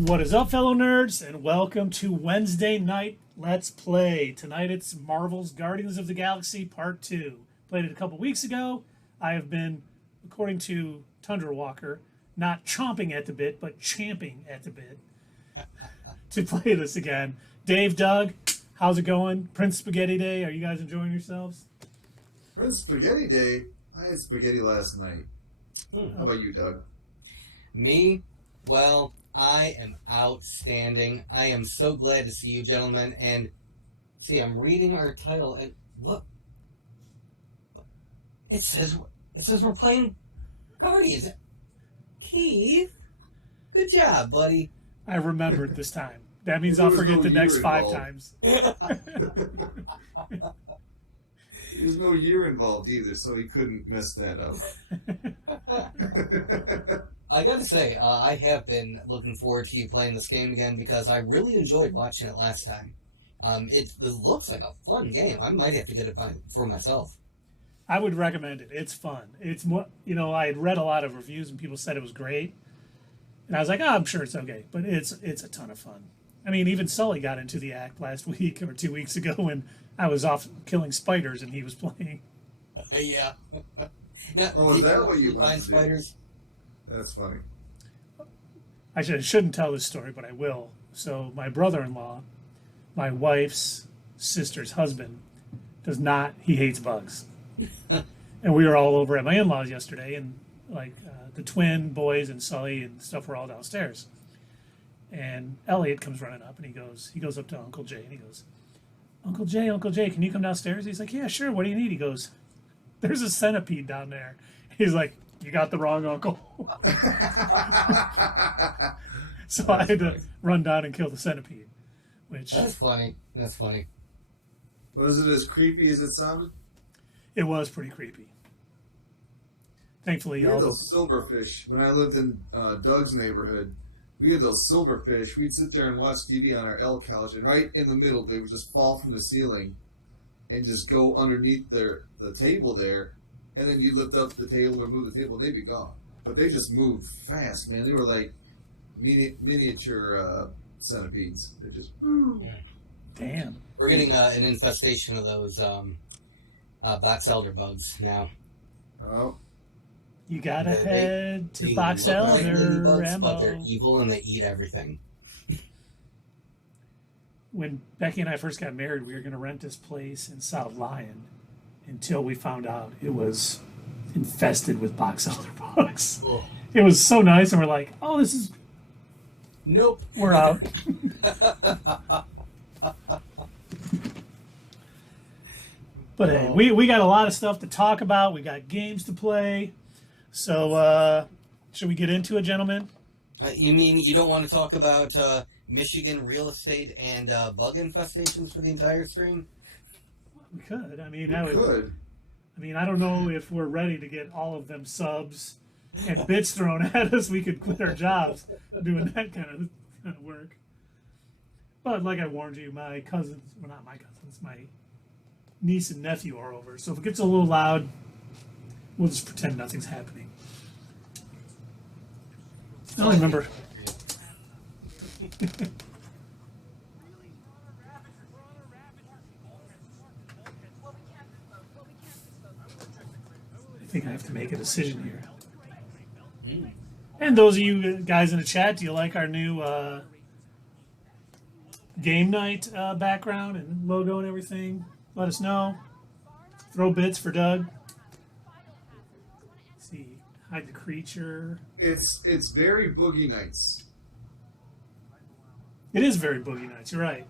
What is up, fellow nerds, and welcome to Wednesday Night Let's Play. Tonight it's Marvel's Guardians of the Galaxy Part 2. Played it a couple weeks ago. I have been, according to Tundra Walker, not chomping at the bit, but champing at the bit to play this again. Dave, Doug, how's it going? Prince Spaghetti Day, are you guys enjoying yourselves? Prince Spaghetti Day? I had spaghetti last night. How about you, Doug? Me? Well, I am outstanding. I am so glad to see you, gentlemen. And see, I'm reading our title, and look, it says we're playing Guardians. Keith, good job, buddy. I remembered this time. That means I'll forget the next 5 times. There's no year involved either, so he couldn't mess that up. I gotta say, I have been looking forward to you playing this game again because I really enjoyed watching it last time. It looks like a fun game. I might have to get it for myself. I would recommend it. It's fun. It's more, I had read a lot of reviews and people said it was great. And I was like, I'm sure it's okay. But it's a ton of fun. I mean, even Sully got into the act last week or 2 weeks ago when I was off killing spiders and he was playing. Yeah. Now, is that what you find spiders? That's funny. I shouldn't tell this story, but I will. So my brother-in-law, my wife's sister's husband, he hates bugs. And we were all over at my in-laws yesterday, and the twin boys and Sully and stuff were all downstairs. And Elliot comes running up, and he goes up to Uncle Jay, and he goes, Uncle Jay, can you come downstairs? He's like, yeah, sure, what do you need? He goes, there's a centipede down there. He's like, you got the wrong uncle. So I had to run down and kill the centipede. That's funny. That's funny. Was it as creepy as it sounded? It was pretty creepy. Thankfully, we had those silverfish. When I lived in Doug's neighborhood, we had those silverfish. We'd sit there and watch TV on our L couch, and right in the middle, they would just fall from the ceiling and just go underneath the table there. And then you lift up the table or move the table, and they'd be gone. But they just moved fast, man. They were like miniature centipedes. They just... Damn. We're getting an infestation of those box elder bugs now. Oh. You gotta head to box elder ammo. But they're evil and they eat everything. When Becky and I first got married, we were going to rent this place in South Lyon until we found out it was infested with box elder bugs. Oh. It was so nice, and we're like, oh, this is... Nope. We're out. But hey, we got a lot of stuff to talk about. We got games to play. So, should we get into it, gentlemen? You mean you don't want to talk about Michigan real estate and bug infestations for the entire stream? We could. I mean, I don't know if we're ready to get all of them subs and bits thrown at us. We could quit our jobs doing that kind of work. But like I warned you, my cousins, well, not my cousins, my niece and nephew are over. So if it gets a little loud, we'll just pretend nothing's happening. I don't remember. I think I have to make a decision here. And those of you guys in the chat, do you like our new game night background and logo and everything? Let us know. Throw bits for Doug. Let's see, hide the creature. It's very Boogie Nights. It is very Boogie Nights. You're right.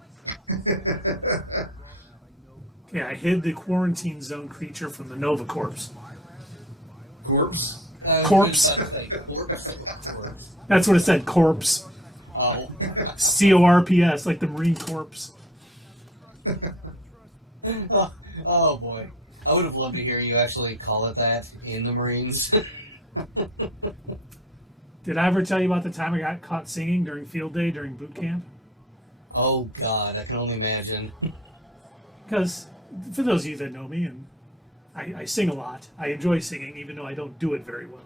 Okay, I hid the quarantine zone creature from the Nova Corpse. Corpse? Corpse. That's what it said. Corpse. Oh. CORPS, like the Marine Corps. Oh boy. I would have loved to hear you actually call it that in the Marines. Did I ever tell you about the time I got caught singing during field day during boot camp? Oh God, I can only imagine. Because for those of you that know me, and I sing a lot. I enjoy singing, even though I don't do it very well.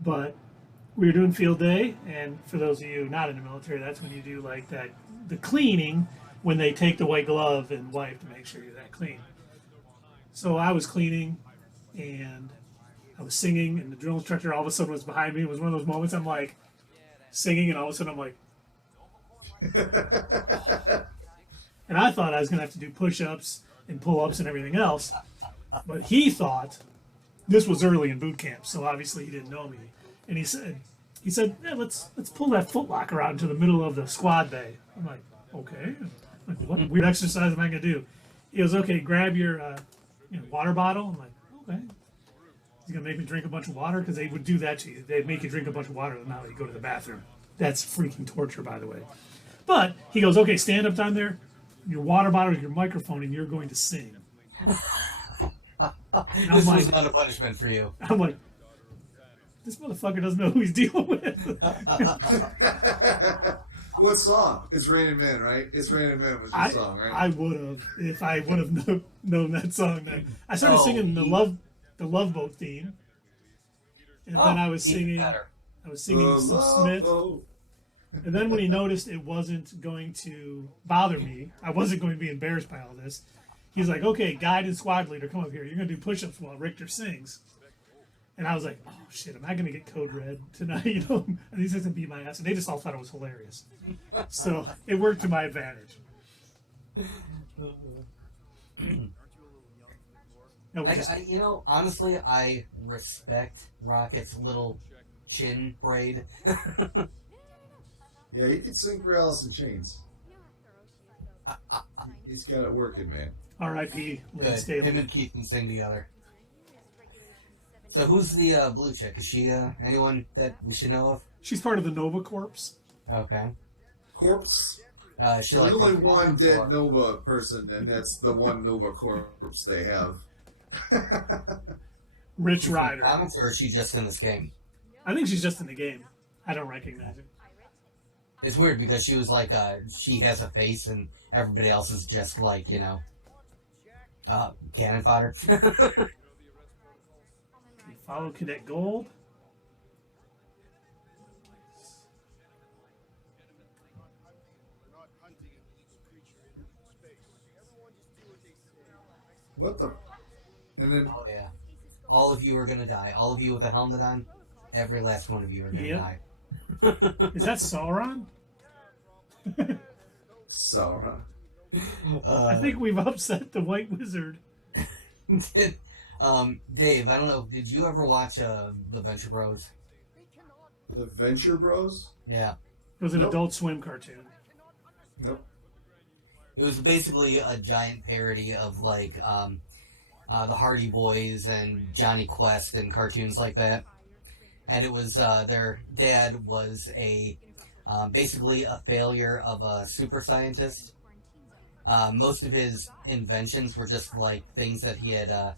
But we were doing field day, and for those of you not in the military, that's when you do like that the cleaning when they take the white glove and wipe to make sure you're that clean. So I was cleaning, and I was singing, and the drill instructor all of a sudden was behind me. It was one of those moments I'm like singing, and all of a sudden I'm like, and I thought I was gonna have to do push-ups and pull-ups and everything else, but he thought this was early in boot camp, so obviously he didn't know me, and he said, yeah, let's pull that foot locker out into the middle of the squad bay. I'm like, okay. I'm like, what weird exercise am I gonna do? He goes, okay, grab your water bottle. I'm like, okay. He's gonna make me drink a bunch of water, because they would do that to you. They'd make you drink a bunch of water and not let you go to the bathroom. That's freaking torture, by the way. But he goes, okay, stand up down there, your water bottle, your microphone, and you're going to sing. This was not a punishment for you. I'm like, this motherfucker doesn't know who he's dealing with. What song? It's Raining Men, right? It's Raining Men was your song, right? I would have, if I would have known that song. Then I started singing the Love Boat theme, and then I was singing some Smith. And then when he noticed it wasn't going to bother me, I wasn't going to be embarrassed by all this. He's like, "Okay, guide and squad leader, come up here. You're going to do push-ups while Richter sings." And I was like, "Oh shit, am I going to get code red tonight?" And he's going to beat my ass. And they just all thought it was hilarious. So it worked to my advantage. Honestly, I respect Rocket's little chin braid. Yeah, he can sing for Alice in Chains. He's got it working, man. R.I.P. Lynn Good. Staley. Him and Keith can sing together. So who's the blue chick? Is she anyone that we should know of? She's part of the Nova Corps. Corpse? Okay. There's only one dead Nova person, and that's the one Nova corpse they have. Rich Rider. Comics, or is she just in this game? I think she's just in the game. I don't recognize her. It's weird because she was like, she has a face and everybody else is just like, cannon fodder. Follow Cadet Gold. What the? And then... Oh, yeah. All of you are going to die. All of you with a helmet on, every last one of you are going to die. Is that Sauron? Sauron. I think we've upset the White Wizard. Dave, I don't know, did you ever watch The Venture Bros? The Venture Bros? Yeah. It was an Adult Swim cartoon. Nope. It was basically a giant parody of, like, the Hardy Boys and Johnny Quest and cartoons like that. And it was, their dad was basically a failure of a super scientist. Most of his inventions were just, like, things that he had,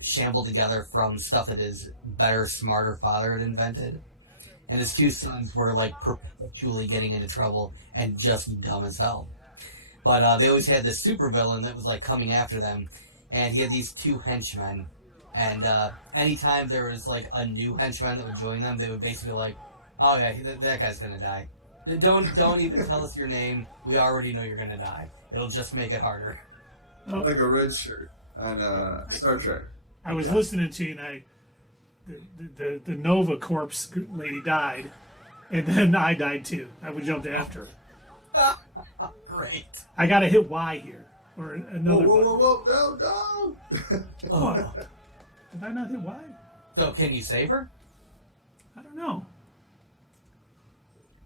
shambled together from stuff that his better, smarter father had invented. And his two sons were, like, perpetually getting into trouble and just dumb as hell. But they always had this supervillain that was, like, coming after them. And he had these two henchmen. And anytime there was, like, a new henchman that would join them, they would basically be like, oh, yeah, that guy's gonna die. Don't even tell us your name. We already know you're gonna die. It'll just make it harder. Like a red shirt on Star Trek. I was listening to you, and the Nova Corps lady died, and then I died too. I would jump after her. Great. I gotta hit Y here, or another. Whoa, no! Oh. Did I not hit Y? So can you save her? I don't know.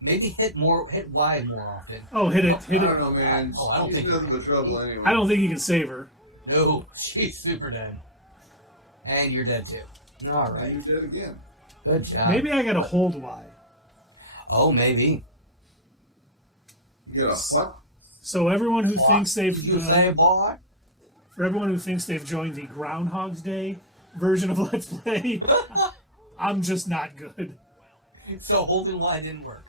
Maybe hit Y more often. Oh, hit it. I don't know, man. I don't think nothing but trouble anyway. I don't think you can save her. No, she's super dead. And you're dead too. All right. And you're dead again. Good job. Maybe I gotta hold Y. Oh, maybe. You got a what? So everyone who thinks they've for everyone who thinks they've joined the Groundhog's Day version of Let's Play, I'm just not good. So holding Y didn't work.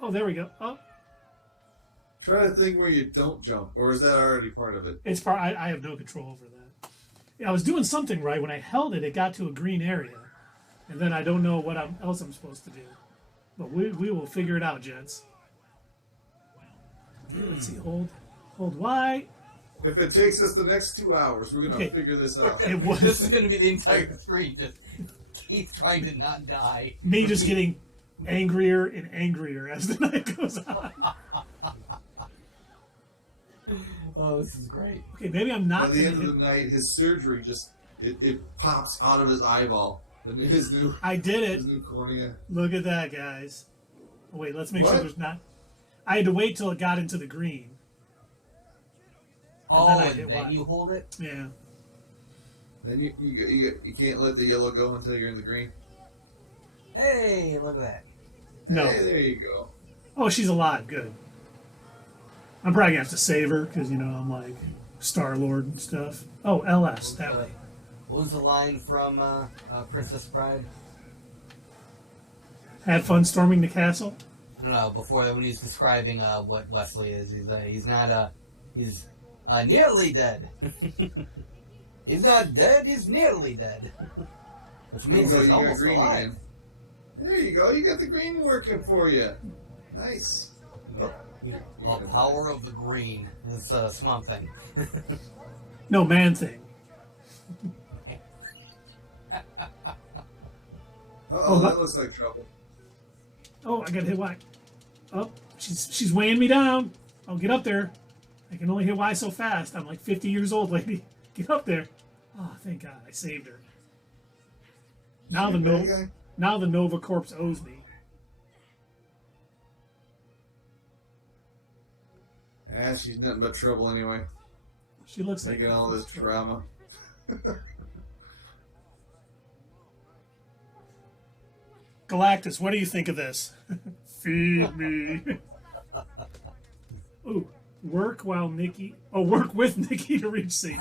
Oh, there we go. Oh, try to think where you don't jump, or is that already part of it? it's part. I have no control over that. Yeah, I was doing something right when I held it. It got to a green area, And then I don't know what else I'm supposed to do. But we will figure it out, gents. Okay, let's see. Hold Y. If it takes us the next 2 hours, we're gonna Okay. figure this out. This is going to be the entire screen. Just Keith trying to not die. Me just getting angrier and angrier as the night goes on. Oh, this is great. Okay, maybe I'm not. By the end gonna of the night, his surgery just it pops out of his eyeball. His new I did his it. new cornea. Look at that, guys. Oh, wait, let's make sure What? there's not. I had to wait till it got into the green. Oh, then I and hit then Y. you hold it? Yeah. Then you can't let the yellow go until you're in the green. Hey, look at that. No. Hey, there you go. Oh, she's alive. Good. I'm probably gonna have to save her because I'm like Star-Lord and stuff. Oh, LS that way. What was the line from Princess Bride? Had fun storming the castle. I don't know, before that, when he's describing what Wesley is, he's nearly dead. He's not dead, he's nearly dead. Which means You he's got almost green alive. again. There you go. You got the green working for you. Nice. Oh, The power of the green. It's a Swamp Thing. No, Man Thing. Uh-oh, that looks like trouble. Oh, I gotta hit Y. Oh, she's weighing me down. I'll get up there. I can only hit Y so fast. I'm like 50 years old, lady. Get up there. Oh, thank God, I saved her. Now the Nova Corps owes me. Ah, she's nothing but trouble anyway. She looks like Making all this drama. Galactus, what do you think of this? Feed me. Ooh, work with Nikki to reach safety.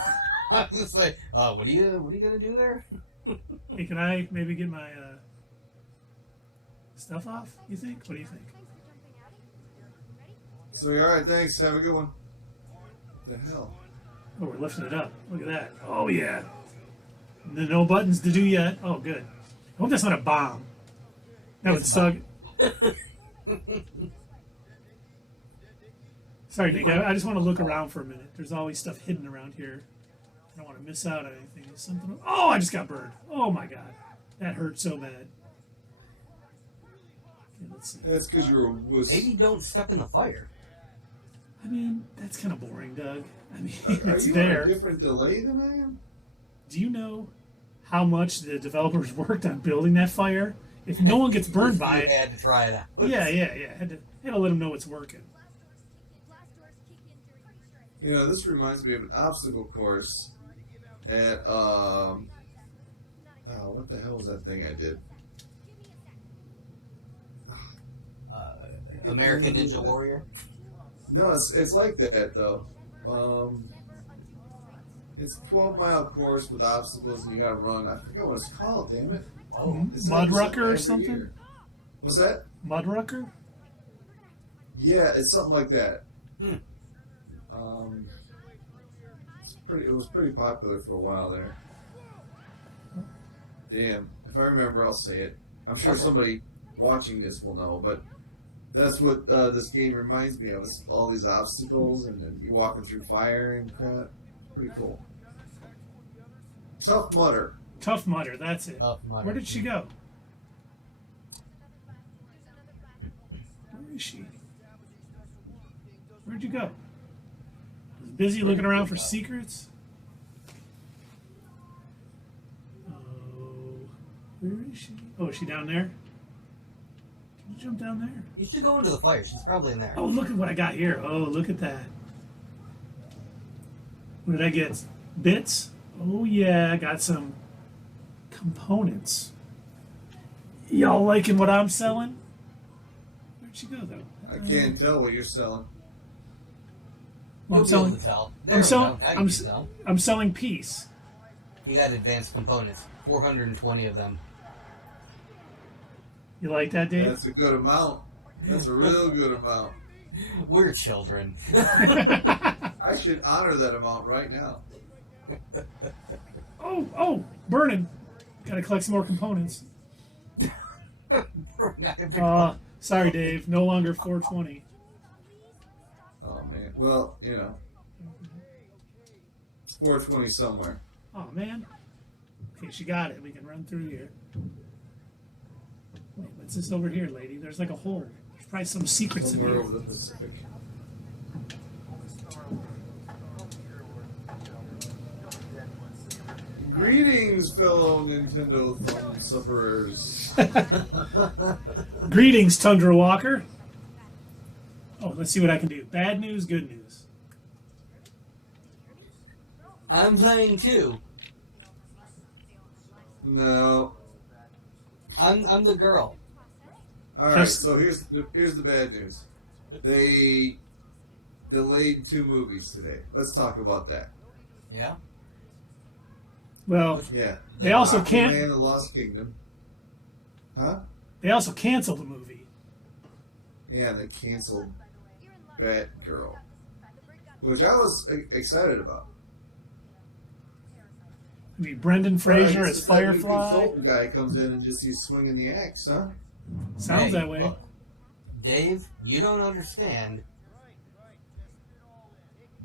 I was just like, what are you gonna do there? Hey, can I maybe get my stuff off? You think? What do you think? So, all right, thanks. Have a good one. What the hell? Oh, we're lifting it up. Look at that. Oh yeah. No buttons to do yet. Oh, good. I hope that's not a bomb. That would suck. Sorry, Nick. I just want to look around for a minute. There's always stuff hidden around here. I don't want to miss out on anything. Is something? Oh, I just got burned. Oh my God, that hurt so bad. Okay, let's see. That's because you're a wuss. Maybe don't step in the fire. I mean, that's kind of boring, Doug. I mean, Are it's you there. on a different delay than I am? Do you know how much the developers worked on building that fire? If no one gets burned by You it, had to try it out. yeah. Had to let them know it's working. You know, this reminds me of an obstacle course at, what the hell was that thing I did? American Ninja Warrior. No, it's like that, though. It's a 12-mile course with obstacles, and you gotta run. I forget what it's called, damn it. Oh, It's Mud like Rucker or every something? year. What's that? Mudrucker? Yeah, it's something like that. Hmm. It was pretty popular for a while there. Damn, if I remember, I'll say it. I'm sure Okay. somebody watching this will know, but that's what this game reminds me of. It's all these obstacles, and then you're walking through fire and crap. Pretty cool. Tough Mudder. Tough Mudder, that's it. Tough Mudder. Where did she go? Where is she? Where'd you go? I was busy looking around for secrets. Oh, where is she? Oh, is she down there? Can you jump down there? You should go into the fire. She's probably in there. Oh, look at what I got here. Oh, look at that. What did I get? Bits? Oh, yeah, I got some components. Y'all liking what I'm selling? Where'd she go, though? I can't tell what you're selling. Well, You'll be able to tell. There we go. Now you can tell. I'm selling peace. You got advanced components. 420 of them. You like that, Dave? That's a good amount. That's a real good amount. We're children. I should honor that amount right now. Oh, burning. Gotta collect some more components. Sorry, Dave. No longer 420. Oh man. Well, you know, it's 420 somewhere. Oh man. Okay, she got it. We can run through here. Wait, what's this over here, lady? There's like a hole. There's probably some secrets Somewhere in here. over the Pacific. Greetings, fellow Nintendo thumb sufferers. Greetings, Tundra Walker. Oh, let's see what I can do. Bad news, good news. I'm playing too. No. I'm the girl. All right. So here's the bad news. They delayed 2 movies today. Let's talk about that. Yeah. Well, Yeah. they also Aquaman can't. and the Lost Kingdom. Huh? They also canceled the movie. Yeah, they canceled Batgirl, which I was excited about. I mean, Brendan Fraser as That new Firefly. consultant guy comes in and just he's swinging the axe, huh? Sounds Hey, that way. look, Dave, you don't understand.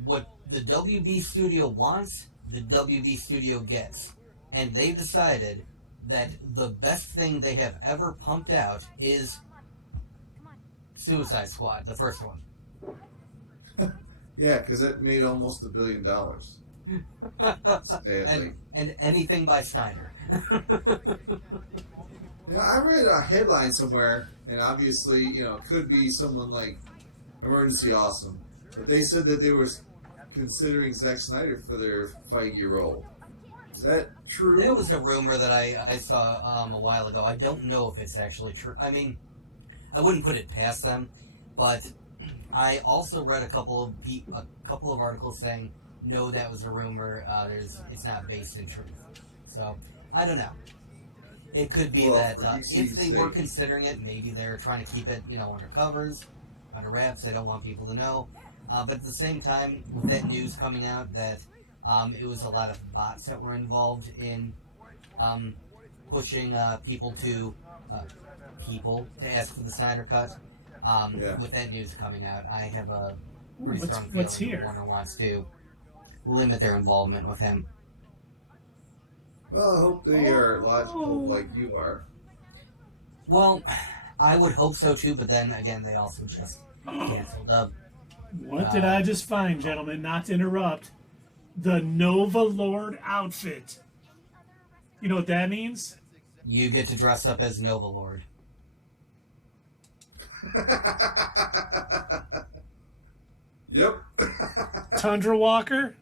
What the WB studio wants, the WB studio gets. And they've decided that the best thing they have ever pumped out is Suicide Squad, the first one. Yeah, because it made almost $1 billion. Sadly. and anything by Snyder. Now, I read a headline somewhere, and obviously, you know, it could be someone like Emergency Awesome, but they said that they were considering Zack Snyder for their Feige role. Is that true? There was a rumor that I saw a while ago. I don't know if it's actually true. I mean, I wouldn't put it past them, but I also read a couple of articles saying no, that was a rumor. It's not based in truth. So I don't know. It could be that if they were considering it, maybe they're trying to keep it, under covers, under wraps. They don't want people to know. But at the same time, with that news coming out that it was a lot of bots that were involved in pushing people to ask for the Snyder Cut. With that news coming out, I have a pretty strong feeling that Warner wants to limit their involvement with him. Well, I hope they are logical like you are. Well, I would hope so too, but then again, they also just canceled. What did I just find, gentlemen? Not to interrupt. The Nova Lord outfit. You know what that means? You get to dress up as Nova Lord. Yep. Tundra Walker.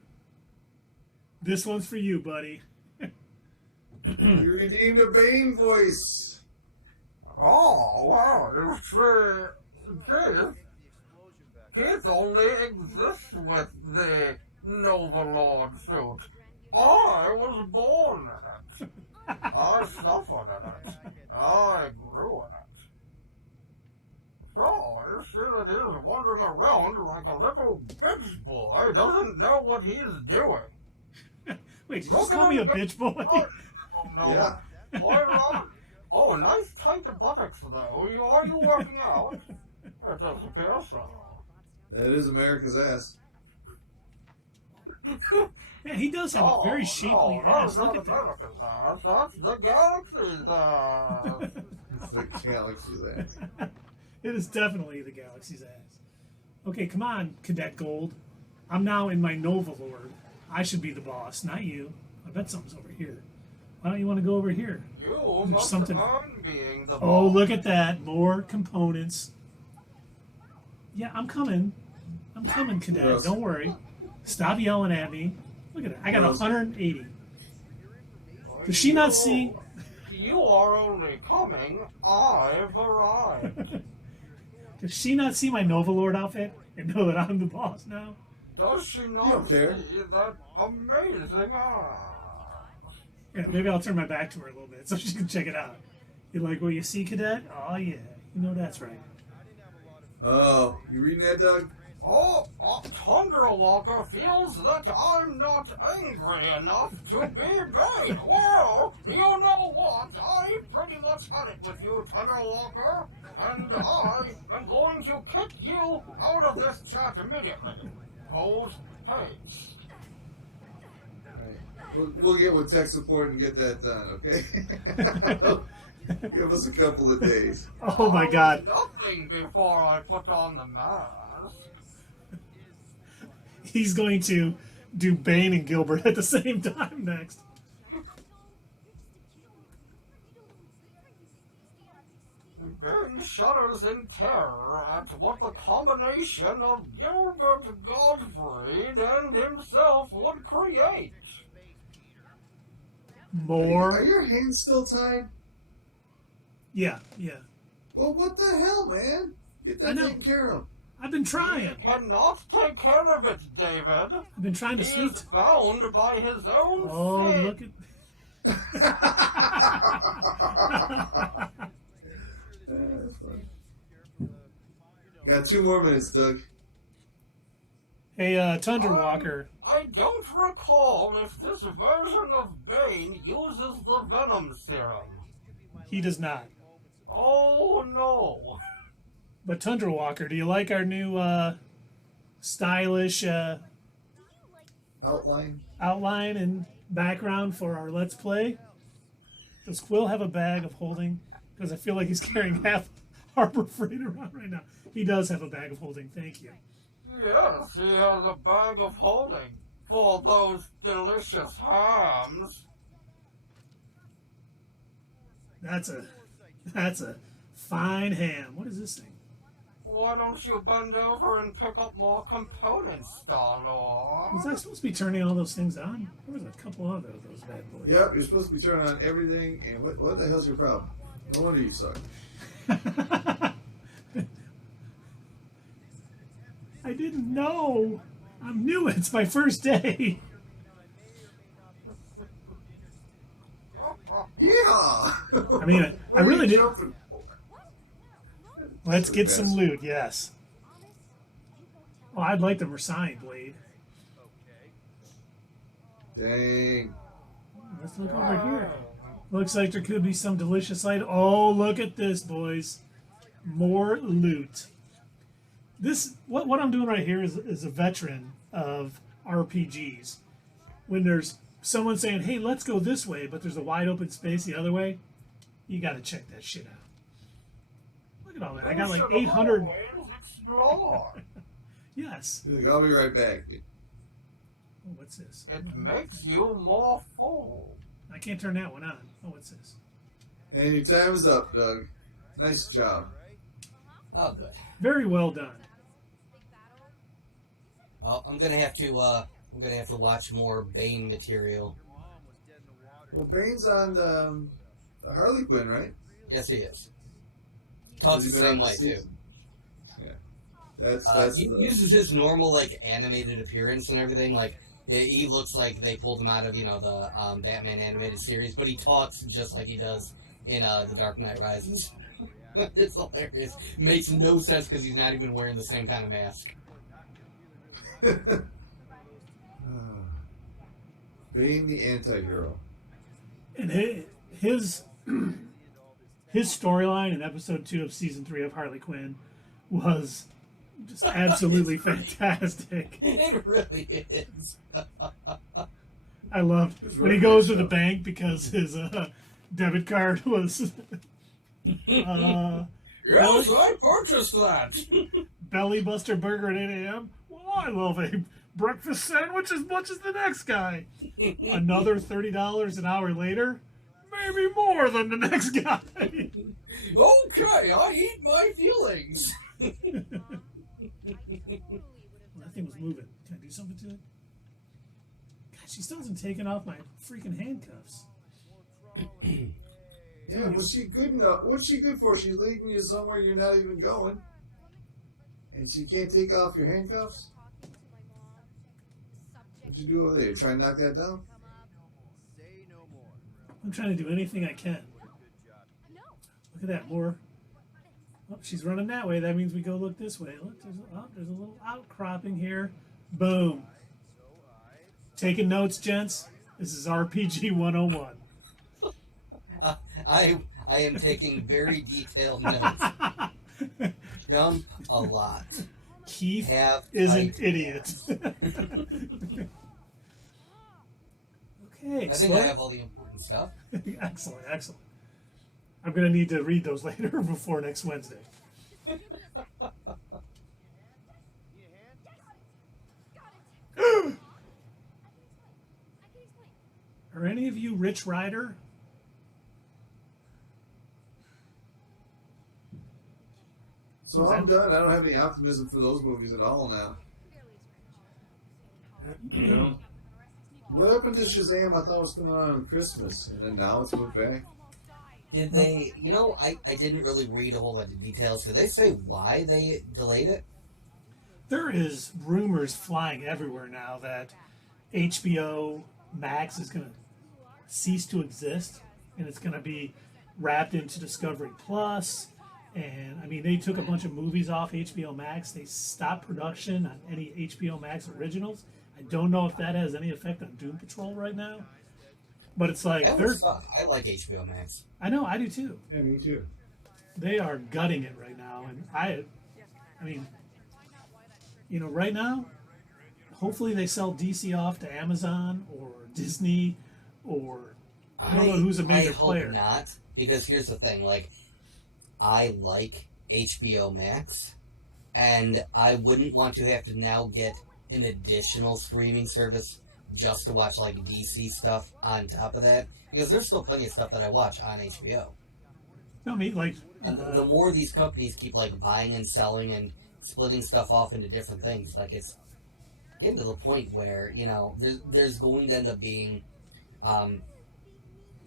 This one's for you, buddy. You redeemed a Bane voice. Oh, wow, this only exists with the Nova Lord suit. I was born in it. I suffered in it. I grew in it. So, you see that he's wandering around like a little bitch boy doesn't know what he's doing. Wait, did you just call me a bitch boy? Oh, no. Yeah. Oh, nice tight buttocks, though. Are you working out? It does appear so. That is America's ass. Yeah, he does have a very shapely ass. That's Look not at that. America's ass. That's the galaxy's ass. It's the galaxy's ass. It is definitely the galaxy's ass. Okay, come on, Cadet Gold. I'm now in my Nova Lord. I should be the boss, not you. I bet something's over here. Why don't you want to go over here? You must something. earn being the Oh, boss. look at that. More components. Yeah, I'm coming. I'm coming, Cadet. Gross. Don't worry. Stop yelling at me. Look at it. I got Gross. 180. Does she not see? You are only coming. I've arrived. Does she not see my Nova Lord outfit and know that I'm the boss now? Does she You not don't care. see that amazing ass? Yeah, maybe I'll turn my back to her a little bit so she can check it out. You like what you see, Cadet? Oh, yeah. You know that's right. Oh, you reading that, Doug? Tundra Walker feels that I'm not angry enough to be Bane. Well, you know what? I pretty much had it with you, Tundra Walker, and I am going to kick you out of this chat immediately. Post haste. We'll get with tech support and get that done, okay? Give us a couple of days. Oh my God. Nothing before I put on the mask. He's going to do Bane and Gilbert at the same time next. Bane shudders in terror at what the combination of Gilbert Gottfried and himself would create. More. Are your hands still tied? Yeah. Well, what the hell, man? Get that taken care of. I've been trying. He cannot take care of it, David. I've been trying to He sleep. is bound by his own Oh, fate. look at. That's funny. Got 2 more minutes, Doug. Hey, Tundra Walker. I don't recall if this version of Bane uses the Venom Serum. He does not. Oh, no. But Tundra Walker, do you like our new stylish Outline. outline and background for our Let's Play? Does Quill have a bag of holding? Because I feel like he's carrying half Harbor Freight around right now. He does have a bag of holding, thank you. Yes, he has a bag of holding for those delicious hams. That's a fine ham. What is this thing? Why don't you bend over and pick up more components, Star-Lord? Was I supposed to be turning all those things on? There was a couple of those bad boys. Yep, you're supposed to be turning on everything, and what the hell's your problem? No wonder you suck. I didn't know. I'm new. It's my first day. Yeah! I mean, I really did. Jumping? Let's get Best. some loot, yes. Oh, I'd like the Versailles blade. Dang. Let's look over here. Looks like there could be some delicious item. Oh, look at this, boys. More loot. This, what I'm doing right here is a veteran of RPGs. When there's someone saying, hey, let's go this way, but there's a wide open space the other way, you got to check that shit out. Look at all that. I got like 800. Always explore. Yes. You're like, I'll be right back. Oh, what's this? It makes you more full. I can't turn that one on. Oh, what's this? And your time is up, Doug. Nice job. Oh, good. Very well done. Oh, I'm gonna have to watch more Bane material. Well, Bane's on the Harley Quinn, right? Yes, he is. Talks the Has he been same on way this too. season? Yeah. That's He uses his normal like animated appearance and everything. Like he looks like they pulled him out of the Batman animated series, but he talks just like he does in The Dark Knight Rises. It's hilarious. Makes no sense because he's not even wearing the same kind of mask. Bane the anti-hero. And his storyline in episode 2 of season 3 of Harley Quinn was just absolutely fantastic. It really is. I loved when he goes to the bank because his debit card was Yes, I purchased that. Belly Buster Burger at 8 a.m. Well, I love a breakfast sandwich as much as the next guy. Another $30 an hour later, maybe more than the next guy. Okay, I eat my feelings. That thing was moving. Can I do something to it? God, she still hasn't taken off my freaking handcuffs. Yeah, was she good enough? What's she good for? She's leading you somewhere you're not even going. And she can't take off your handcuffs? What'd you do over there? Try and knock that down? I'm trying to do anything I can. Look at that, more Oh, she's running that way. That means we go look this way. Look, there's a little outcropping here. Boom. Taking notes, gents. This is RPG 101. I am taking very detailed notes. Jump a lot. Keith Have is an height. idiot. Okay. I think I have all the important stuff. Excellent, excellent. I'm going to need to read those later before next Wednesday. Are any of you Rich Rider? So I'm done. I don't have any optimism for those movies at all now. You know? What happened to Shazam? I thought it was coming out on Christmas, and then now it's moved back. Did they, I didn't really read a whole lot of details. Did they say why they delayed it? There is rumors flying everywhere now that HBO Max is going to cease to exist, and it's going to be wrapped into Discovery Plus. And I mean, they took a bunch of movies off HBO Max. They stopped production on any HBO Max originals. I don't know if that has any effect on Doom Patrol right now, but it's like That would suck. I like HBO Max. I know, I do too. Yeah, me too. They are gutting it right now, and I mean, right now, hopefully they sell DC off to Amazon or Disney, or I don't know who's a major player. I hope not, because here's the thing, I like HBO Max, and I wouldn't want to have to now get an additional streaming service just to watch DC stuff on top of that, because there's still plenty of stuff that I watch on HBO. No, I mean, and the more these companies keep buying and selling and splitting stuff off into different things, it's getting to the point where there's going to end up being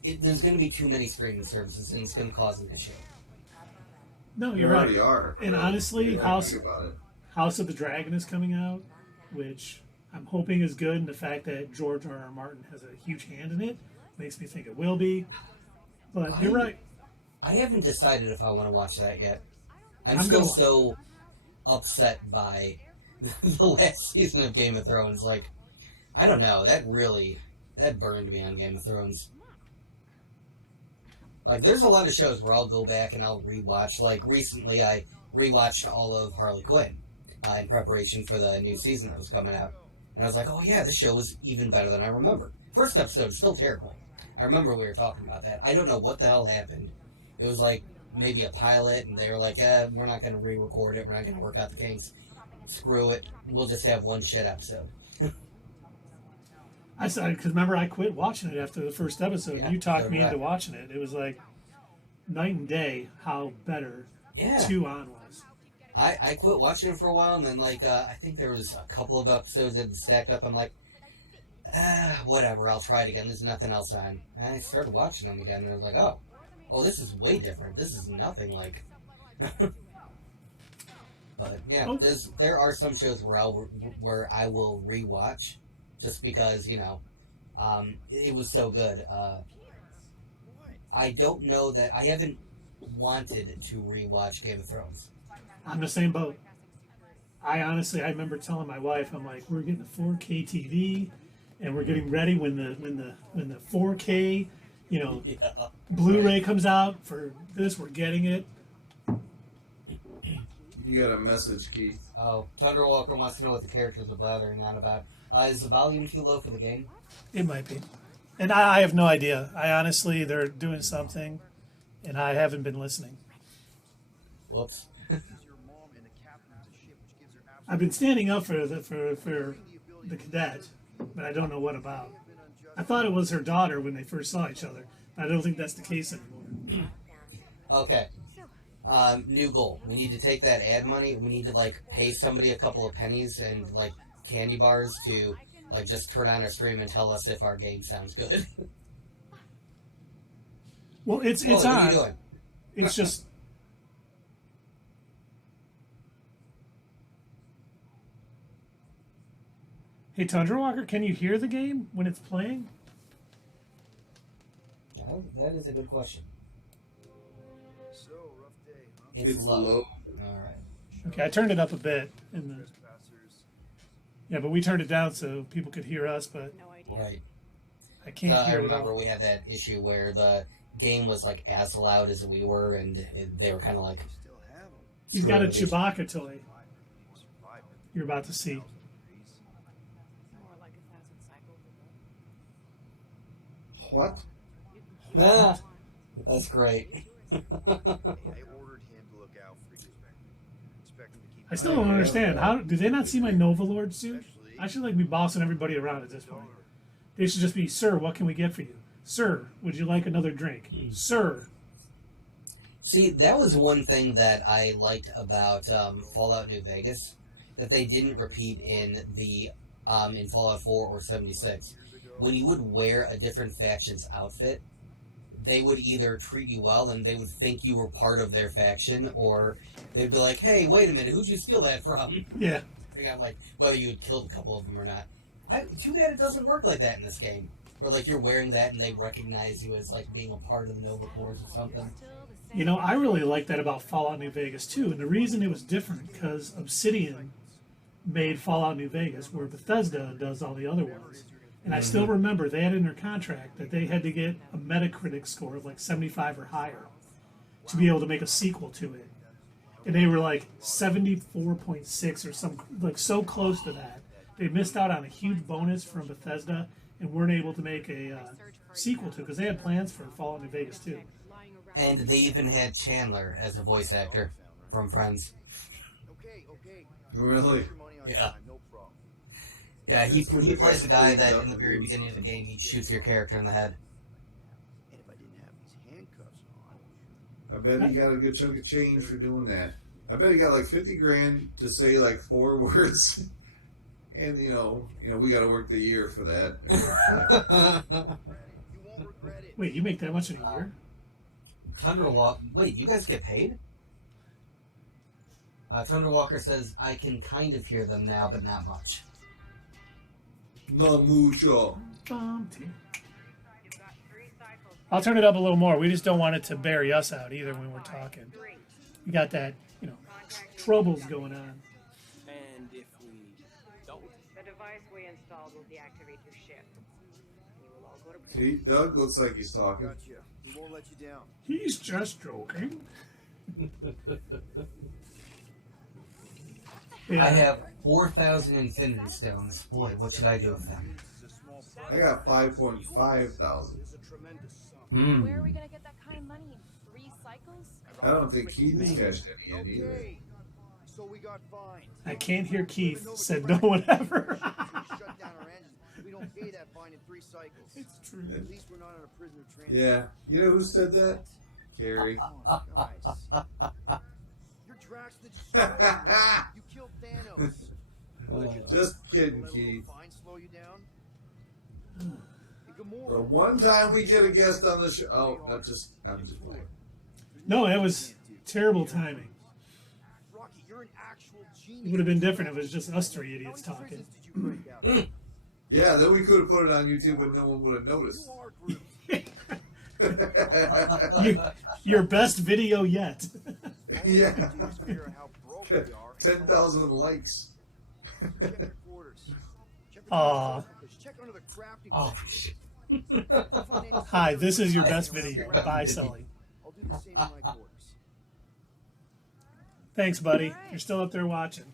there's going to be too many streaming services, and it's going to cause an issue. No, You you're right. already are. And honestly, House of the Dragon is coming out, which I'm hoping is good. And the fact that George R.R. Martin has a huge hand in it makes me think it will be. But you're right. I haven't decided if I want to watch that yet. I'm still so upset by the last season of Game of Thrones. I don't know. That burned me on Game of Thrones. There's a lot of shows where I'll go back and I'll rewatch. Recently I rewatched all of Harley Quinn in preparation for the new season that was coming out. And I was like, oh yeah, this show was even better than I remember. First episode is still terrible. I remember we were talking about that. I don't know what the hell happened. It was maybe a pilot, and they were like, we're not going to re-record it. We're not going to work out the kinks. Screw it. We'll just have one shit episode. I said, because remember, I quit watching it after the first episode. Yeah, You talked so me did into I. watching it. It was like night and day how better Yeah. 2 on was. I quit watching it for a while, and then I think there was a couple of episodes that stacked up. I'm like, whatever, I'll try it again. There's nothing else on. And I started watching them again, and I was like, oh, this is way different. This is nothing like. But yeah, there are some shows where I will rewatch, just because it was so good. I don't know that I haven't wanted to rewatch Game of Thrones. I'm the same boat. I remember telling my wife, I'm like, we're getting a 4K TV, and we're getting ready when the 4K, Blu-ray comes out for this. We're getting it. You got a message, Keith. Oh, Tundra Walker wants to know what the characters are blathering on about. Is the volume too low for the game? It might be, and I have no idea. Honestly, they're doing something, and I haven't been listening. Whoops. I've been standing up for the cadet, but I don't know what about. I thought it was her daughter when they first saw each other. I don't think that's the case anymore. Okay. New goal. We need to take that ad money. We need to pay somebody a couple of pennies and candy bars to just turn on our stream and tell us if our game sounds good. Well, it's What on. are you doing? It's just. Hey, Tundra Walker, can you hear the game when it's playing? Oh, that is a good question. It's low. low. All right. Okay, I turned it up a bit. Yeah, but we turned it down so people could hear us, but Right. I can't I hear it at remember all. we had that issue where the game was like as loud as we were, and they were kind of like. He's got a screwing Chewbacca toy. You're about to see. What? Ah, that's great. I still don't understand. How do they not see my Nova Lord suit? I should like be bossing everybody around at this point. They should just be, sir, what can we get for you? Sir, would you like another drink? Sir. See, that was one thing that I liked about Fallout New Vegas that they didn't repeat in the in Fallout 4 or 76. When you would wear a different faction's outfit, they would either treat you well and they would think you were part of their faction, or they'd be like, "Hey, wait a minute, who'd you steal that from?" Yeah. They got like whether you had killed a couple of them or not. Too bad it doesn't work like that in this game, or like you're wearing that and they recognize you as like being a part of the Nova Corps or something. You know, I really like that about Fallout New Vegas too, and the reason it was different because Obsidian made Fallout New Vegas, where Bethesda does all the other ones. And I still remember they had in their contract that they had to get a Metacritic score of like 75 or higher to be able to make a sequel to it. And they were like 74.6 or some, like so close to that. They missed out on a huge bonus from Bethesda and weren't able to make a sequel to it because they had plans for Fallout New Vegas too. And they even had Chandler as a voice actor from Friends. Really? Yeah. Yeah, he plays the guy that in the very beginning of the game he shoots your character in the head. I bet he got a good chunk of change for doing that. I bet he got like 50 grand to say like 4 words. And you know, we got to work the year for that. Wait, you make that much in a year? Tundra Walker. Wait, you guys get paid? Tundra Walker says, I can kind of hear them now, but not much. No mucho. I'll turn it up a little more. We just don't want it to bury us out either when we're talking. We got that, troubles going on. And if we don't, the device we installed will deactivate your ship. You will all go to prison. See, Doug looks like he's talking. he won't let you down. He's just joking. Yeah. I have 4,000 Infinity Stones. Boy, what should I do with them? I got 5.5 thousand. Where are we gonna get that kind of money in 3 cycles? I don't think Keith cashed any in either. So we got fined. I can't hear Keith said no one ever. Shut down our engines. We don't pay that fine in 3 cycles. It's true. At least we're not on a prisoner transit. Yeah. You know who said that? Carrie. Guys. You're Drax the Destroyer. You killed Thanos. Just kidding, Keith. Fine, slow you down. Hey, Gamora. For one time we get a guest on the show. Oh, I'm just playing. No, that was terrible timing. Rocky, you're an actual genius. It would have been different if it was just us 3 How idiots many talking. prisons did you break out? Yeah, then we could have put it on YouTube and no one would have noticed. Your best video yet. Yeah. 10,000 10,000 likes. Aw. Oh, shit. Hi, this is your best video. Bye, Sully. I'll do the same in my quarters. Thanks, buddy. You're still up there watching.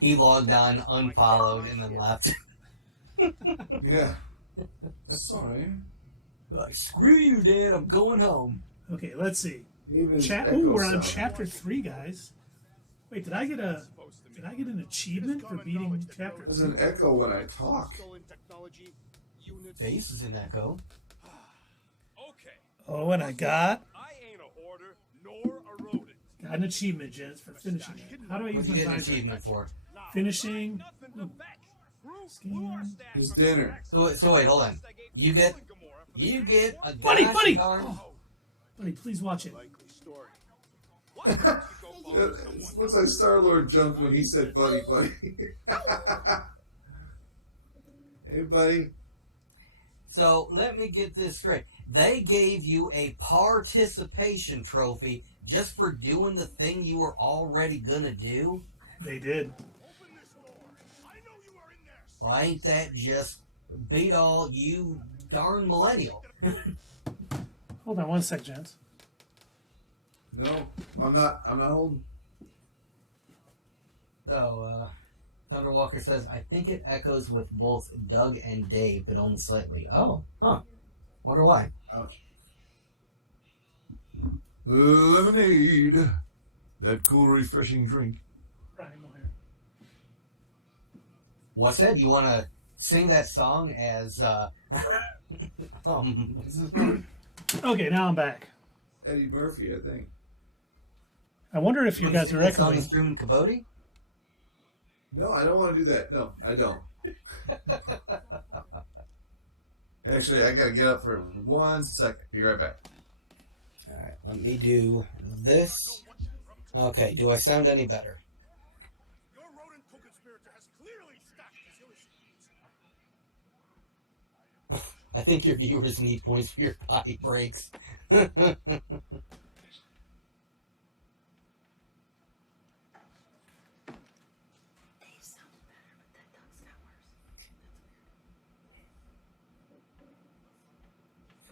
He logged on, unfollowed, and then left. Yeah. Sorry. Like, screw you, Dad. I'm going home. Okay, let's see. Even Ooh, we're Echo on sound. chapter 3, guys. Wait, did I get an achievement for beating chapter There's 3? an echo when I talk. Face is an echo. Oh, and I got I ain't a hoarder nor a rodent. an achievement, gents, for finishing it. How do I What use do my you get an visor? achievement for? Finishing. Nothing to fetch. Scan. It's dinner. So wait, hold on. You get a Buddy, gosh buddy! darn- Oh, buddy, please watch it. It looks like Star-Lord jumped when he said buddy, buddy. Hey, buddy. So let me get this straight. They gave you a participation trophy just for doing the thing you were already gonna do? They did. Well, ain't that just beat all, you darn millennial? Hold on one sec, gents. No, I'm not holding. So, Tundra Walker says, I think it echoes with both Doug and Dave, but only slightly. Oh, huh. Wonder why. Ouch. Lemonade. That cool, refreshing drink. What's that? You want to sing that song as, what's his name? Okay, now I'm back. Eddie Murphy, I think. I wonder if you guys are That song echoing. is Truman Capote? No, I don't want to do that. No, I don't. Actually, I gotta get up for 1 second. Be right back. Alright, let me do this. Okay, do I sound any better? Your rodent co-conspirator has clearly stacked his illusions. I think your viewers need points for your potty breaks.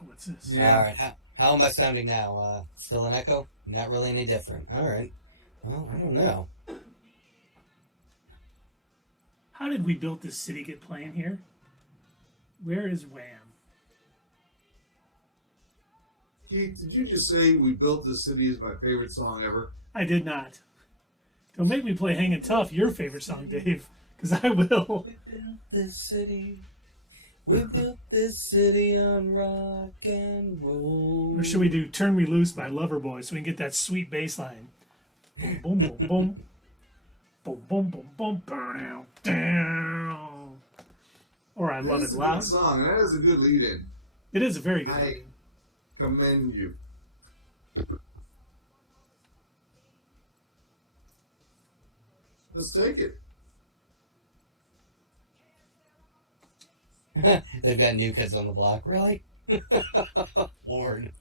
What's this? Yeah. Alright, how am I sounding now? Still an echo? Not really any different. Alright. Well, I don't know. How did We Built This City get playing here? Where is Wham? Keith, did you just say We Built This City is my favorite song ever? I did not. Don't make me play Hangin' Tough, your favorite song, Dave, because I will. We built this city. We built this city on rock and roll. Or should we do Turn Me Loose by Loverboy so we can get that sweet bass line? Boom, boom, boom, boom. Boom, boom, boom, boom, down, down. Or I Love That It is a Loud. good song. That is a good lead-in. It is a very good I one. commend you. Let's take it. They've got New Kids on the Block, really? Lord.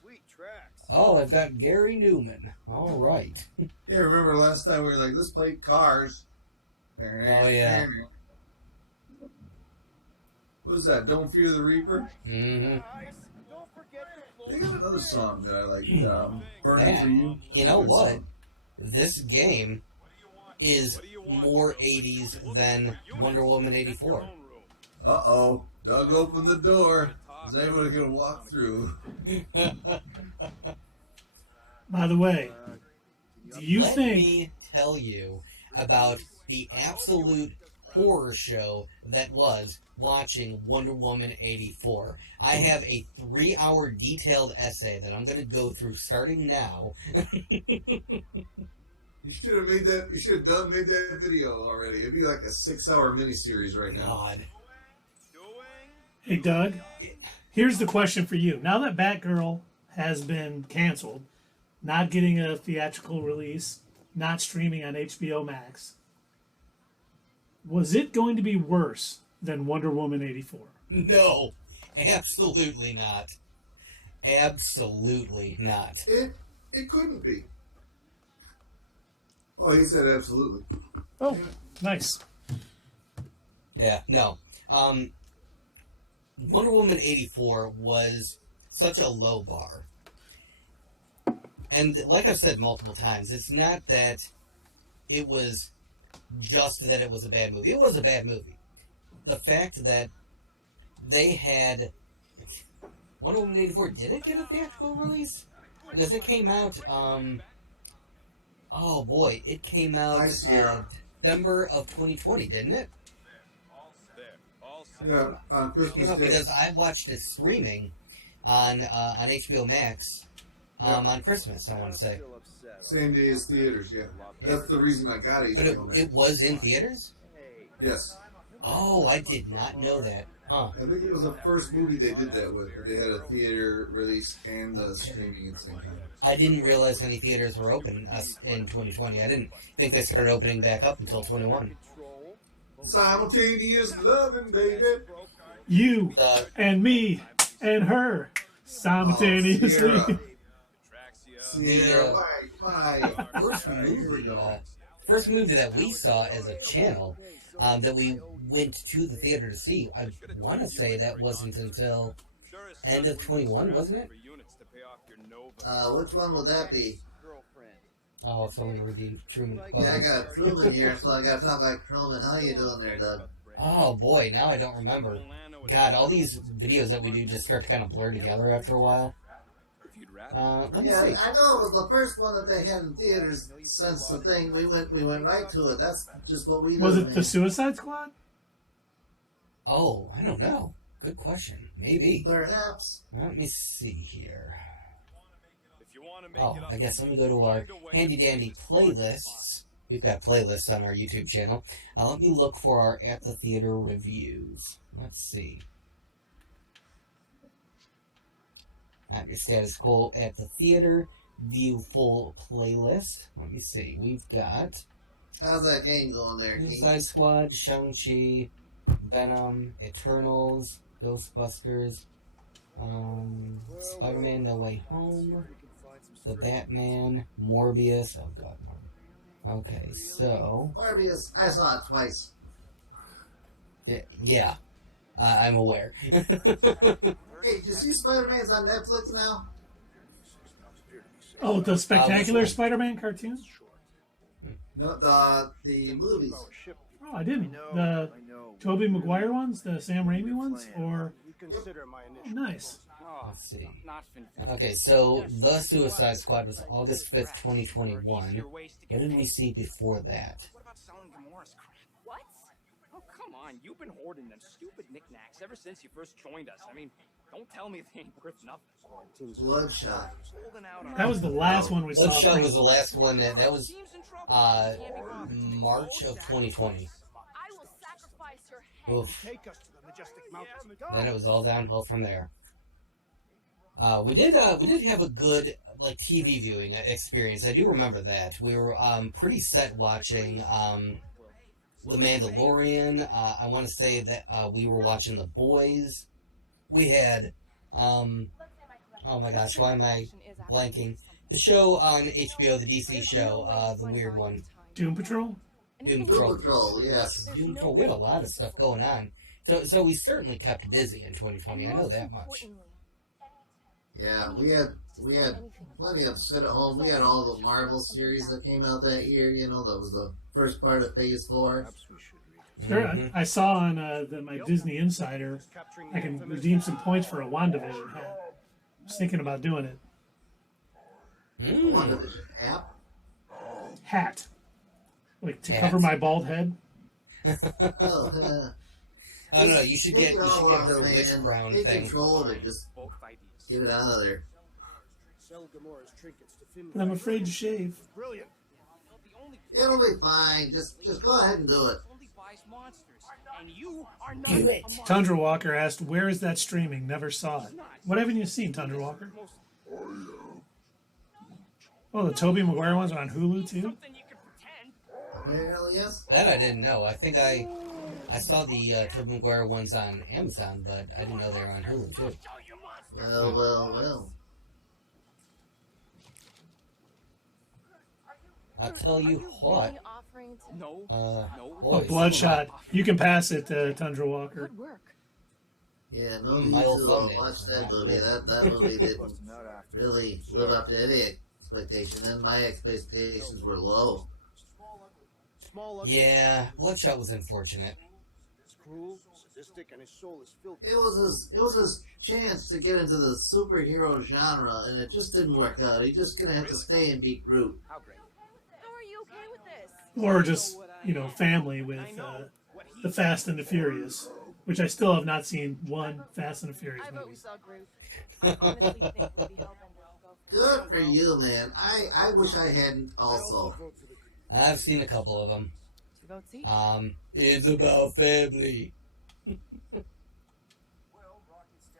Sweet tracks. Oh, they've got Gary Newman. All right. Yeah, remember last time we were like, let's play Cars. Oh, yeah. What is that? Don't Fear the Reaper? Mm-hmm. Guys, don't forget to close They got another song that I like. Burning Man, for You. you know Good what? song. This game is more 80s than Wonder Woman 84. Uh-oh. Doug opened the door. Is anybody going to walk through? By the way, do you Let think... me tell you about the absolute horror show that was watching Wonder Woman 84. I have a 3-hour detailed essay that I'm going to go through starting now. You should have made that. You should have made that video already. It'd be like a 6-hour miniseries right now. God. Hey, Doug, here's the question for you. Now that Batgirl has been canceled, not getting a theatrical release, not streaming on HBO Max, was it going to be worse than Wonder Woman 84? No, absolutely not. Absolutely not. It couldn't be. Oh, he said absolutely. Oh, nice. Yeah, no. Wonder Woman 84 was such a low bar. And like I've said multiple times, it's not that it was just that it was a bad movie. It was a bad movie. The fact that they had... Wonder Woman 84, did it get a theatrical release? Because it came out, oh boy, it came out December of 2020, didn't it? Yeah, on Christmas Day. Because I watched it streaming on HBO Max on Christmas, I want to say. Same day as theaters, yeah. That's the reason I got it. But it was in theaters? Yes. Oh, I did not know that. Huh. I think it was the first movie they did that with. They had a theater release and the streaming at the same time. I didn't realize any theaters were open in 2020. I didn't think they started opening back up until 21. Simultaneous loving, baby. You The and me and her simultaneously. Sierra, why? first movie that we saw as a channel that we went to the theater to see. I want to say that wasn't until end of 21, wasn't it? Which one would that be? Oh, someone redeemed Truman. Yeah, I got Truman here, so I got to talk like Truman. How you doing there, Doug? Oh boy, now I don't remember. God, all these videos that we do just start to kind of blur together after a while. Let me Yeah, see. I know it was the first one that they had in theaters since the thing. We went right to it. That's just what we Was do, it man. the Suicide Squad? Oh, I don't know. Good question. Maybe. Perhaps. Let me see here. Oh, I guess let me go to our handy dandy playlists. We've got playlists on our YouTube channel. Let me look for our At the Theater reviews. Let's see. At your status quo at the theater. View full playlist. Let me see. We've got How's that game going there, King? Suicide Squad, Shang-Chi, Venom, Eternals, Ghostbusters, Spider-Man No Way Home, The Batman, Morbius. Oh god, no. Okay, so Morbius, I saw it twice. yeah, I'm aware. Hey, did you see Spider-Man's on Netflix now? Oh, the Spectacular one? Spider-Man cartoon? No, the movies. Oh, I didn't. The Tobey Maguire ones, the Sam Raimi ones, or nice. Let's see. Okay, so The Suicide Squad was August 5th, 2021. What did we see before that? What about selling Gamora's crap? What? Oh, come on. You've been hoarding them stupid knickknacks ever since you first joined us. I mean, don't tell me they ain't worth nothing. Bloodshot. Holding out on That was the last one we saw. Bloodshot was the last one that was March of 2020. I will sacrifice your head. Oof. Take us to the majestic mountains. Then it was all downhill from there. We did have a good like TV viewing experience. I do remember that. We were pretty set watching The Mandalorian. I want to say that we were watching The Boys. We had oh my gosh, why am I blanking? The show on HBO, the DC show, the weird one. Doom Patrol? Doom Doom Patrol. Patrol, yes. Doom Patrol. We had a lot of stuff going on. So we certainly kept busy in 2020. I know that much. Yeah, we had plenty of sit at home. We had all the Marvel series that came out that year. You know, that was the first part of Phase 4. Sure, Mhm. I saw on my Disney Insider I can redeem some points for a WandaVision hat. I was thinking about doing it. Mm. WandaVision app. Hat. Like to Hat. cover my bald head. Oh, I don't know. You should take get it all off, her witch man. crown Take thing. control of it. Just get it out of there. Sell Gamora's trinkets to Finland. But I'm afraid to shave. Brilliant. It'll be fine. Just go ahead and do it. only buys monsters. And you are not Do a it. monster. Tundra Walker asked, "Where is that streaming? Never saw it. What haven't you seen, Tundra Walker?" Oh, the Tobey Maguire ones are on Hulu too. Something you can pretend. Well, yes. That I didn't know. I think I saw the Tobey Maguire ones on Amazon, but I didn't know they were on Hulu too. Well. I'll tell you what. No. Oh, Boys. Bloodshot. You can pass it, Tundra Walker. Good work. Yeah, no need My old to thumbnail. watch that movie. That movie didn't really live up to any expectation, and my expectations were low. Yeah, Bloodshot was unfortunate. He's cruel, sadistic, and his soul is filthy. It was his chance to get into the superhero genre, and it just didn't work out. He's just gonna have to stay and beat Groot. How are you okay with this? Or just, family with the Fast and the Furious, which I still have not seen one Fast and the Furious I vote we movie. saw Groot. I honestly think we'd be hell-bent to go for Good for you, man. I wish I hadn't also. I've seen a couple of them. 2 votes each. It's about family.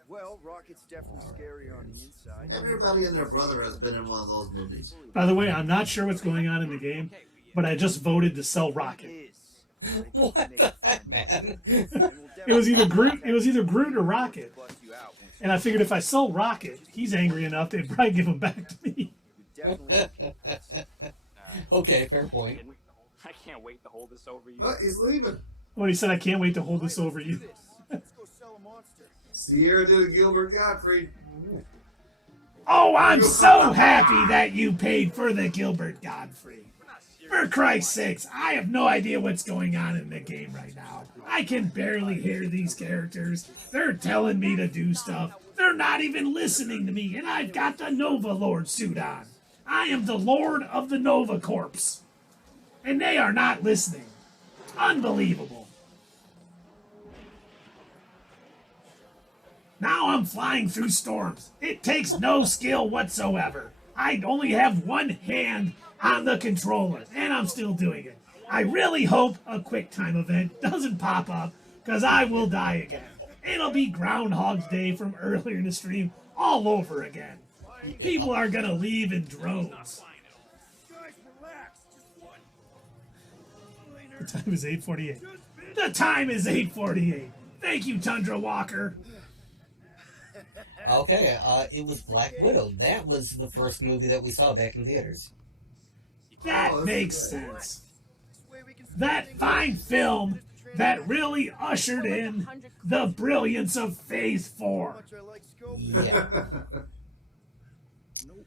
Well, Rocket's definitely scary on the inside. Everybody and their brother has been in one of those movies. By the way, I'm not sure what's going on in the game, but I just voted to sell Rocket. Is What the heck, man? It was either Groot or Rocket. And I figured if I sold Rocket, he's angry enough they'd probably give him back to me. Okay, fair point. I can't wait to hold this over you. What? He's leaving. When he said, I can't wait to hold this over you. Let's go sell a monster. Sierra did a Gilbert Gottfried. Oh, I'm so happy that you paid for the Gilbert Godfrey. For Christ's sakes, I have no idea what's going on in the game right now. I can barely hear these characters. They're telling me to do stuff. They're not even listening to me, and I've got the Nova Lord suit on. I am the Lord of the Nova Corps. And they are not listening. Unbelievable. Now I'm flying through storms. It takes no skill whatsoever. I only have one hand on the controller, and I'm still doing it. I really hope a QuickTime event doesn't pop up, because I will die again. It'll be Groundhog's Day from earlier in the stream all over again. People are going to leave in drones. The time is 8:48. The time is 8:48. Thank you, Tundra Walker. Okay, it was Black Widow. That was the first movie that we saw back in theaters. That makes sense. That fine film that really ushered in the brilliance of Phase 4. Yeah.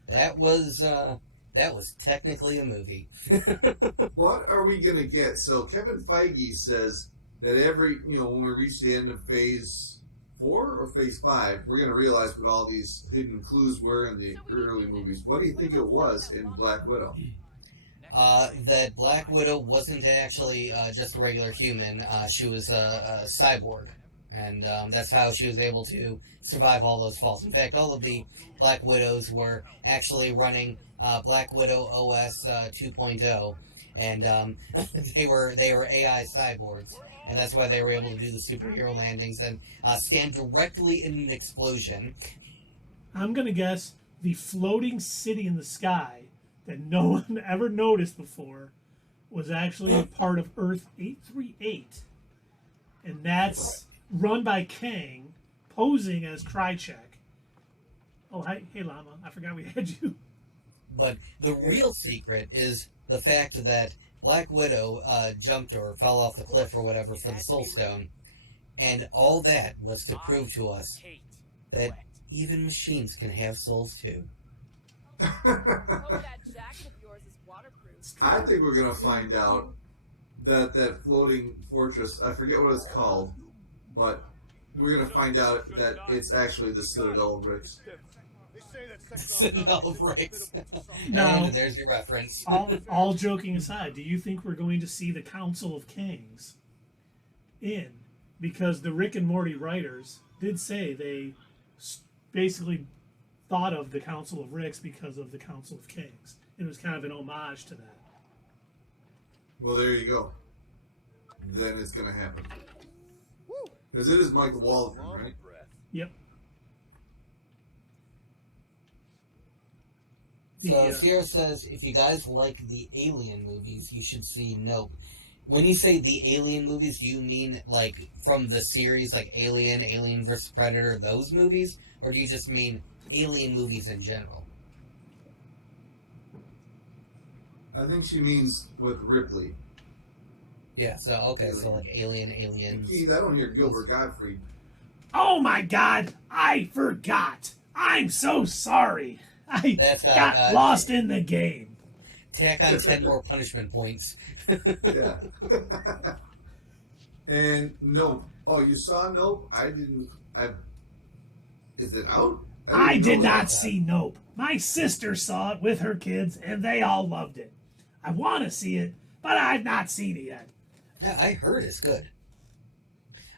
That was technically a movie. What are we gonna get? So Kevin Feige says that when we reach the end of Phase 4 or Phase 5, we're gonna realize what all these hidden clues were in the early movies. What do you think it was in Black Widow? That Black Widow wasn't actually just a regular human. She was a cyborg. And that's how she was able to survive all those falls. In fact, all of the Black Widows were actually running Black Widow OS 2.0. And they were AI cyborgs. And that's why they were able to do the superhero landings and stand directly in an explosion. I'm going to guess the floating city in the sky that no one ever noticed before was actually a part of Earth 838. And that's run by Kang, posing as Krychek. Oh, hey, Llama. I forgot we had you. But the real secret is the fact that Black Widow jumped or fell off the cliff or whatever for the Soul Stone. And all that was to prove to us that even machines can have souls too. I think we're gonna find out that floating fortress, I forget what it's called, but we're gonna find out that it's actually the Citadel of Ricks. Citadel of Ricks. Now, And there's your reference. all joking aside, do you think we're going to see the Council of Kangs in? Because the Rick and Morty writers did say they basically thought of the Council of Ricks because of the Council of Kangs. It was kind of an homage to that. Well, there you go. Then it's gonna happen. Because it is Michael Waldron, right? Yep. So Sierra says, if you guys like the Alien movies, you should see Nope. When you say the Alien movies, do you mean like from the series, like Alien, Alien vs. Predator, those movies? Or do you just mean Alien movies in general? I think she means with Ripley. Yeah, so, okay, so like Aliens. Keith, I don't hear Gilbert Gottfried. Oh my God, I forgot. I'm so sorry. I got lost in the game. Tack on 10 more punishment points. Yeah. And Nope. Oh, you saw Nope? I didn't. Is it out? I did not see Nope. My sister saw it with her kids, and they all loved it. I want to see it, but I've not seen it yet. Yeah, I heard it's good.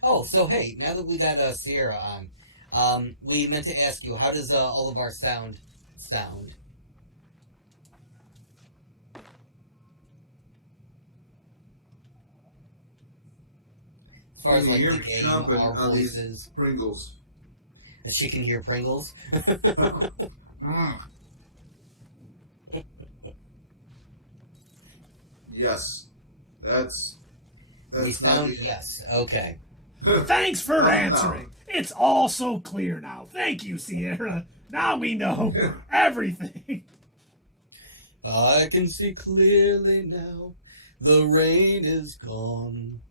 Oh, so hey, now that we got Sierra on, we meant to ask you, how does all of our sound? As far as like the game, our voices. Pringles. She can hear Pringles. Yes, that's We That's not sound the- yes. Okay. Thanks for Oh, no. answering. It's all so clear now. Thank you, Sierra. Now we know everything. I can see clearly now. The rain is gone.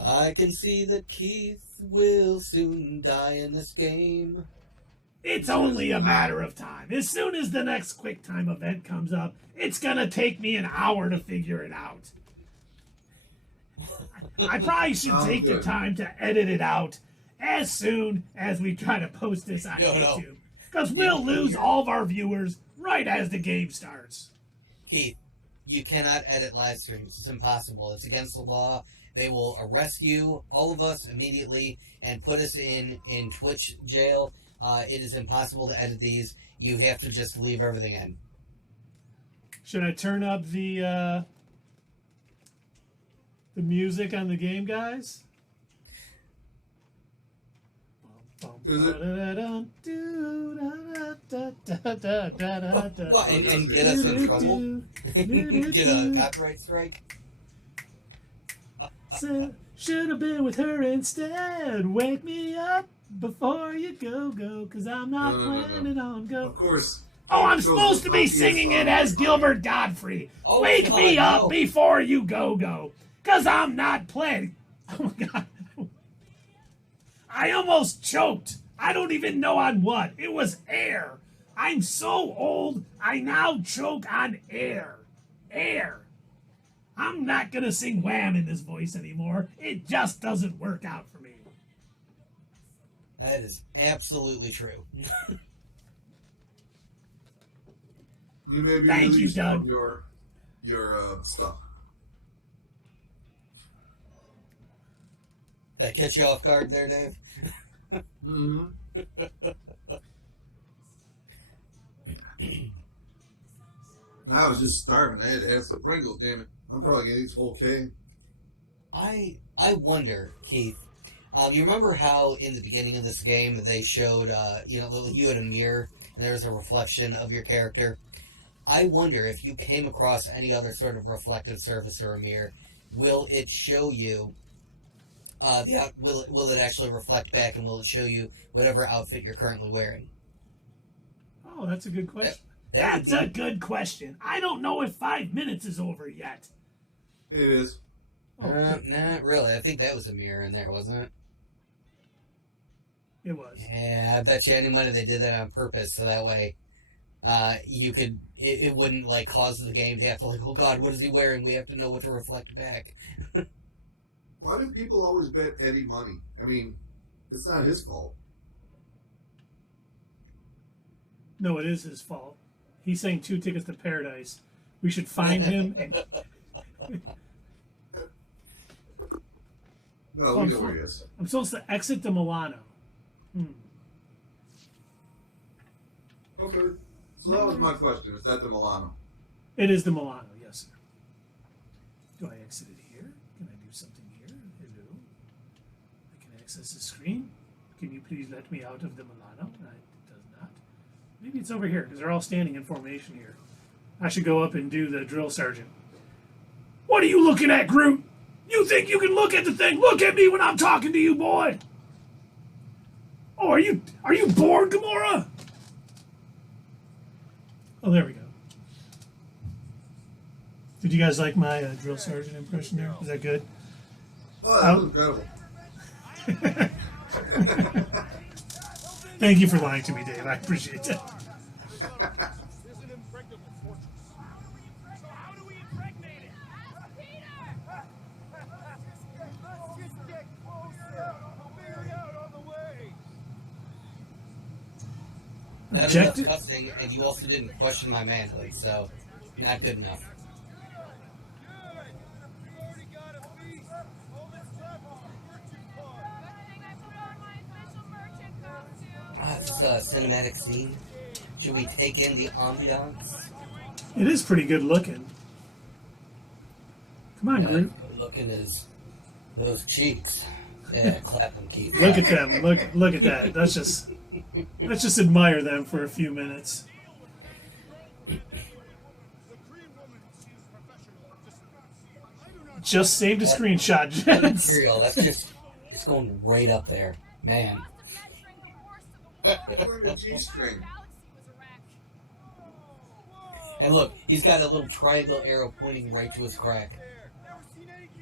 I can see that Keith will soon die in this game. It's only a matter of time. As soon as the next QuickTime event comes up, it's gonna take me an hour to figure it out. I probably should Sounds take the good. time to edit it out as soon as we try to post this on No. YouTube. Because we'll lose all of our viewers right as the game starts. Keith, you cannot edit live streams. It's impossible. It's against the law. They will arrest you, all of us, immediately, and put us in Twitch jail. It is impossible to edit these. You have to just leave everything in. Should I turn up the music on the game, guys? Is it? What, and get us in trouble? Get a copyright strike? Should have been with her instead. Wake me up before you go, cause I'm not No. planning on go. Of course. Oh, I'm Goes supposed the to be funkiest singing it song. as Gilbert Godfrey. Oh, Wake God, me up no. before you go, cause I'm not planning. Oh my God. I almost choked. I don't even know on what. It was air. I'm so old, I now choke on air. Air. I'm not going to sing Wham in this voice anymore. It just doesn't work out for me. That is absolutely true. You may be Thank you, released Doug. from your stuff. Did I catch you off guard there, Dave? Mm-hmm. I was just starving. I had to have some Pringles, damn it. I'm probably gonna eat this whole can. I wonder, Keith. You remember how in the beginning of this game they showed, you had a mirror and there was a reflection of your character. I wonder if you came across any other sort of reflective surface or a mirror, will it show you? Will it actually reflect back, and will it show you whatever outfit you're currently wearing? Oh, that's a good question. That would That's be- a good question. I don't know if 5 minutes is over yet. It is. Oh, good. Not really. I think that was a mirror in there, wasn't it? It was. Yeah, I bet you any money they did that on purpose, so that way, it wouldn't like cause the game to have to like, oh God, what is he wearing? We have to know what to reflect back. Why do people always bet Eddie money? I mean, it's not his fault. No, it is his fault. He's saying 2 tickets to paradise. We should find him and No, we know where he is. I'm supposed to exit the Milano. Okay. So that was my question. Is that the Milano? It is the Milano, yes, sir. Do I exit it here? Can I do something here? Hello? I can access the screen. Can you please let me out of the Milano? It does not. Maybe it's over here, because they're all standing in formation here. I should go up and do the drill sergeant. What are you looking at, Groot? You think you can look at the thing? Look at me when I'm talking to you, boy! Oh, are you bored, Gamora? Oh, there we go. Did you guys like my drill sergeant impression there? Was that good? Oh, that was incredible. Thank you for lying to me, Dave. I appreciate it. Is an impregnable fortress. So how do we impregnate it? Let's just get closer. We'll figure it out on the way. Not Objective. enough cussing, and you also didn't question my manhood, so not good enough. We already got a feast. All that's left is the merchant bar. Good thing I put on my official merchant costume. It's a cinematic scene. Should we take in the ambiance? It is pretty good looking. Come on, Groot. Looking as those cheeks. Yeah, clap them, Keith. Look at them. Look at that. Let's just admire them for a few minutes. The Kree woman seems professional. Just, I do not Just saved a screenshot. Material, that's just, it's going right up there. Man. We're in a G-string. And look, he's got a little triangle arrow pointing right to his crack.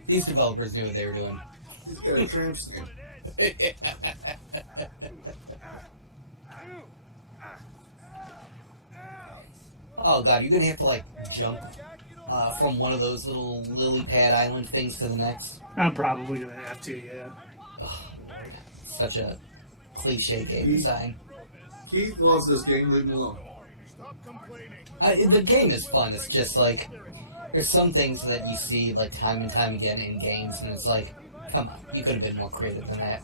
These developers knew what they were doing. He's got a tramp stamp. Oh god, you're gonna have to like jump from one of those little lily pad island things to the next. I'm probably gonna have to, yeah. Oh, Lord. Such a cliche game design. Keith loves this game. Leave him alone. The game is fun. It's just like there's some things that you see like time and time again in games, and it's like, come on, you could have been more creative than that.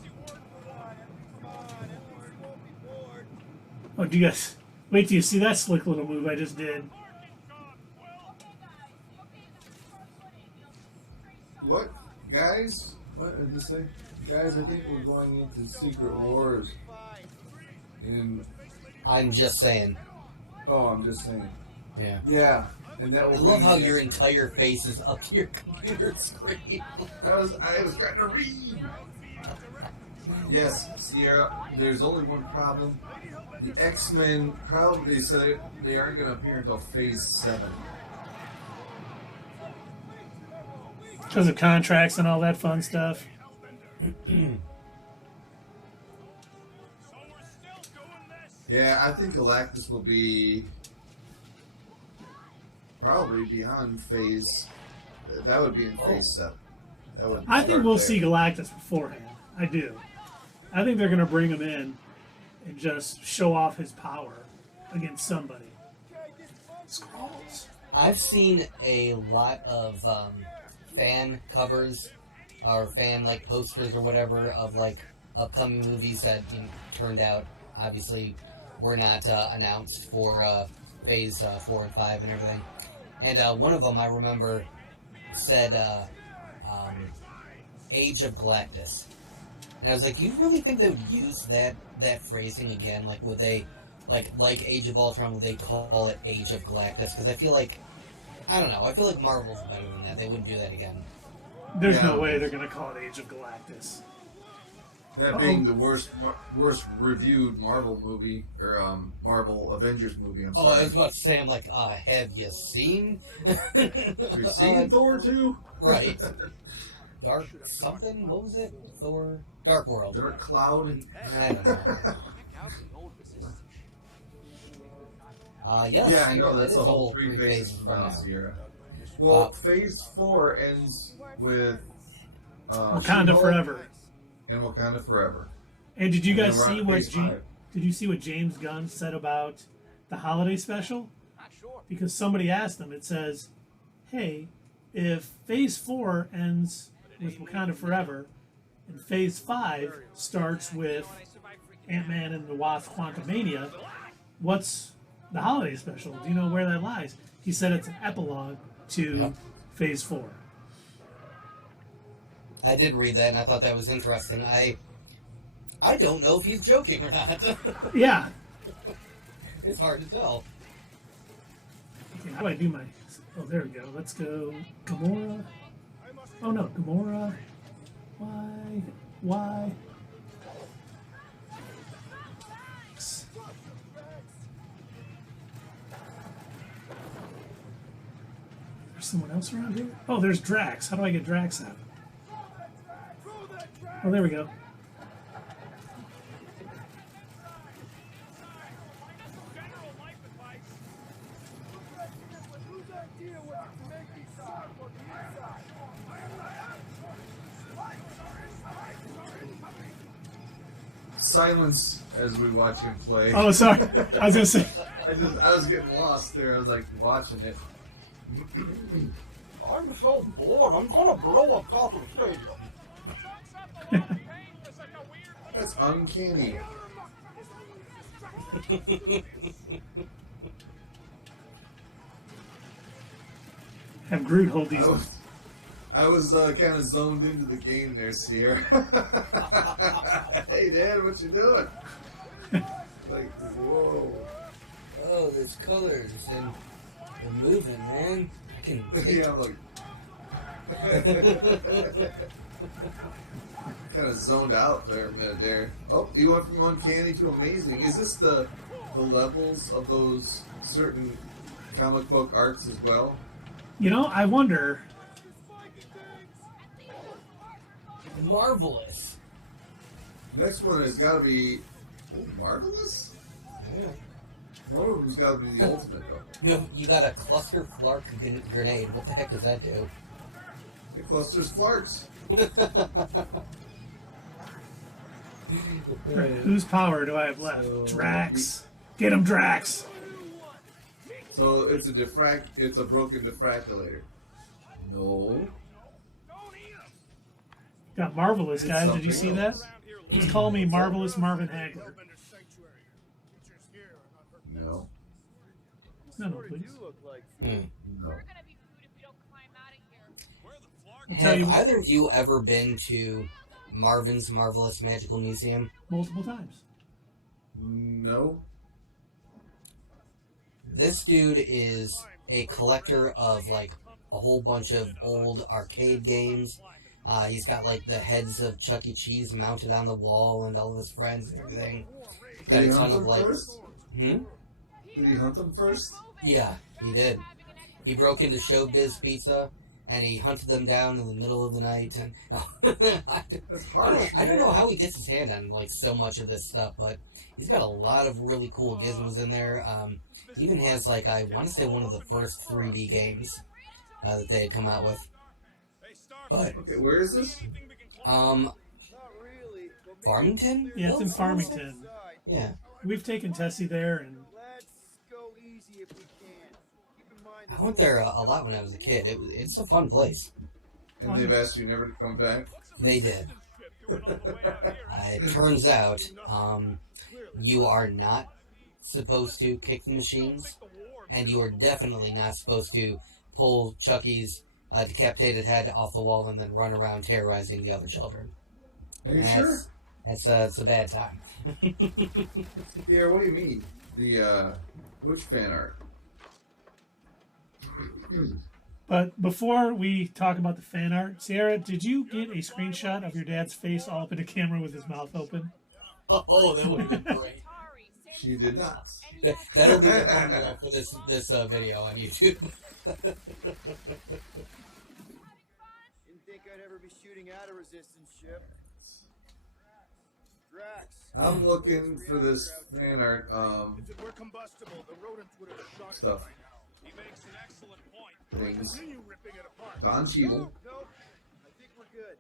Oh, do you guys wait till you see that slick little move I just did? What? Guys? What did you say? Guys, I think we're going into Secret Wars. And I'm just saying. oh, I'm just saying. Yeah. Yeah, and that I will. love bring how us- your entire face is up to your computer screen. I was trying to read. Yes, Sierra. There's only one problem. The X-Men probably said they aren't going to appear until Phase 7. Because of contracts and all that fun stuff. Yeah, I think Galactus will be probably beyond Phase. That would be in Phase 7. That would. I think start we'll there. see Galactus beforehand. I do. I think they're going to bring him in and just show off his power against somebody. Scrolls. I've seen a lot of fan covers or fan like posters or whatever of like upcoming movies that turned out obviously were not announced for Phase 4 and 5 and everything. And one of them I remember said Age of Galactus. And I was like, you really think they would use that phrasing again? Like, would they, like Age of Ultron, would they call it Age of Galactus? Because I feel like, I don't know, I feel like Marvel's better than that. They wouldn't do that again. There's no way they're going to call it Age of Galactus. That being the worst reviewed Marvel movie or Marvel Avengers movie. I'm sorry. Oh, I was about to say, I'm like, have you seen? Have you seen Thor 2? Right. Dark something? What was it? Thor? Dark World. Dark Cloud. I don't know. Yeah, I know. Sierra, That's that the is whole a three phases from now, now. Sierra. Well, Phase 4 ends with Wakanda She-Hulk Forever. and Wakanda Forever. And did you And then guys we're on see to what Phase 5. did you see what James Gunn said about the holiday special? Because somebody asked him. It says, "Hey, if Phase 4 ends with Wakanda Forever, and Phase 5 starts with Ant-Man and the Wasp: Quantumania, what's the holiday special? Do you know where that lies?" He said it's an epilogue to Phase 4. I did read that, and I thought that was interesting. I don't know if he's joking or not. Yeah. It's hard to tell. Okay, how do I do my... Oh, there we go. Let's go Gamora. Oh, no. Gamora. Why? There's someone else around here? Oh, there's Drax. How do I get Drax out? Oh, there we go. Silence as we watch him play. Oh, sorry. I was going to say... I was getting lost there. I was like watching it. I'm so bored. I'm gonna blow up Gotham Stadium. That's uncanny. Have Groot hold these. I was kind of zoned into the game there, Sierra. Hey, Dad, what you doing? Like, whoa. Oh, there's colors and they're moving, man. I can take Yeah, I'm like, Kind of zoned out there a minute there. Oh, you went from uncanny to amazing. Is this the levels of those certain comic book arts as well? You know, I wonder. Marvelous. Next one has got to be marvelous. Yeah. One of them's got to be the ultimate though. You got a cluster Clark grenade. What the heck does that do? It clusters flarks. Right, whose power do I have left? Drax. Get him, Drax. So it's a broken diffractulator. No. Got Marvelous, It's guys. Did you see something that? else. He's calling me Marvelous Marvin Hagler. No. No, please. No. We're gonna be food if we don't climb out of here. I'll tell Have you either of you ever been to Marvin's Marvelous Magical Museum? multiple times. No. This dude is a collector of like a whole bunch of old arcade games. He's got like the heads of Chuck E. Cheese mounted on the wall and all of his friends and everything. Got Did he a ton hunt of them like. first? Hmm? Did he hunt them first? Yeah, he did. He broke into Showbiz Pizza and he hunted them down in the middle of the night. And That's harsh. I don't know how he gets his hand on like so much of this stuff, but he's got a lot of really cool gizmos in there. He even has like I want to say one of the first 3D games that they had come out with. But Okay, where is this? Farmington? Yeah, it's in Farmington. Yeah. We've taken Tessie there, and Let's go easy if we can. Keep in mind I went there a lot when I was a kid. It's a fun place. And they've asked you never to come back? They did. It turns out you are not supposed to kick the machines, and you are definitely not supposed to pull Chucky's decapitated head off the wall and then run around terrorizing the other children. Are you And sure? It's a bad time. Yeah, what do you mean? The, which fan art? but before we talk about the fan art, Sierra, did you get a screenshot of your dad's face all up in the camera with his mouth open? Oh, that would have been great. She did not. That'll be the thumbnail for this video on YouTube. Didn't think I'd ever be shooting at a resistance ship. Drax. I'm looking for this fan art, If it were combustible, the rodents would have shot it stuff. by now. He makes an excellent point. Things. Continue ripping it apart. Don Cheadle. Nope. I think we're good.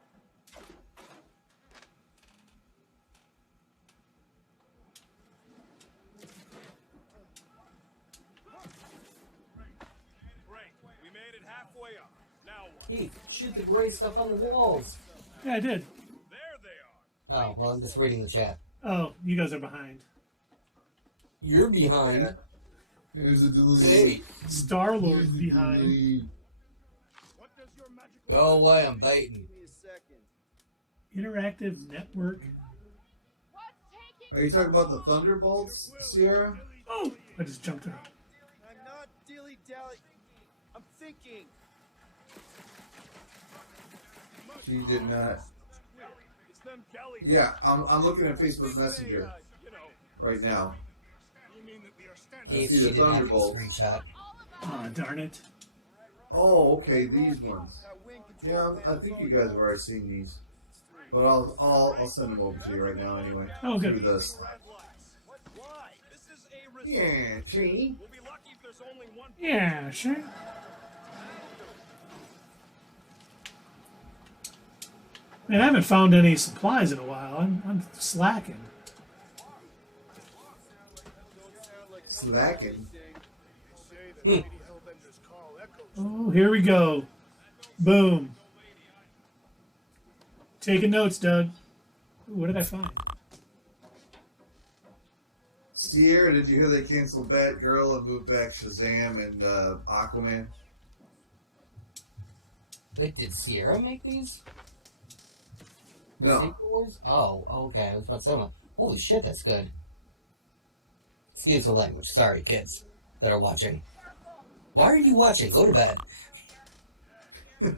Great. We made it halfway up. Now what? Hey, shoot the gray stuff on the walls. Yeah, I did. There they are. Oh, well, I'm just reading the chat. Oh, you guys are behind. You're behind. Here's the delete. Hey, Star Lord's behind. Delete. What does your magic go away, I'm baiting. Give me a second. Interactive network. Are you talking about the Thunderbolts, Sierra? Oh, I just jumped out. I'm not dilly-dally. I'm thinking. She did not. It's them Kelly. Yeah, I'm looking at Facebook Messenger You know, right now. you mean that we are standing. Hey, see she the didn't have a Thunderbolt. screenshot. Oh, darn it. Oh, okay, these ones. That wing Yeah, control I think you guys have already seen these, but I'll send them over to you right now anyway. Oh, good. Through this. Why? This is a risk. Yeah, see. We'll be lucky if there's only one. Yeah, sure. Man, I haven't found any supplies in a while. I'm slacking. Slacking. Say that Lady Hellbender's call echoes. Oh, here we go. Boom. Taking notes, Doug. Ooh, what did I find? Sierra, did you hear they canceled Batgirl and moved back Shazam and Aquaman? Wait, did Sierra make these? The No. Secret Wars? Oh, okay. I was about to say, holy shit, that's good. Excuse the language. Sorry, kids that are watching. Why are you watching? Go to bed. I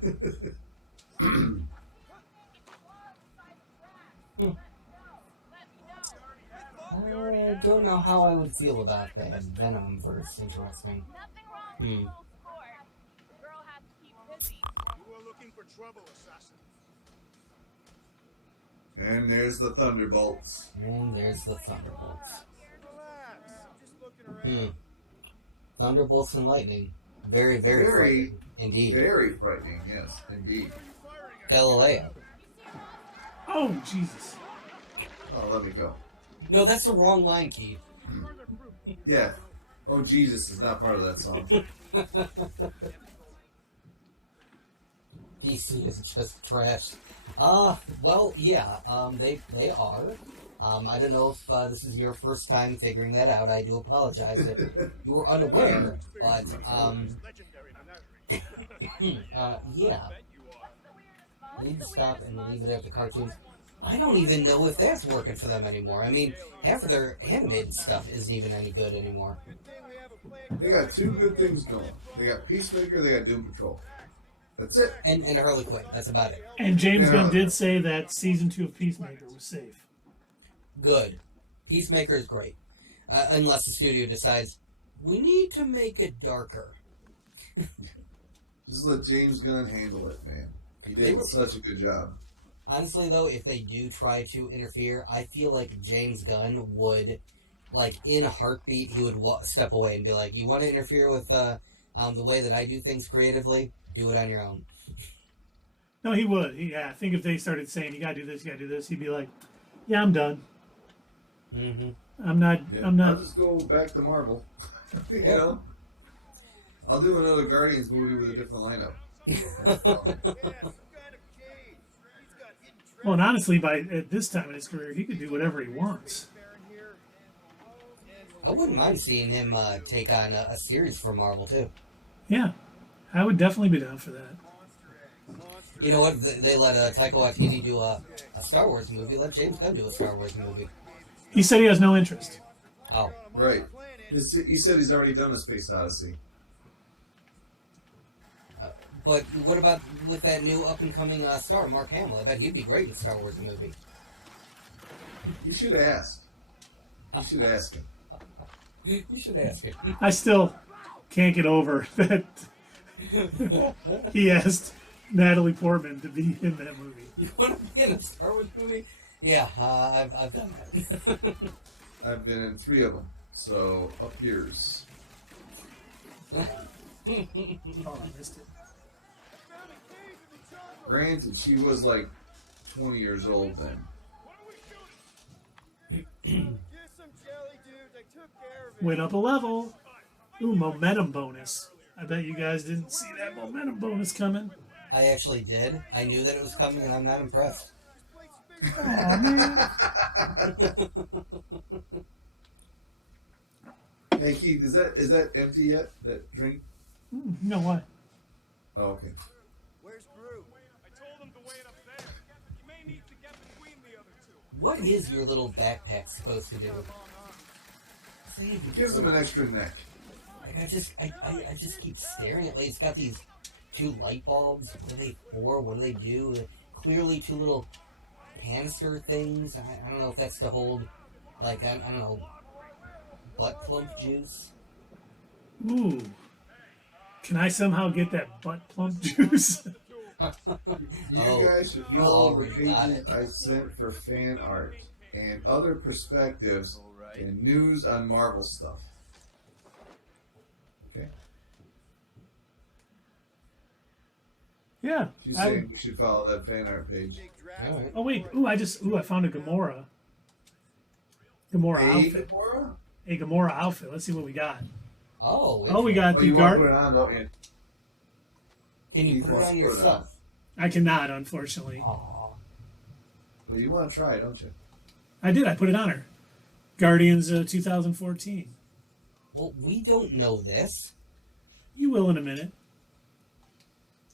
don't know how I would feel about that Venom verse. Interesting. Hmm. You were looking for trouble, assassin. And there's the Thunderbolts. And there's the Thunderbolts. Relax. I'm just looking around. Thunderbolts and lightning. Very, very frightening. Indeed. Very frightening, yes, indeed. Galileo. Oh, Jesus. Oh, let me go. No, that's the wrong line, Keith. Yeah. Oh, Jesus is not part of that song. DC is just trash. Well, yeah, they are. I don't know if this is your first time figuring that out. I do apologize if you were unaware, but, yeah. Need to stop and leave it at the cartoons. I don't even know if that's working for them anymore. I mean, half of their animated stuff isn't even any good anymore. They got two good things going. They got Peacemaker, they got Doom Patrol. That's it. And Harley Quinn, that's about it. And James Gunn did say that season 2 of Peacemaker was safe. Good. Peacemaker is great. Unless the studio decides, we need to make it darker. Just let James Gunn handle it, man. He did such a good job. Honestly, though, if they do try to interfere, I feel like James Gunn would, like, in a heartbeat, he would step away and be like, you want to interfere with the way that I do things creatively? Do it on your own. No, he would. Yeah, I think if they started saying, you gotta do this, he'd be like, yeah, I'm done. Mm-hmm. I'm not. I'll just go back to Marvel. you know? I'll do another Guardians movie with a different lineup. Well, and honestly, at this time in his career, he could do whatever he wants. I wouldn't mind seeing him take on a series for Marvel, too. Yeah, I would definitely be down for that. You know what? They let Taika Waititi do a Star Wars movie. Let James Gunn do a Star Wars movie. He said he has no interest. Oh. Right. He said he's already done a Space Odyssey. But what about with that new up-and-coming star, Mark Hamill? I bet he'd be great in a Star Wars movie. You should ask. You should ask him. You should ask him. I still can't get over that he asked Natalie Portman to be in that movie. You want to be in a Star Wars movie? Yeah, I've done that. I've been in 3 of them, so up yours. Oh, I missed it. Granted, she was like 20 years old then. Went up a level. Ooh, momentum bonus. I bet you guys didn't see that momentum bonus coming. I actually did. I knew that it was coming, and I'm not impressed. Aw, man. Hey Keith, is that empty yet? That drink? No, what? Oh, okay. Where's Groot? I told him to wait up there. You may need to get between the other two. What is your little backpack supposed to do? It gives him an extra neck. Like I just keep staring at it. Like, it's got these 2 light bulbs. What are they for? What do they do? Clearly 2 little canister things. I don't know if that's to hold, like, I don't know, butt plump juice. Ooh. Can I somehow get that butt plump juice? You guys should follow the pages I sent for fan art and other perspectives and news on Marvel stuff. Okay? Yeah. She's saying you should follow that fan art page. Alright. Oh, wait. I found a Gamora. Gamora outfit. Gamora? A Gamora outfit. Let's see what we got. Oh, we got the you want to guard. put it on, don't you? Can you Keith put it wants on to put it yourself? I cannot, unfortunately. Aw. Well, you want to try, don't you? I did. I put it on her. Guardians 2014. Well, we don't know this. You will in a minute.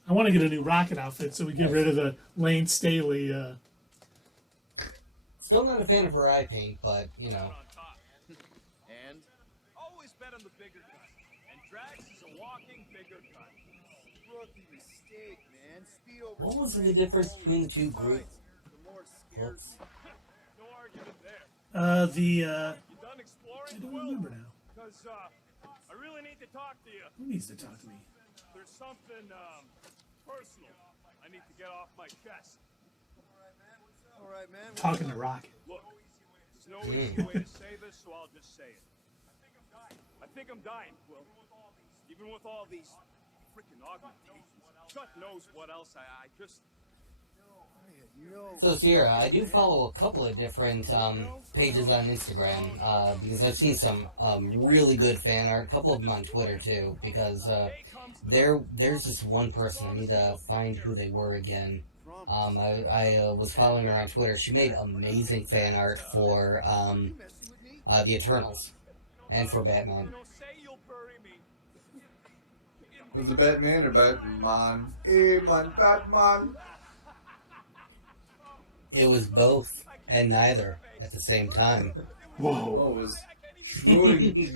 I want to get a new Rocket outfit so we get rid of the Lane Staley. Still not a fan of her eye paint, but, you know. And always bet on the bigger gun. And Drax is a walking bigger gun. rookie mistake, man. Speed over What was the difference between the two groups? the more scared Whoops. No argument there. You You done exploring? I don't remember now. Because, I really need to talk to you. Who needs to talk to me? There's something, personal I need to get off my chest. All right, man. Talking to Rocket. Look, there's no easy way to say this, so I'll just say it. I think I'm dying, Will. Even with all these freaking augmentations. God knows what else I just... So Sierra, I do follow a couple of different pages on Instagram because I've seen some really good fan art. A couple of them on Twitter too. Because there's this one person, I need to find who they were again. I was following her on Twitter. She made amazing fan art for the Eternals and for Batman. Was it Batman or Batman? Hey, man, Batman. It was both and neither at the same time. Whoa. Oh, it was Schrodinger's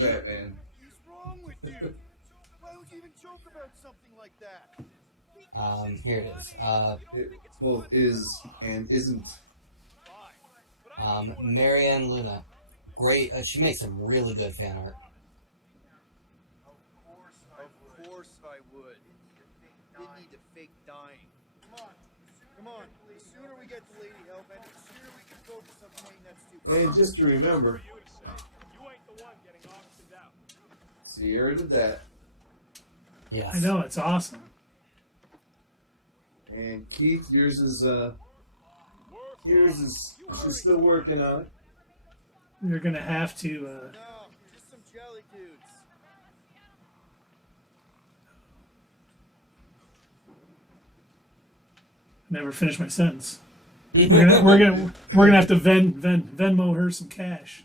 Batman. What's wrong with you? Why would you even joke about something like that? Here it is. It both is and isn't. Marianne Luna. Great. She makes some really good fan art. Of course I would. Didn't need to fake dying. Come on. The sooner we get to Lady Hellbent, the sooner we can focus on playing that stupid. And just to remember, You ain't the one getting auctioned out. Sierra did that. Yes. I know, it's awesome. And Keith, yours is she's still working on it. You're going to have to... No, just some jelly dudes. never finish my sentence. We're gonna have to Venmo her some cash.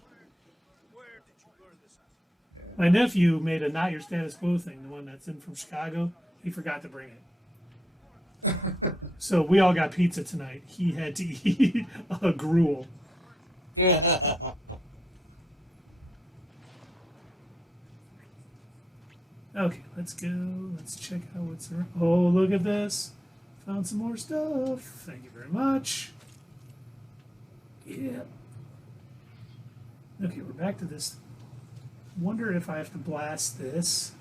My nephew made a not your status quo thing, the one that's in from Chicago. He forgot to bring it. So we all got pizza tonight. He had to eat a gruel. Okay, let's go. Let's check out what's around. Oh, look at this. Found some more stuff. Thank you very much. Yeah. Okay, we're back to this. Wonder if I have to blast this.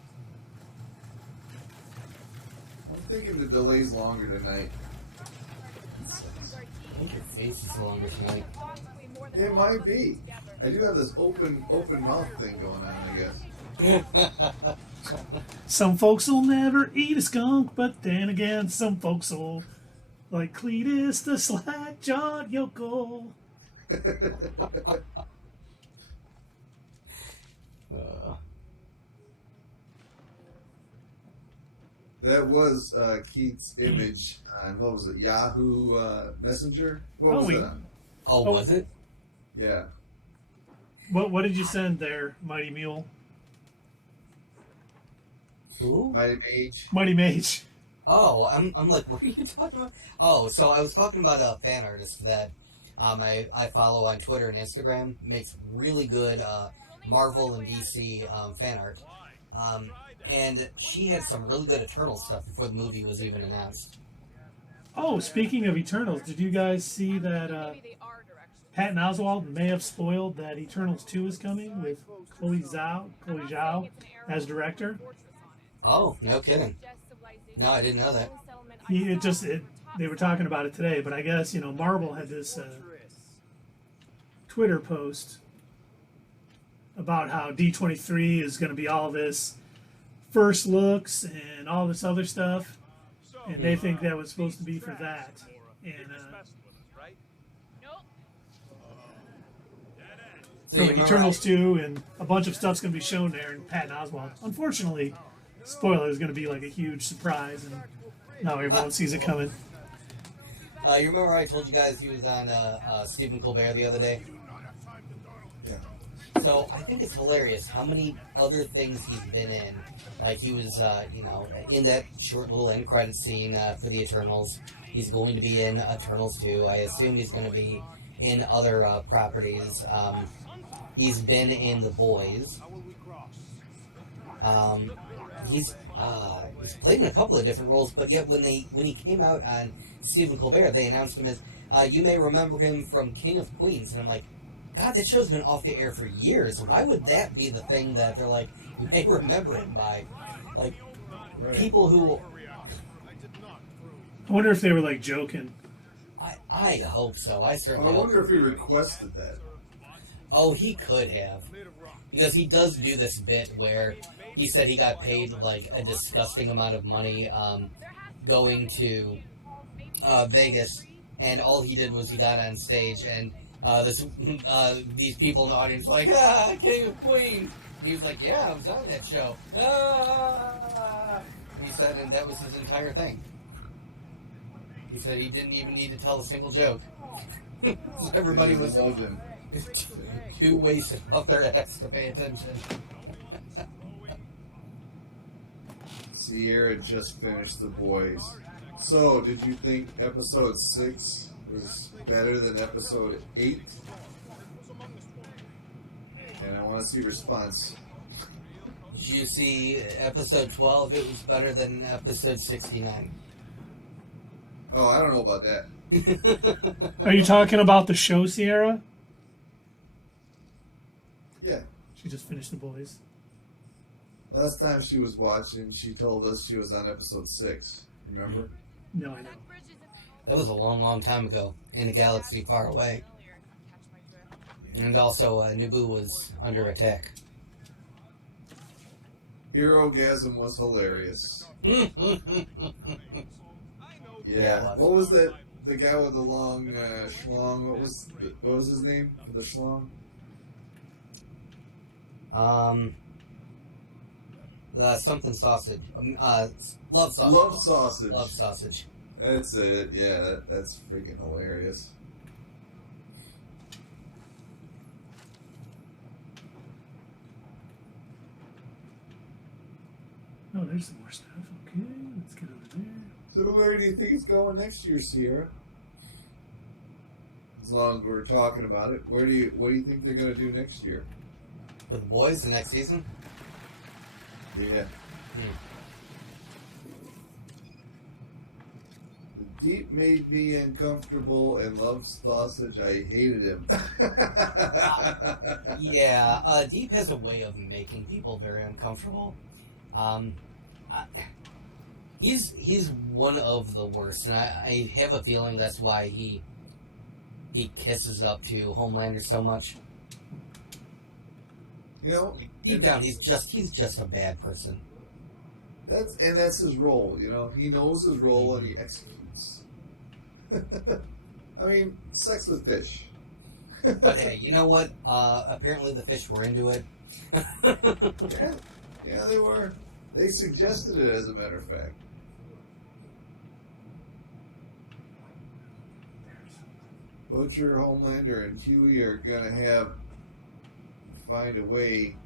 I'm thinking the delay's longer tonight. I think your face is longer tonight. It might be. I do have this open mouth thing going on, I guess. Some folks will never eat a skunk, but then again, some folks will, like Cletus the slack-jawed yokel. That was Keith's image on, what was it, Yahoo Messenger? What was that on? Oh, was it? Yeah. What did you send there, Mighty Mule? Who? Mighty Mage. Mighty Mage. Oh, I'm like, what are you talking about? Oh, so I was talking about a fan artist that I follow on Twitter and Instagram. Makes really good Marvel and DC fan art. And she had some really good Eternals stuff before the movie was even announced. Oh, speaking of Eternals, did you guys see that Patton Oswalt may have spoiled that Eternals 2 is coming with Chloe Zhao as director? Oh, no kidding. No, I didn't know that. They were talking about it today, but I guess, Marvel had this Twitter post about how D23 is going to be all this first looks and all this other stuff, and they think that was supposed to be for that. And so Eternals 2 and a bunch of stuff's going to be shown there, and Patton Oswalt. Unfortunately, spoiler, is going to be like a huge surprise, and now everyone sees it coming. You remember I told you guys he was on Stephen Colbert the other day? Yeah. So I think it's hilarious how many other things he's been in. Like he was, in that short little end credit scene for the Eternals. He's going to be in Eternals 2. I assume he's going to be in other properties. He's been in The Boys. he's played in a couple of different roles, but yet when he came out on Stephen Colbert, they announced him as you may remember him from King of Queens, and I'm like, God, that show's been off the air for years. Why would that be the thing that they're like, you may remember him by? Like, people who... I wonder if they were, like, joking. I hope so. I certainly hope. I wonder if he requested that. Oh, he could have. Because he does do this bit where he said he got paid, like, a disgusting amount of money going to Vegas, and all he did was he got on stage, and these people in the audience were like, King of Queens! And he was like, yeah, I was on that show. And he said, and that was his entire thing. He said he didn't even need to tell a single joke. Everybody was too wasted off their ass to pay attention. Sierra just finished The Boys. So, did you think episode 6 was better than episode 8? And I want to see response. Did you see episode 12? It was better than episode 69. Oh, I don't know about that. Are you talking about the show, Sierra? Yeah. She just finished The Boys. Last time she was watching, she told us she was on episode 6. Remember? No, I know. That was a long, long time ago in a galaxy far away. And also, Naboo was under attack. Herogasm was hilarious. Yeah, What was that? The guy with the long schlong. What was his name for the schlong? Something sausage. Love sausage. Love sausage. Love sausage. That's it. Yeah, that's freaking hilarious. Oh, there's some more stuff. Okay, let's get over there. So where do you think it's going next year, Sierra? As long as we're talking about it, what do you think they're going to do next year? For The Boys, the next season? Yeah. The Deep made me uncomfortable and loved sausage. I hated him. Yeah, Deep has a way of making people very uncomfortable. He's one of the worst, and I have a feeling that's why he kisses up to Homelander so much. You know, deep down, he's just a bad person. That's his role. You know, he knows his role and he executes. I mean, sex with fish. But hey, you know what? Apparently the fish were into it. Yeah, they were. They suggested it, as a matter of fact. Butcher, Homelander, and Huey are gonna find a way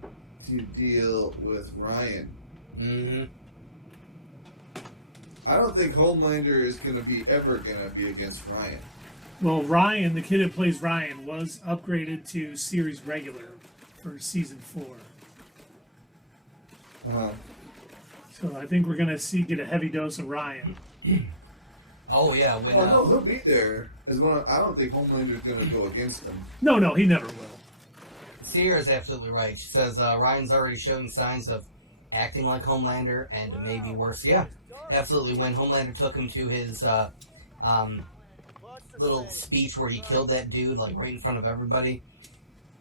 to deal with Ryan. Mm-hmm. I don't think Homelander is ever gonna be against Ryan. Well, Ryan, the kid that plays Ryan, was upgraded to series regular for season 4. So I think we're gonna get a heavy dose of Ryan. Oh yeah, when no, he'll be there. I don't think Homelander's gonna go against him. No, he never will. Sierra's absolutely right. She says Ryan's already showing signs of acting like Homelander, and maybe worse. Yeah, absolutely. When Homelander took him to his little speech where he killed that dude, like right in front of everybody.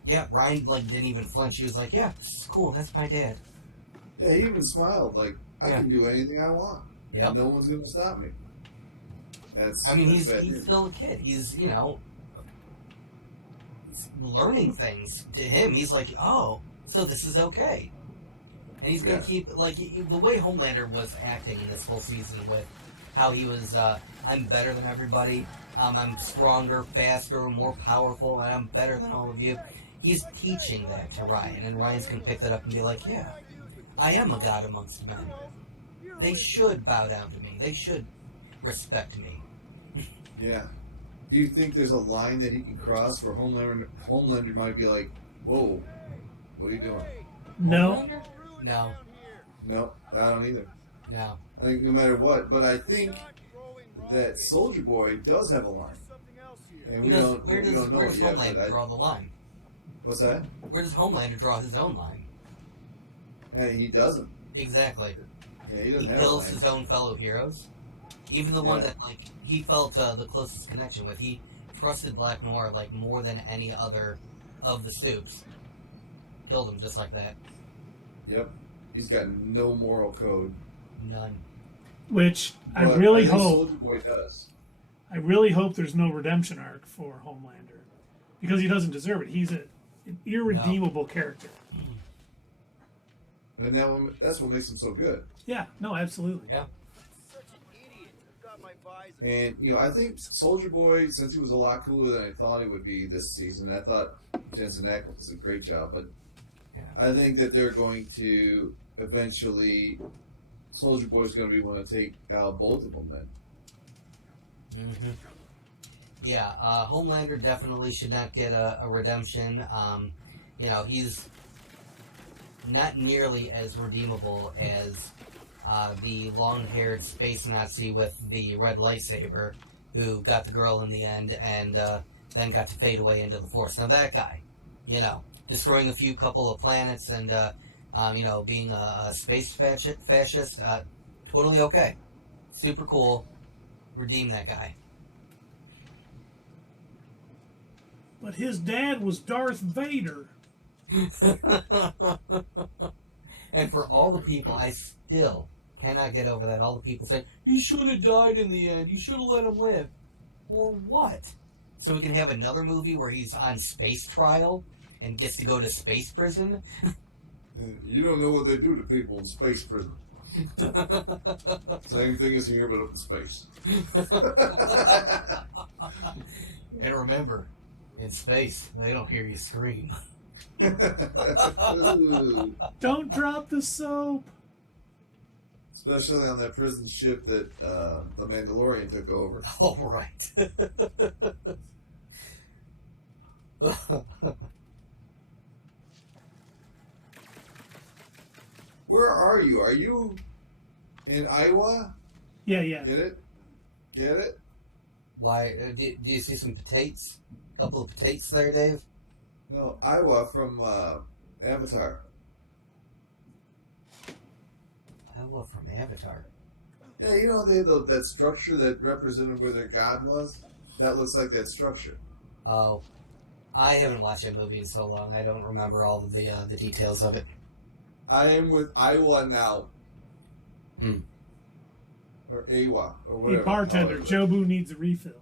Yeah, Ryan didn't even flinch. He was like, "Yeah, this is cool. That's my dad." Yeah, he even smiled like, "I can do anything I want. Yep. No one's gonna stop me." He's still a kid. He's learning things. To him, he's like, "Oh, so this is okay." And he's gonna keep the way Homelander was acting in this whole season with how he was. I'm better than everybody. I'm stronger, faster, more powerful, and I'm better than all of you. He's teaching that to Ryan, and Ryan's gonna pick that up and be like, "Yeah, I am a god amongst men. They should bow down to me. They should respect me." Yeah. Do you think there's a line that he can cross where Homelander might be like, "Whoa, what are you doing?" No. No. No, I don't either. No. I think no matter what, but I think that Soldier Boy does have a line, and we don't know it yet. Homelander But draw the line? What's that? Where does Homelander draw his own line? Hey, he doesn't. Exactly. Yeah, he doesn't He have kills a line. his own fellow heroes. Even the one that he felt the closest connection with. He trusted Black Noir more than any other of the Supes. Killed him just like that. Yep. He's got no moral code. None. Which I But really think hope. Soldier Boy does. I really hope there's no redemption arc for Homelander because he doesn't deserve it. He's an irredeemable character. And that's what makes him so good. Yeah. No. Absolutely. Yeah. And, I think Soldier Boy, since he was a lot cooler than I thought he would be this season, I thought Jensen Ackles did a great job, but I think that they're going to eventually, Soldier Boy's going to be one to take out both of them then. Mm-hmm. Yeah, Homelander definitely should not get a redemption. He's not nearly as redeemable as the long-haired space Nazi with the red lightsaber who got the girl in the end and then got to fade away into the Force. Now that guy, destroying a couple of planets and, being a space fascist, totally okay. Super cool. Redeem that guy. But his dad was Darth Vader. And for all the people, I still cannot get over that. All the people say, he should have died in the end. You should have let him live. Or what? So we can have another movie where he's on space trial and gets to go to space prison? You don't know what they do to people in space prison. Same thing as here, but up in space. And remember, in space, they don't hear you scream. Don't drop the soap. Especially on that prison ship that the Mandalorian took over. Oh, right. Where are you? Are you in Iowa? Yeah. Get it? Get it? Why? Do you see some potatoes? A couple of potatoes there, Dave? No, Iowa from Avatar. Iowa from Avatar. Yeah, they have that structure that represented where their god was. That looks like that structure. Oh, I haven't watched that movie in so long. I don't remember all of the details of it. I am with Iowa now. Or Awa, or Hey, whatever. bartender, Jobu needs a refill.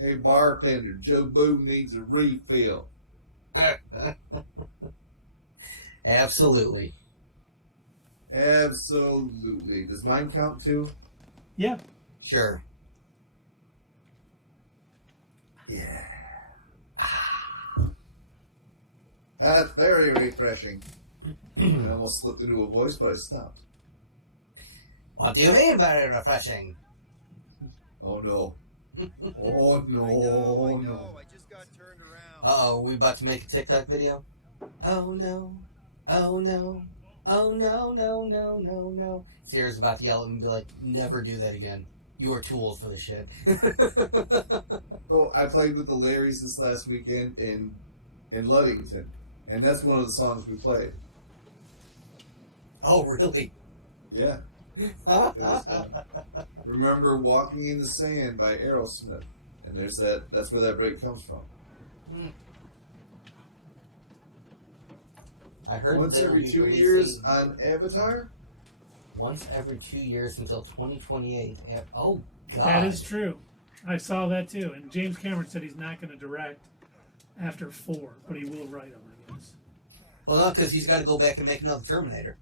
Hey, bartender, Joe Boo needs a refill. Absolutely. Absolutely. Does mine count too? Yeah. Sure. Yeah. That's very refreshing. I almost slipped into a voice, but I stopped. What do you mean very refreshing? Oh no. Oh no. I know. I just got turned around. Uh-oh, we about to make a TikTok video? Oh no. Oh no. Oh no, no, no, no, no. Sierra's about to yell at me and be like, never do that again. You are too old for this shit. Oh, I played with the Larrys this last weekend in Ludington, and that's one of the songs we played. Oh, really? Yeah. Remember Walking in the Sand by Aerosmith, and that's where that break comes from. I heard once they will every be 2 releasing- years on Avatar. Once every 2 years until 2028. Oh, God. That is true. I saw that too. And James Cameron said he's not going to direct after 4, but he will write them, I guess. Well, no, because he's got to go back and make another Terminator.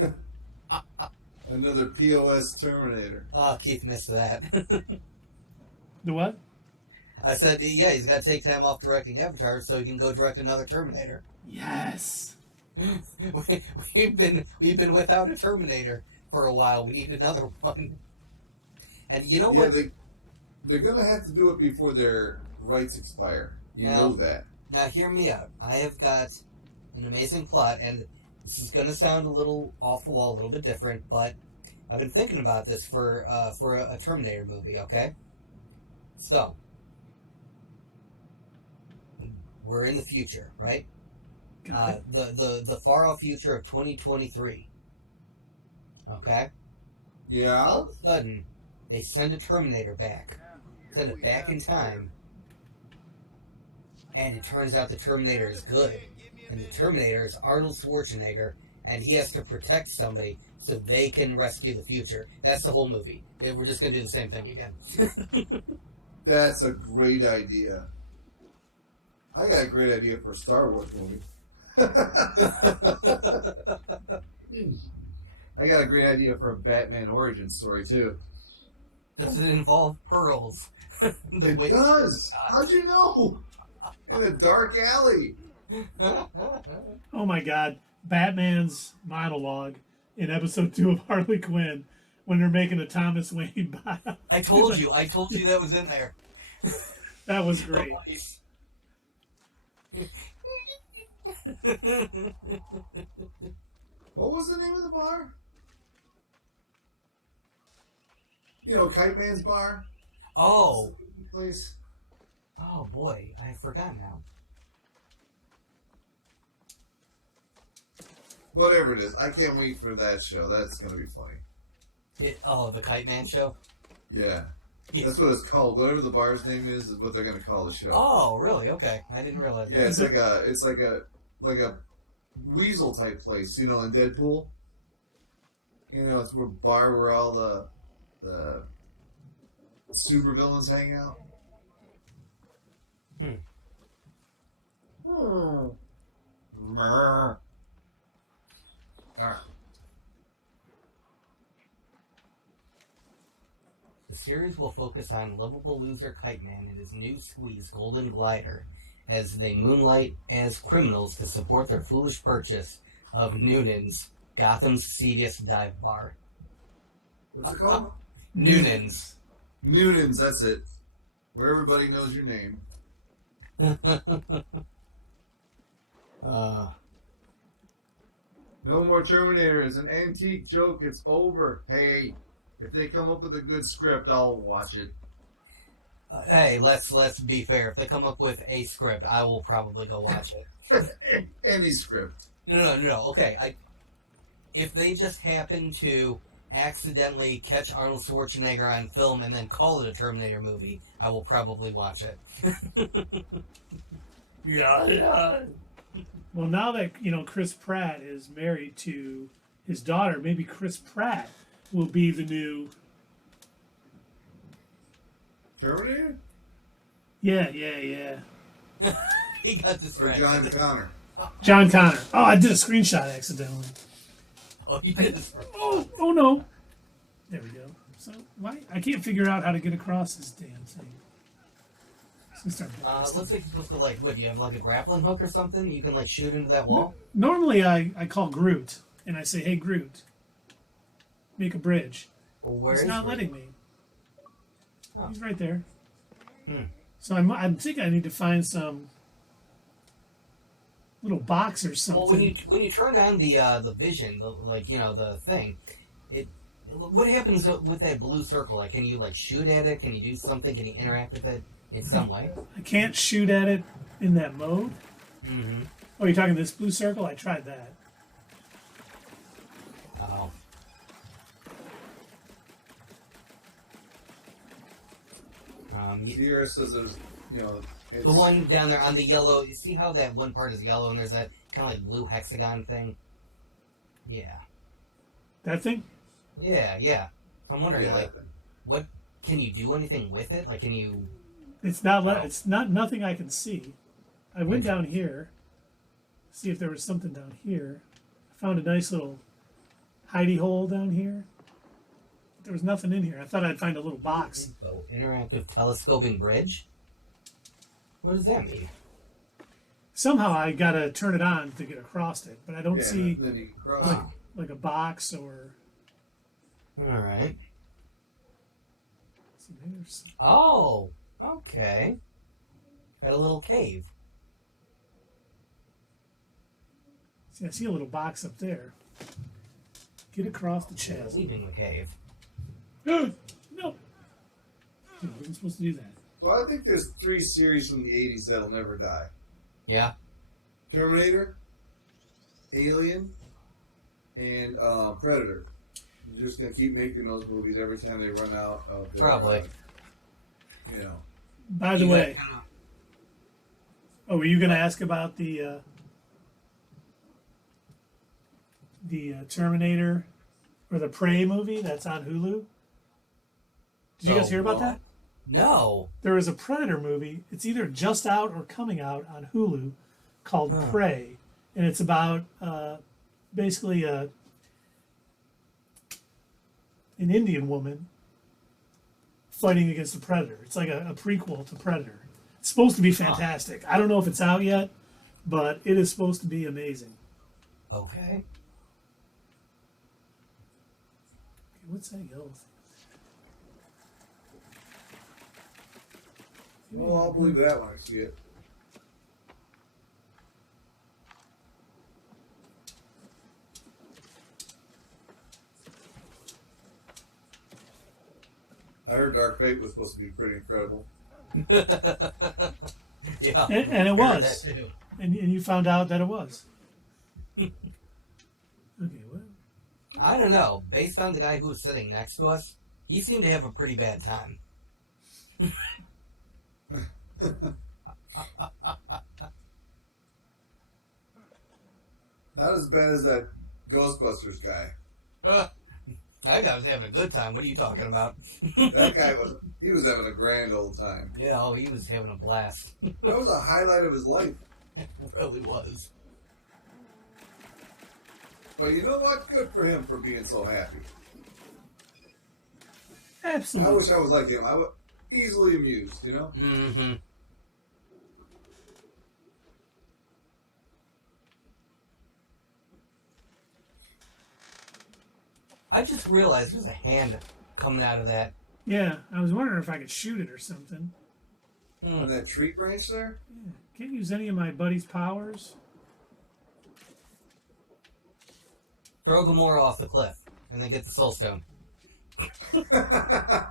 Oh, that would be awesome. Another POS Terminator. Oh, Keith missed that. The what? I said, yeah, he's got to take time off directing Avatar so he can go direct another Terminator. Yes. We've been without a Terminator for a while. We need another one. And you know what? They're gonna have to do it before their rights expire. You know that. Now hear me out. I have got An amazing plot, and this is going to sound a little off the wall, a little bit different, but I've been thinking about this for a Terminator movie, okay? So, we're in the future, right? The far-off future of 2023. Okay? Yeah. All of a sudden, they send a Terminator back. Send it back in time. And it turns out the Terminator is good. And the Terminator is Arnold Schwarzenegger, and he has to protect somebody so they can rescue the future. That's the whole movie. We're just going to do the same thing again. That's a great idea. I got a great idea for a Star Wars movie. I got a great idea for a Batman origin story, too. Does it involve pearls? It does! How'd you know? In a dark alley. Oh my God. Batman's monologue in episode 2 of Harley Quinn when they're making a Thomas Wayne bio. I told you that was in there. That was great. What was the name of the bar? You know, Kite Man's bar? Oh. Place. Oh boy, I forgot now. Whatever it is, I can't wait for that show. That's going to be funny. The Kite Man show? Yeah. That's what it's called. Whatever the bar's name is what they're going to call the show. Oh, really? Okay. I didn't realize that. Yeah, it's like a weasel type place, you know, in Deadpool. You know, it's a bar where all the supervillains hang out. The series will focus on lovable loser Kite Man and his new squeeze Golden Glider as they moonlight as criminals to support their foolish purchase of Noonan's, Gotham's seediest dive bar. What's it called? Noonan's. Noonan's, that's it. Where everybody knows your name. No more Terminator. It's an antique joke. It's over. Hey, if they come up with a good script, I'll watch it. Hey, let's be fair. If they come up with a script, I will probably go watch it. Any script. No. Okay, if they just happen to accidentally catch Arnold Schwarzenegger on film and then call it a Terminator movie, I will probably watch it. Yeah. Well, now that, Chris Pratt is married to his daughter, maybe Chris Pratt will be the new... Terminator? Yeah. He got distracted. John Connor. John Connor. Oh, I did a screenshot accidentally. Oh, you did. Oh no. There we go. So why I can't figure out how to get across this damn thing. Looks like you're supposed to what? Do you have a grappling hook or something? You can shoot into that wall. Normally, I call Groot and I say, "Hey Groot, make a bridge." Well, where it's is not Groot? letting me. Oh. He's right there. So I think I need to find some little box or something. Well, when you turn on the vision, the thing, what happens with that blue circle? Can you shoot at it? Can you do something? Can you interact with it in some way? I can't shoot at it in that mode. Mm-hmm. Oh, you're talking this blue circle? I tried that. Oh. Here says there's, it's... The one down there on the yellow, you see how that one part is yellow and there's that kind of blue hexagon thing? Yeah. That thing? Yeah. I'm wondering, what, can you do anything with it? Can you... It's not nothing I can see. I went down here, see if there was something down here. I found a nice little hidey hole down here. There was nothing in here. I thought I'd find a little box. Interactive telescoping bridge? What does that mean? Somehow I gotta turn it on to get across it, but I don't see then you can cross like a box or... Alright. So there's... Oh, okay. Got a little cave. See, I see a little box up there. Get across the chasm. Leaving the cave. No. I wasn't supposed to do that. So I think there's 3 series from the 80s that'll never die. Yeah. Terminator, Alien, and Predator. They're just going to keep making those movies every time they run out of their... Probably. You know. By the way... Oh, were you going to ask about the Terminator or the Prey movie that's on Hulu? Did you guys hear about that? No. There is a Predator movie. It's either just out or coming out on Hulu called Prey. And it's about basically an Indian woman fighting against a predator. It's like a prequel to Predator. It's supposed to be fantastic. I don't know if it's out yet, but it is supposed to be amazing. Okay. What's that yellow thing? Well, I'll believe that when I see it. I heard Dark Fate was supposed to be pretty incredible. Yeah. And it was. And you found out that it was. Okay, what? I don't know. Based on the guy who was sitting next to us, he seemed to have a pretty bad time. Not as bad as that Ghostbusters guy. That guy was having a good time. What are you talking about? That guy he was having a grand old time. Yeah, oh, he was having a blast. That was a highlight of his life. It really was. But you know what? Good for him for being so happy. Absolutely. I wish I was like him. I was easily amused, you know? Mm-hmm. I just realized there's a hand coming out of that. Yeah, I was wondering if I could shoot it or something. On that tree branch there? Yeah. Can't use any of my buddy's powers. Throw Gamora off the cliff, and then get the Soul Stone. I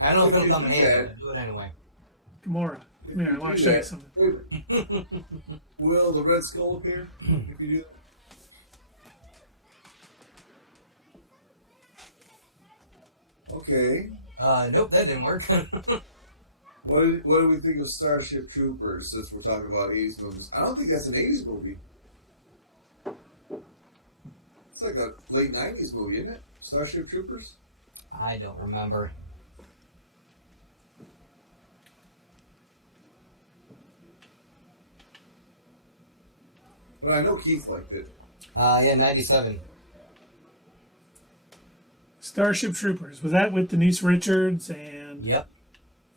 don't know if it'll come in handy, but do it anyway. Gamora, come here, I want to show you something. Will the Red Skull appear if you do that? Okay. Nope, that didn't work. What do we think of Starship Troopers, since we're talking about 80s movies? I don't think that's an 80s movie. It's like a late 90s movie, isn't it? Starship Troopers? I don't remember. But I know Keith liked it. Yeah, 97. Starship Troopers. Was that with Denise Richards and... Yep.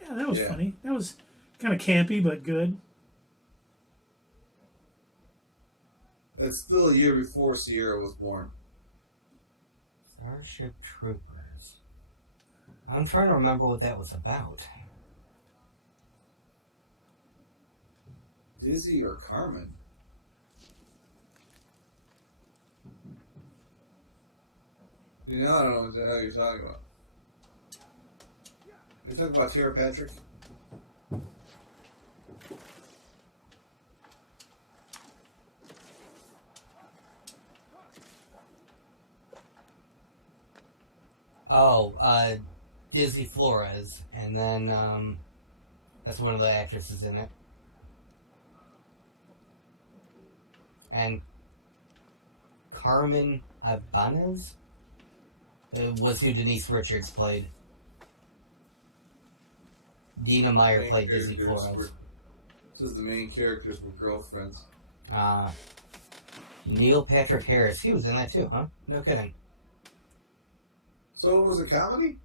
Yeah, that was funny. That was kind of campy, but good. That's still a year before Sierra was born. Starship Troopers. I'm trying to remember what that was about. Dizzy or Carmen? You know, I don't know what the hell you're talking about. Are you talking about Tara Patrick? Oh, Dizzy Flores, and then that's one of the actresses in it. And Carmen Ibanez was who Denise Richards played. Dina Meyer played Dizzy Flores. Says the main characters were girlfriends. Neil Patrick Harris, he was in that too, huh? No kidding. So it was a comedy?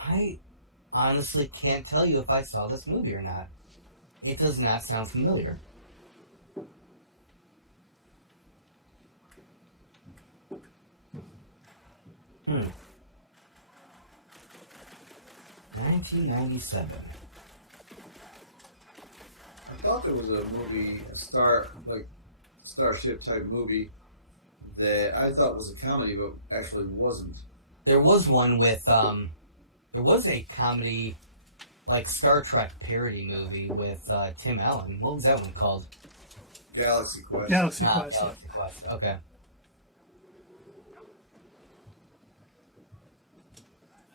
I honestly can't tell you if I saw this movie or not. It does not sound familiar. Hmm. 1997. I thought there was a movie, Starship type movie that I thought was a comedy, but actually wasn't. There was one with there was a comedy like Star Trek parody movie with Tim Allen. What was that one called? Galaxy Quest. Galaxy Quest. Galaxy Quest. Okay.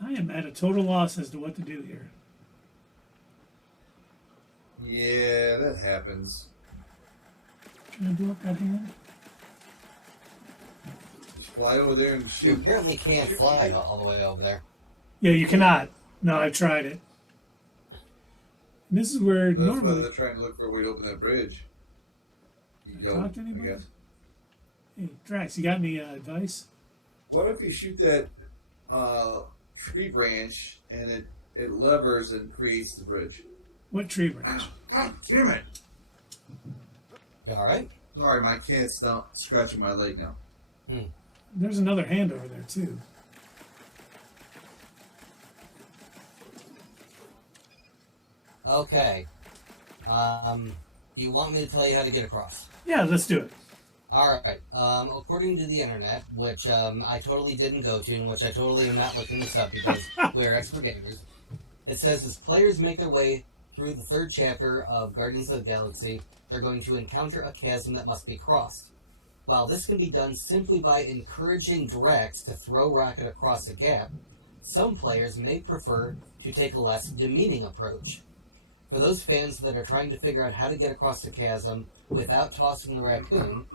I am at a total loss as to what to do here. Yeah, that happens. Trying to blow up that hand. Just fly over there and You shoot. apparently can't fly all the way over there. Yeah, you cannot. No, I've tried it. And this is where That's why normally. they're trying to look for a way to open that bridge. Talk to anybody? I guess. Hey, Drax, you got any advice? What if you shoot that tree branch and it levers and creates the bridge? What tree branch? God damn it! You all right? Sorry, my cat's scratching my leg now. There's another hand over there too. Okay. You want me to tell you how to get across? Yeah, let's do it. Alright. According to the internet, which I totally didn't go to, and which I totally am not looking this up because we're expert gamers, it says as players make their way through the third chapter of Guardians of the Galaxy, they're going to encounter a chasm that must be crossed. While this can be done simply by encouraging Drax to throw Rocket across the gap, some players may prefer to take a less demeaning approach. For those fans that are trying to figure out how to get across the chasm without tossing the raccoon,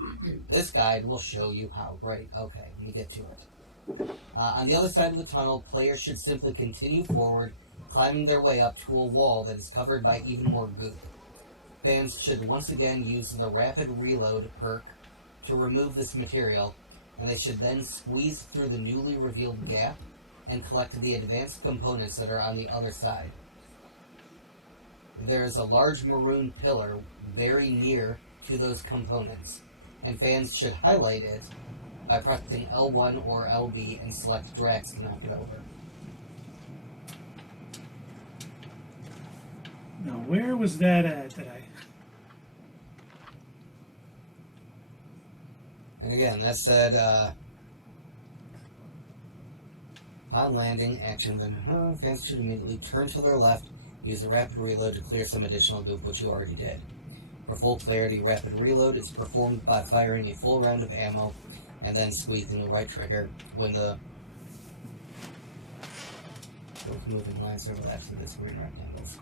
this guide will show you how. Great. Okay, let me get to it. On the other side of the tunnel, players should simply continue forward, climbing their way up to a wall that is covered by even more goop. Fans should once again use the rapid reload perk to remove this material, and they should then squeeze through the newly revealed gap and collect the advanced components that are on the other side. There is a large maroon pillar very near to those components, and fans should highlight it by pressing L1 or LB and select Drax to knock it over. Now, where was that at that I... And again, that said, upon landing, action then fans should immediately turn to their left, use the rapid reload to clear some additional goop, which you already did. For full clarity, rapid reload is performed by firing a full round of ammo and then squeezing the right trigger when the moving lines overlap to the green rectangles.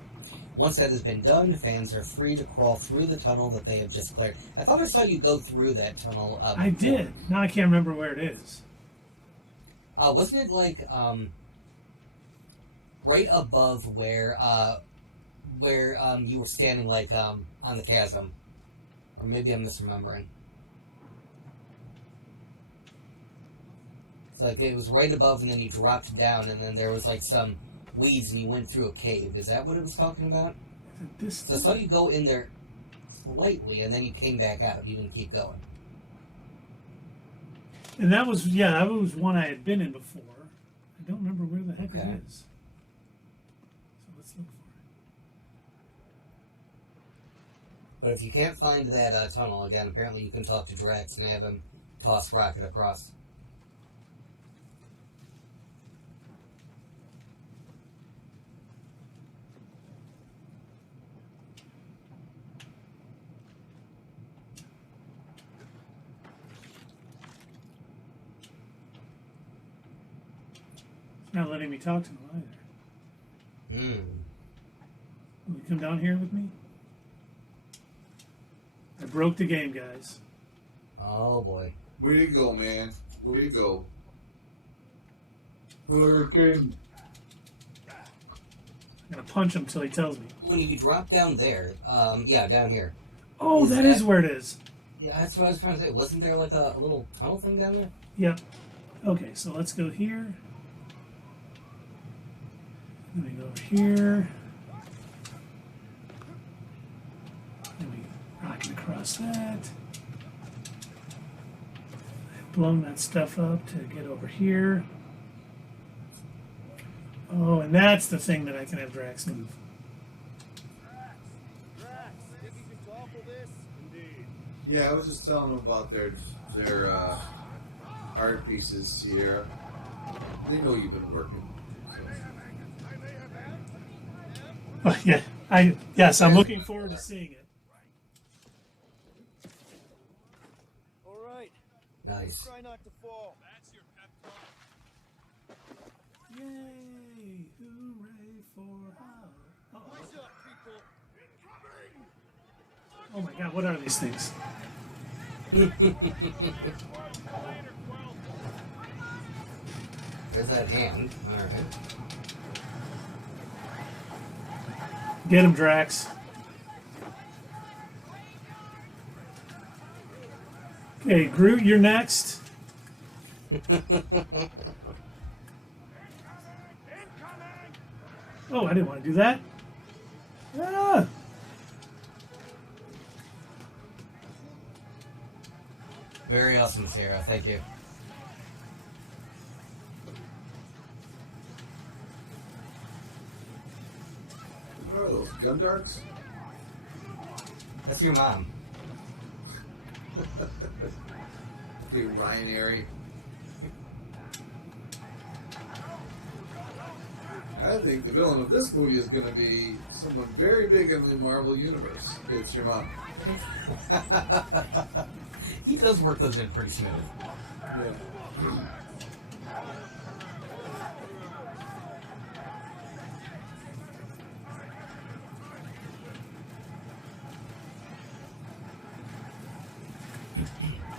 Once that has been done, fans are free to crawl through the tunnel that they have just cleared. I thought I saw you go through that tunnel. I did. Now I can't remember where it is. Wasn't it like right above where you were standing, like on the chasm, or maybe I'm misremembering. It's like it was right above, and then you dropped down, and then there was like some weeds, and you went through a cave. Is that what it was talking about? So I saw you go in there slightly, and then you came back out. You didn't keep going. And that was, yeah, that was one I had been in before. I don't remember where the heck it is. So let's look for it. But if you can't find that tunnel, again, apparently you can talk to Drax and have him toss Rocket across. It's not letting me talk to him either. Will you come down here with me? I broke the game, guys. Oh boy. Way to go, man. Way to go. Hurricane. I'm gonna punch him till he tells me. When you drop down there, yeah, down here. Oh, that is where it is. Yeah, that's what I was trying to say. Wasn't there like a little tunnel thing down there? Yep. Okay, so let's go here. Let me go over here. Let me rocket across that. I've blown that stuff up to get over here. Oh, and that's the thing that I can have Drax move. Drax, it's Yeah, I was just telling them about their art pieces, Sierra. They know you've been working. So. Yeah, yes, I'm looking forward to seeing it. All right. Nice. Try not to fall. That's your pep talk. Yay! Hooray for Howard! What's up, people? Oh my God, what are these things? There's that hand. All right. Get him, Drax. Okay, Groot, you're next. Oh, I didn't want to do that. Ah! Very awesome, Sarah. Thank you. What are those, gun darts? That's your mom. Okay, Ryan Airy. I think the villain of this movie is going to be someone very big in the Marvel Universe. It's your mom. He does work those in pretty smooth. Yeah.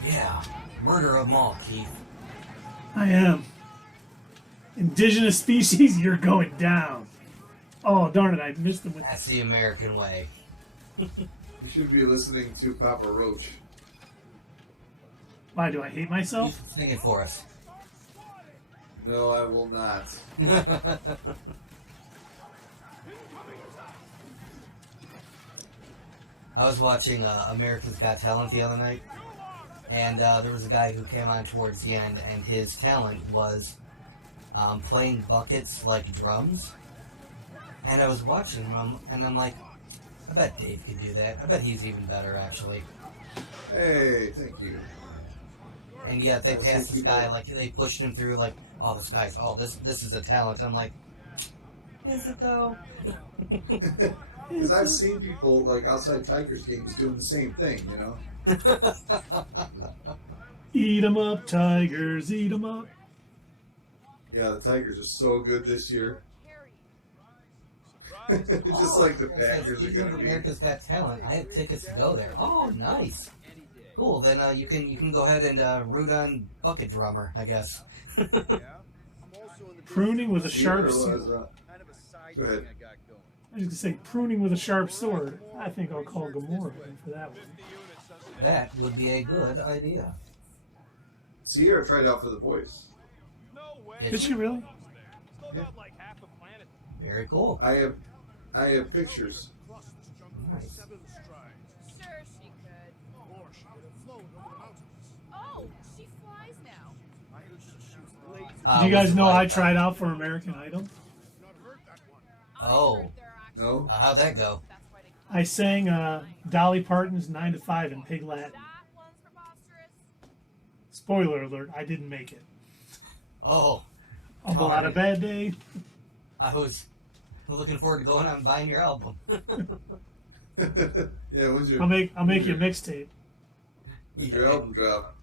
Yeah. Murder of them all, Keith. I am. Indigenous species, you're going down. Oh, darn it, I missed them with That's the American way. You should be listening to Papa Roach. Why do I hate myself? Sing it for us. No, I will not. I was watching America's Got Talent the other night, and there was a guy who came on towards the end, and his talent was playing buckets like drums. And I was watching him, and I'm like, I bet Dave could do that. I bet he's even better, actually. Hey, thank you. And yet they passed this guy, like, they pushed him through, like, oh, this guy's, oh, this is a talent. I'm like, is it though? Because I've seen people, like, outside Tigers games doing the same thing, you know? Eat 'em up, Tigers, eat 'em up. Yeah, the Tigers are so good this year. Just like the Packers are Speaking going of to be. America's Got Talent, I have tickets to go there. Oh, nice. Cool. Then you can go ahead and root on Bucket Drummer, I guess. Yeah. I'm also in the Pruning with a sharp Sierra sword. was, kind of a side Go ahead. thing I got going. I was going to say pruning with a sharp sword. I think I'll call Gamora for that one. That would be a good idea. Sierra tried out for the voice. No way. Did she really? Still got like half a planet. Very cool. I have pictures. Nice. Sure, she could. Oh, she flies now. Do you guys was know it I like, tried out for American Idol? Oh, No? how'd that go? I sang Dolly Parton's 9 to 5 in Pig Latin. That one's preposterous. Spoiler alert, I didn't make it. Oh, A lot of bad day. I was looking forward to going out and buying your album. Yeah, when's your, I'll make you a mixtape. when's your album drop?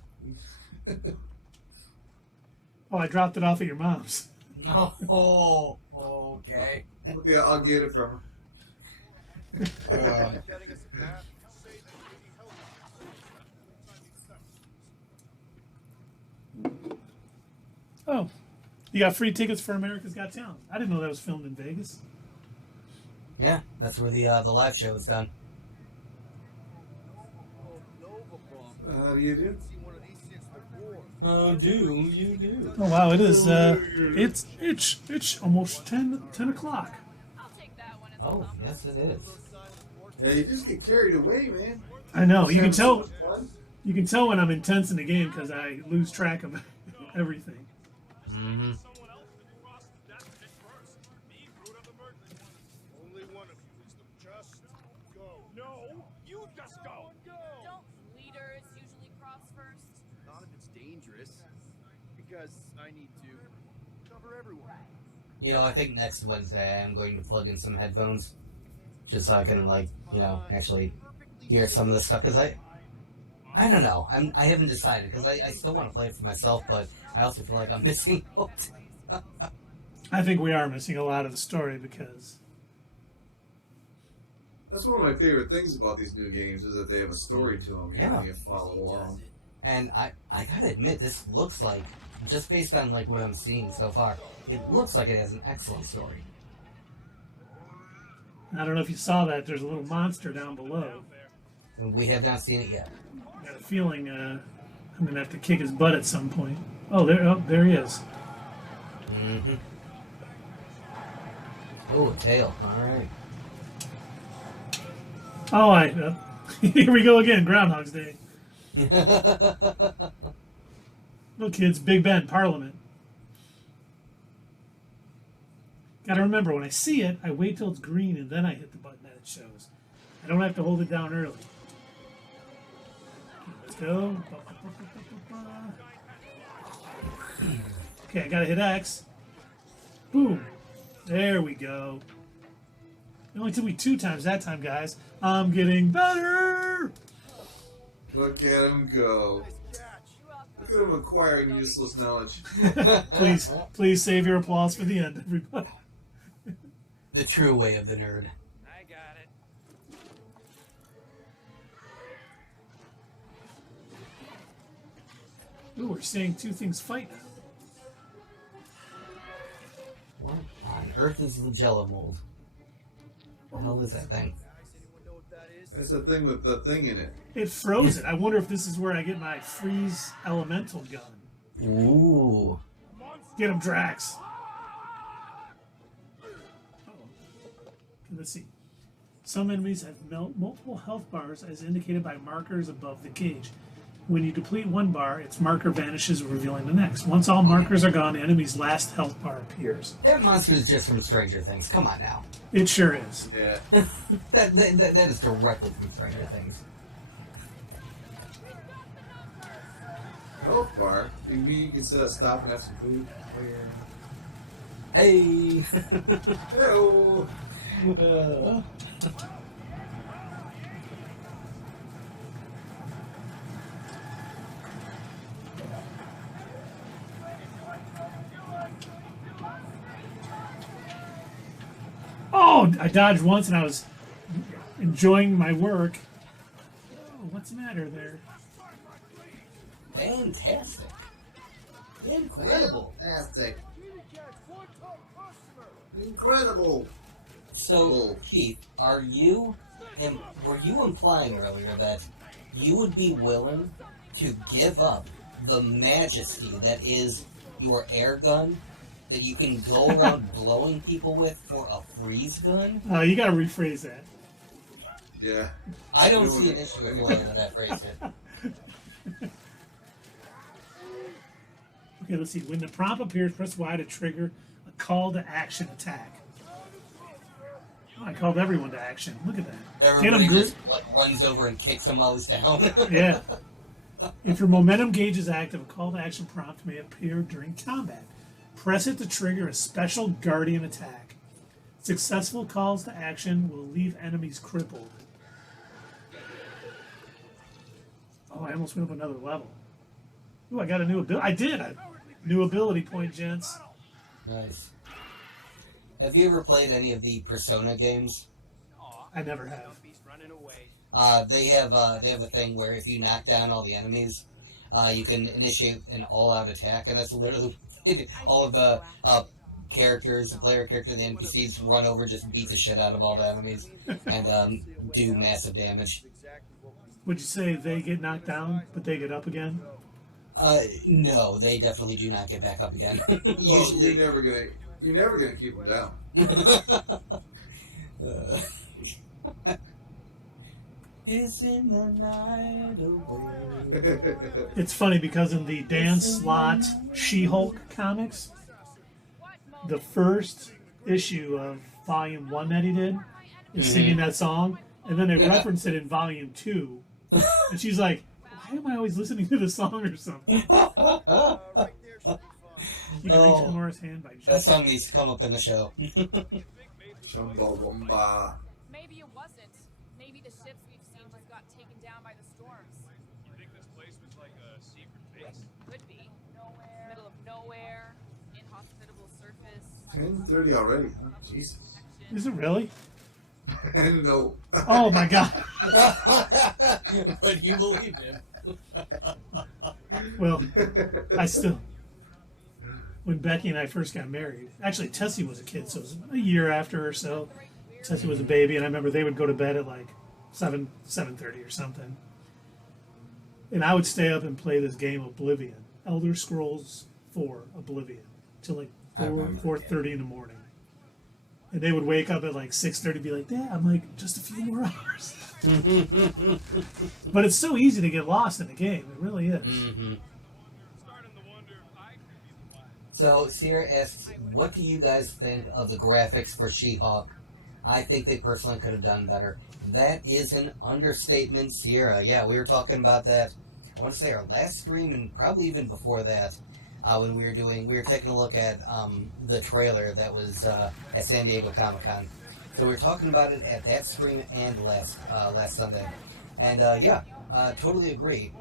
Oh, I dropped it off at your mom's. No. Oh, okay. Okay, I'll get it from her. Getting us a map. Oh, you got free tickets for America's Got Talent. I didn't know that was filmed in Vegas. Yeah, that's where the live show was done. How do you do? Oh, do you do? Oh wow, it is. It's almost 10 o'clock. I'll take that one as Oh, yes, it is. Yeah, you just get carried away, man. I know. You can Just having tell. so much fun. You can tell when I'm intense in the game because I lose track of everything. Mm-hmm. Someone else to cross that bit first. Me, root of the merchant. Only one of you is the just go. No, you just go. Don't, leader. dangerous. Because I need to cover everyone. You know, I think next Wednesday I am going to plug in some headphones, just so I can, like, you know, actually hear some of the stuff. Because I don't know. I haven't decided, because I still want to play it for myself, but I also feel like I'm missing out. I think we are missing a lot of the story because That's one of my favorite things about these new games is that they have a story to them. Yeah. You follow along. And I gotta admit, this looks like, just based on like what I'm seeing so far, it looks like it has an excellent story. I don't know if you saw that. There's a little monster down below. We have not seen it yet. I got a feeling I'm gonna have to kick his butt at some point. Oh, there he is. Mm-hmm. Oh, a tail. All right. Oh, here we go again. Groundhog's Day. Look, kids, Big Ben, Parliament. Gotta remember, when I see it, I wait till it's green and then I hit the button that it shows. I don't have to hold it down early. Okay, let's go. Okay, I gotta hit X. Boom. There we go. It only took me 2 times that time, guys. I'm getting better! Look at him go. Look at him acquiring useless knowledge. Please save your applause for the end, everybody. The true way of the nerd. I got it. Ooh, we're seeing 2 things fight now. What on earth is the Jello mold? What the hell is that thing? That's the thing with the thing in it. It froze it. I wonder if this is where I get my freeze elemental gun. Ooh. Get him, Drax. Let's see. Some enemies have multiple health bars as indicated by markers above the cage. When you deplete one bar, its marker vanishes, revealing the next. Once all markers are gone, the enemy's last health bar appears. That monster is just from Stranger Things. Come on now. It sure is. Yeah. that is directly from Stranger Things. Health bar? You mean you can stop and have some food? Hey! Hello! Oh, I dodged once and I was enjoying my work. Oh, what's the matter there? Fantastic. Incredible. Fantastic. Incredible. So, Keith, were you implying earlier that you would be willing to give up the majesty that is your air gun that you can go around blowing people with for a freeze gun? You gotta rephrase that. Yeah. I don't see an issue with the way that phrase it. Okay, let's see. When the prompt appears, press Y to trigger a call to action attack. Oh, I called everyone to action. Look at that. Everybody just runs over and kicks him while he's down. Yeah. If your momentum gauge is active, a call to action prompt may appear during combat. Press it to trigger a special guardian attack. Successful calls to action will leave enemies crippled. Oh, I almost went up another level. Ooh, I got a new ability. I did. New ability point, gents. Nice. Have you ever played any of the Persona games? I never have. They have a thing where if you knock down all the enemies, you can initiate an all-out attack, and that's literally all of the characters, the player character, the NPCs run over, just beat the shit out of all the enemies, and do massive damage. Would you say they get knocked down, but they get up again? No, they definitely do not get back up again. Well, you're never gonna keep them down. It's in the night away. It's funny because in the Dan Slott She-Hulk comics, the first issue of Volume 1 that he did is singing that song, and then they reference it in Volume 2, and she's like, why am I always listening to the song or something? Right there should be fine. You can reach Gamora's hand by That jumping. song needs to come up in the show. Chumbawamba. Maybe it wasn't. Maybe the ships we've seen just got taken down by the storms. You think this place was like a secret base? Could be. Nowhere. Middle of nowhere. Inhospitable surface. 10:30 already, huh? Jesus. Is it really? No. Oh my god. But you believe him. Well, I still. When Becky and I first got married, actually Tessie was a kid, so it was a year after or so. Tessie was a baby, and I remember they would go to bed at like 7:30 or something. And I would stay up and play this game Oblivion, Elder Scrolls 4 Oblivion, till like 4:30 in the morning. And they would wake up at like 6:30 and be like, Dad, I'm like, just a few more hours. But it's so easy to get lost in the game. It really is. Mm-hmm. Starting to wonder if I could be the one. So, Sierra asks, what do you guys think of the graphics for She-Hulk? I think they personally could have done better. That is an understatement, Sierra. Yeah, we were talking about that, I want to say our last stream, and probably even before that, when we were taking a look at the trailer that was at San Diego Comic-Con. So we were talking about it at that stream and last Sunday. And totally agree.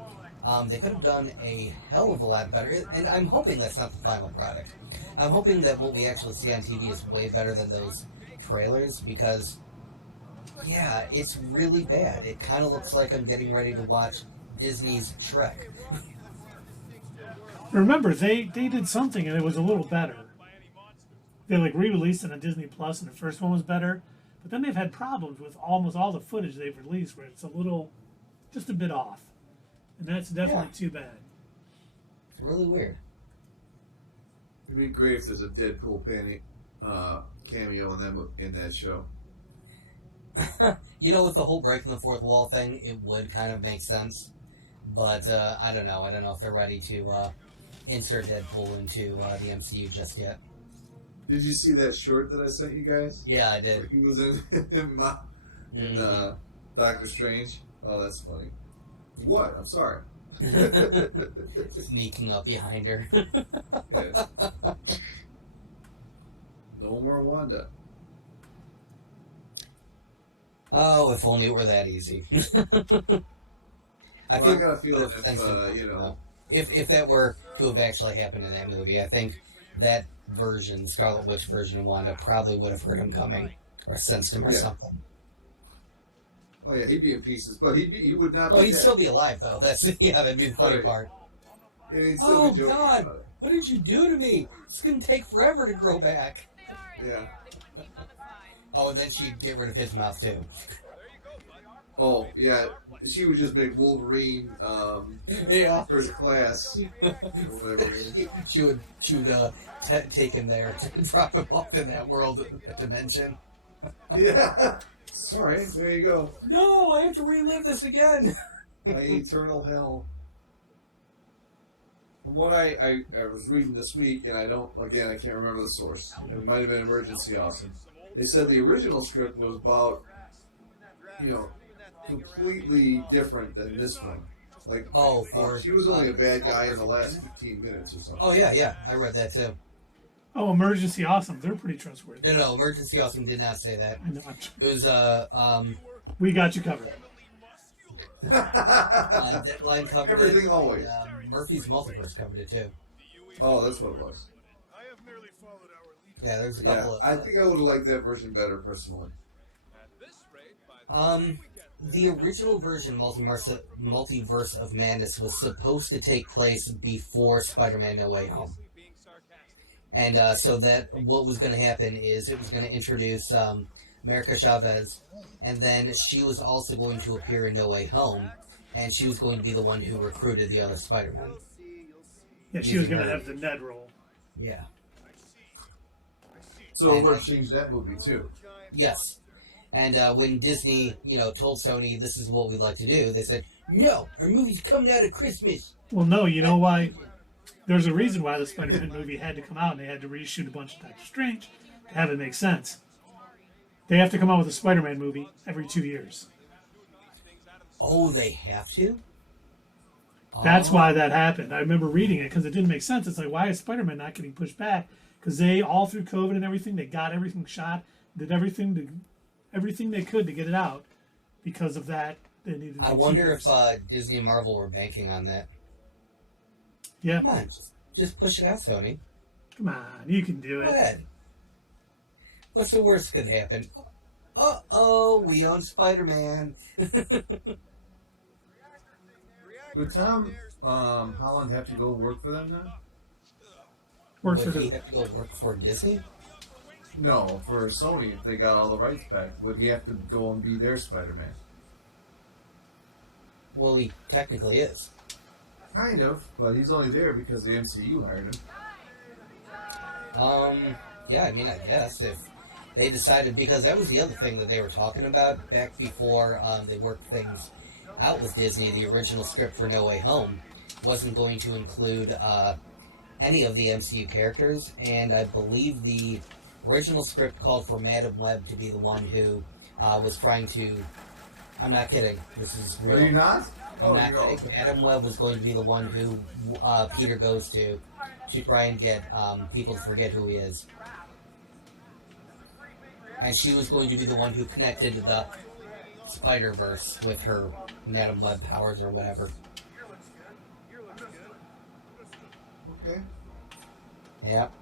They could have done a hell of a lot better, and I'm hoping that's not the final product. I'm hoping that what we actually see on TV is way better than those trailers, because, yeah, it's really bad. It kind of looks like I'm getting ready to watch Disney's Shrek. Remember, they did something and it was a little better. They like re-released it on Disney Plus, and the first one was better. But then they've had problems with almost all the footage they've released where it's just a bit off. And that's definitely too bad. It's really weird. It'd be great if there's a Deadpool cameo in that show. You know, with the whole breaking the fourth wall thing, it would kind of make sense. But I don't know. I don't know if they're ready to insert Deadpool into the MCU just yet. Did you see that short that I sent you guys? Yeah, I did. Where he was in Doctor Strange. Oh, that's funny. What? I'm sorry. Sneaking up behind her. Yes. No more Wanda. Oh, if only it were that easy. I got a feeling if that were to have actually happened in that movie, I think that version, Scarlet Witch version of Wanda, probably would have heard him coming or sensed him or something. Oh yeah, he'd be in pieces, but he would not. Oh, he'd still be alive though. That'd be the funny part. And he'd still be joking God! about it. What did you do to me? It's gonna take forever to grow back. Yeah. Oh, and then she'd get rid of his mouth too. Oh yeah, she would just make Wolverine first class. Or whatever. She would take him there to drop him off in that world, that dimension. Yeah. Sorry, there you go. No, I have to relive this again. My eternal hell. From what I was reading this week, and I can't remember the source. It might have been Emergency Awesome. They said the original script was about, completely different than this one. Like, she was only a bad guy in the last 15 minutes or something. Oh yeah, I read that too. Oh, Emergency Awesome. They're pretty trustworthy. No, Emergency Awesome did not say that. I know. It was, We got you covered. Deadline covered Everything it. always. Murphy's Multiverse covered it too. Oh, that's what it was. Yeah, there's a couple of... I think I would have liked that version better, personally. The original version, Multiverse of Madness, was supposed to take place before Spider-Man No Way Home. And so that what was going to happen is it was going to introduce America Chavez, and then she was also going to appear in No Way Home, and she was going to be the one who recruited the other Spider-Man. Yeah, she was going to have the Ned role. Yeah. So it would have changed that movie, too. Yes. And when Disney, told Sony this is what we'd like to do, they said, no, our movie's coming out at Christmas. Well, no, you know why? There's a reason why the Spider-Man movie had to come out, and they had to reshoot a bunch of Doctor Strange to have it make sense. They have to come out with a Spider-Man movie every 2 years. Oh, they have to? That's why that happened. I remember reading it because it didn't make sense. It's like, why is Spider-Man not getting pushed back? Because they, all through COVID and everything, they got everything shot, did everything they could to get it out. Because of that, they needed. I wonder if Disney and Marvel were banking on that. Yeah. Come on, just push it out, Sony. Come on, you can do it. Go ahead. What's the worst that could happen? Uh-oh, we own Spider-Man. Would Tom Holland have to go work for them now? Would he have to go work for Disney? No, for Sony, if they got all the rights back. Would he have to go and be their Spider-Man? Well, he technically is. Kind of, but he's only there because the MCU hired him. Yeah, I mean, I guess if they decided, because that was the other thing that they were talking about back before they worked things out with Disney. The original script for No Way Home wasn't going to include any of the MCU characters, and I believe the original script called for Madam Web to be the one who was trying to... I'm not kidding. This is real. Are you not? I'm not kidding. Madam Web was going to be the one who Peter goes to try and get people to forget who he is. And she was going to be the one who connected the Spider-Verse with her Madam Web powers or whatever. Okay. Yep.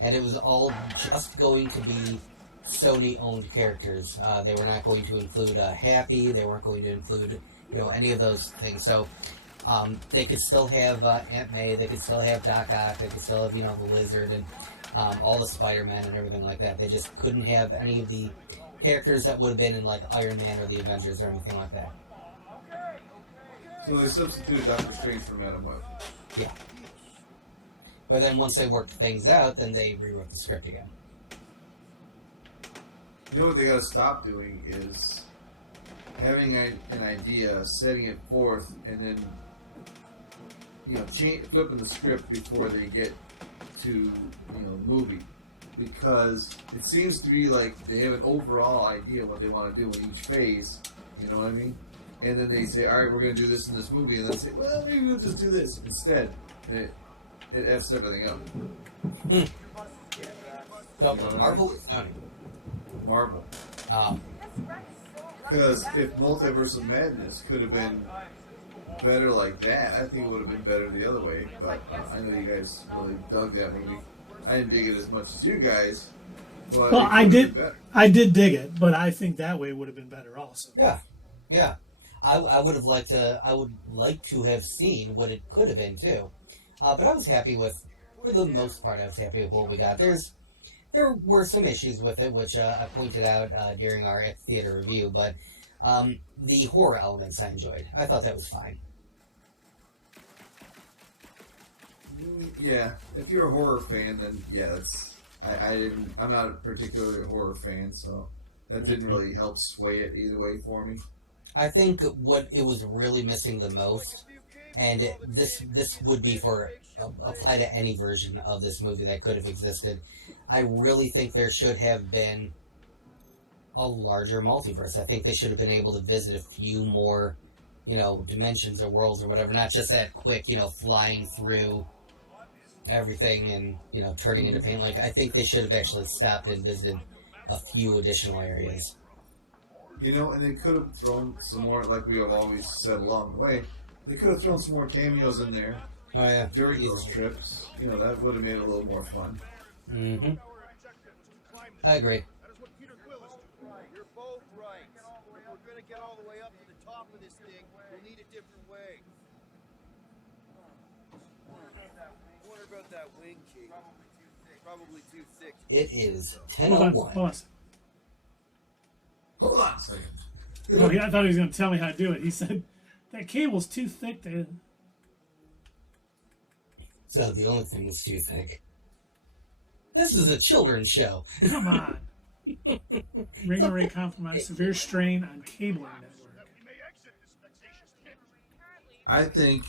And it was all just going to be Sony-owned characters. They were not going to include Happy. They weren't going to include, any of those things. So they could still have Aunt May. They could still have Doc Ock. They could still have, the Lizard and all the Spider-Man and everything like that. They just couldn't have any of the characters that would have been in, like, Iron Man or the Avengers or anything like that. So they substituted Doctor Strange for Madam Web. Yeah. But then once they worked things out, then they rewrote the script again. You know what they got to stop doing is having an idea, setting it forth, and then flipping the script before they get to the movie, because it seems to be like they have an overall idea what they want to do in each phase. You know what I mean? And then they say, "All right, we're going to do this in this movie," and then say, "Well, maybe we'll just do this instead." And it F's everything up. So Marvel is Sony. Marvel. Because if Multiverse of Madness could have been better like that, I think it would have been better the other way. But I know you guys really dug that movie. I didn't dig it as much as you guys. But well, I did dig it, but I think that way would have been better also. Yeah. I would like to have seen what it could have been too. But I was happy with, for the most part, I was happy with what we got. There were some issues with it, which I pointed out during our theater review, but the horror elements I enjoyed. I thought that was fine. Yeah, if you're a horror fan, then yeah, I'm not a particularly a horror fan, so that didn't really help sway it either way for me. I think what it was really missing the most, and this would be apply to any version of this movie that could have existed. I really think there should have been a larger multiverse. I think they should have been able to visit a few more, dimensions or worlds or whatever, not just that quick, flying through everything and, turning into paint. Like, I think they should have actually stopped and visited a few additional areas. And they could have thrown some more, like we have always said along the way, they could have thrown some more cameos in there. Oh, yeah. During those trips. That would have made it a little more fun. Mm-hmm. I agree. You're both right. If we're going to get all the way up to the top of this thing, we'll need a different way. I wonder about that wing, Chief. Probably too thick. It is 10:01. Hold on a second. Oh, yeah, I thought he was going to tell me how to do it. He said, that cable's too thick to... So the only thing that's too thick. This is a children's show. Come on. Ring array compromise, severe strain on cabling network. I think,